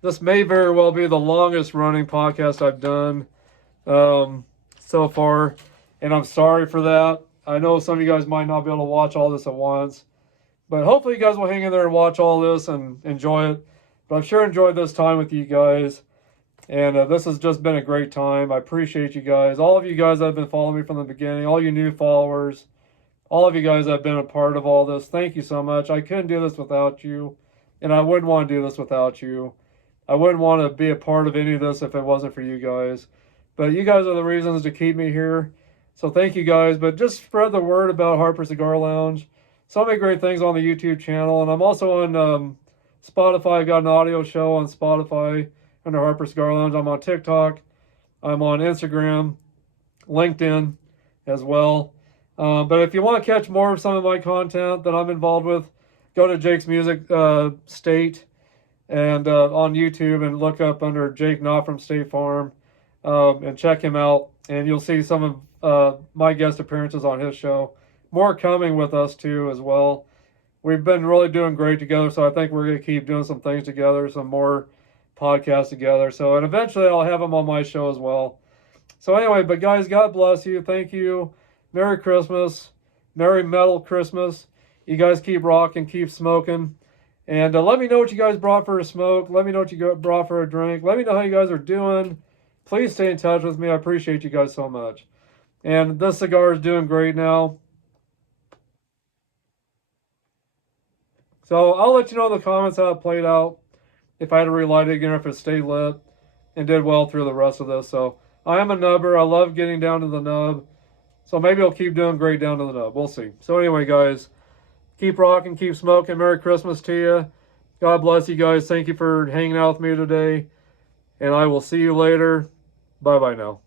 This may very well be the longest running podcast I've done so far, and I'm sorry for that. I know some of you guys might not be able to watch all this at once, but hopefully you guys will hang in there and watch all this and enjoy it. But I've sure enjoyed this time with you guys, and this has just been a great time. I appreciate you guys. All of you guys that have been following me from the beginning, all you new followers, all of you guys that have been a part of all this, thank you so much. I couldn't do this without you, and I wouldn't want to do this without you. I wouldn't want to be a part of any of this if it wasn't for you guys. But you guys are the reasons to keep me here. So thank you guys. But just spread the word about Harper Cigar Lounge. So many great things on the YouTube channel. And I'm also on Spotify. I got an audio show on Spotify under Harper Cigar Lounge. I'm on TikTok. I'm on Instagram, LinkedIn as well. But if you want to catch more of some of my content that I'm involved with, go to Jake's Music State and on YouTube and look up under Jake Not From State Farm and check him out. And you'll see some of my guest appearances on his show. More coming with us too as well. We've been really doing great together, so I think we're going to keep doing some things together, some more podcasts together. So, and eventually I'll have him on my show as well. So anyway, but guys, God bless you. Thank you. Merry Christmas. Merry Metal Christmas. You guys keep rocking, keep smoking. And let me know what you guys brought for a smoke. Let me know what you brought for a drink. Let me know how you guys are doing. Please stay in touch with me. I appreciate you guys so much. And this cigar is doing great now. So I'll let you know in the comments how it played out. If I had to relight it again, if it stayed lit and did well through the rest of this. So I am a nubber. I love getting down to the nub. So maybe I'll keep doing great down to the nub. We'll see. So anyway, guys, keep rocking, keep smoking. Merry Christmas to you. God bless you guys. Thank you for hanging out with me today. And I will see you later. Bye-bye now.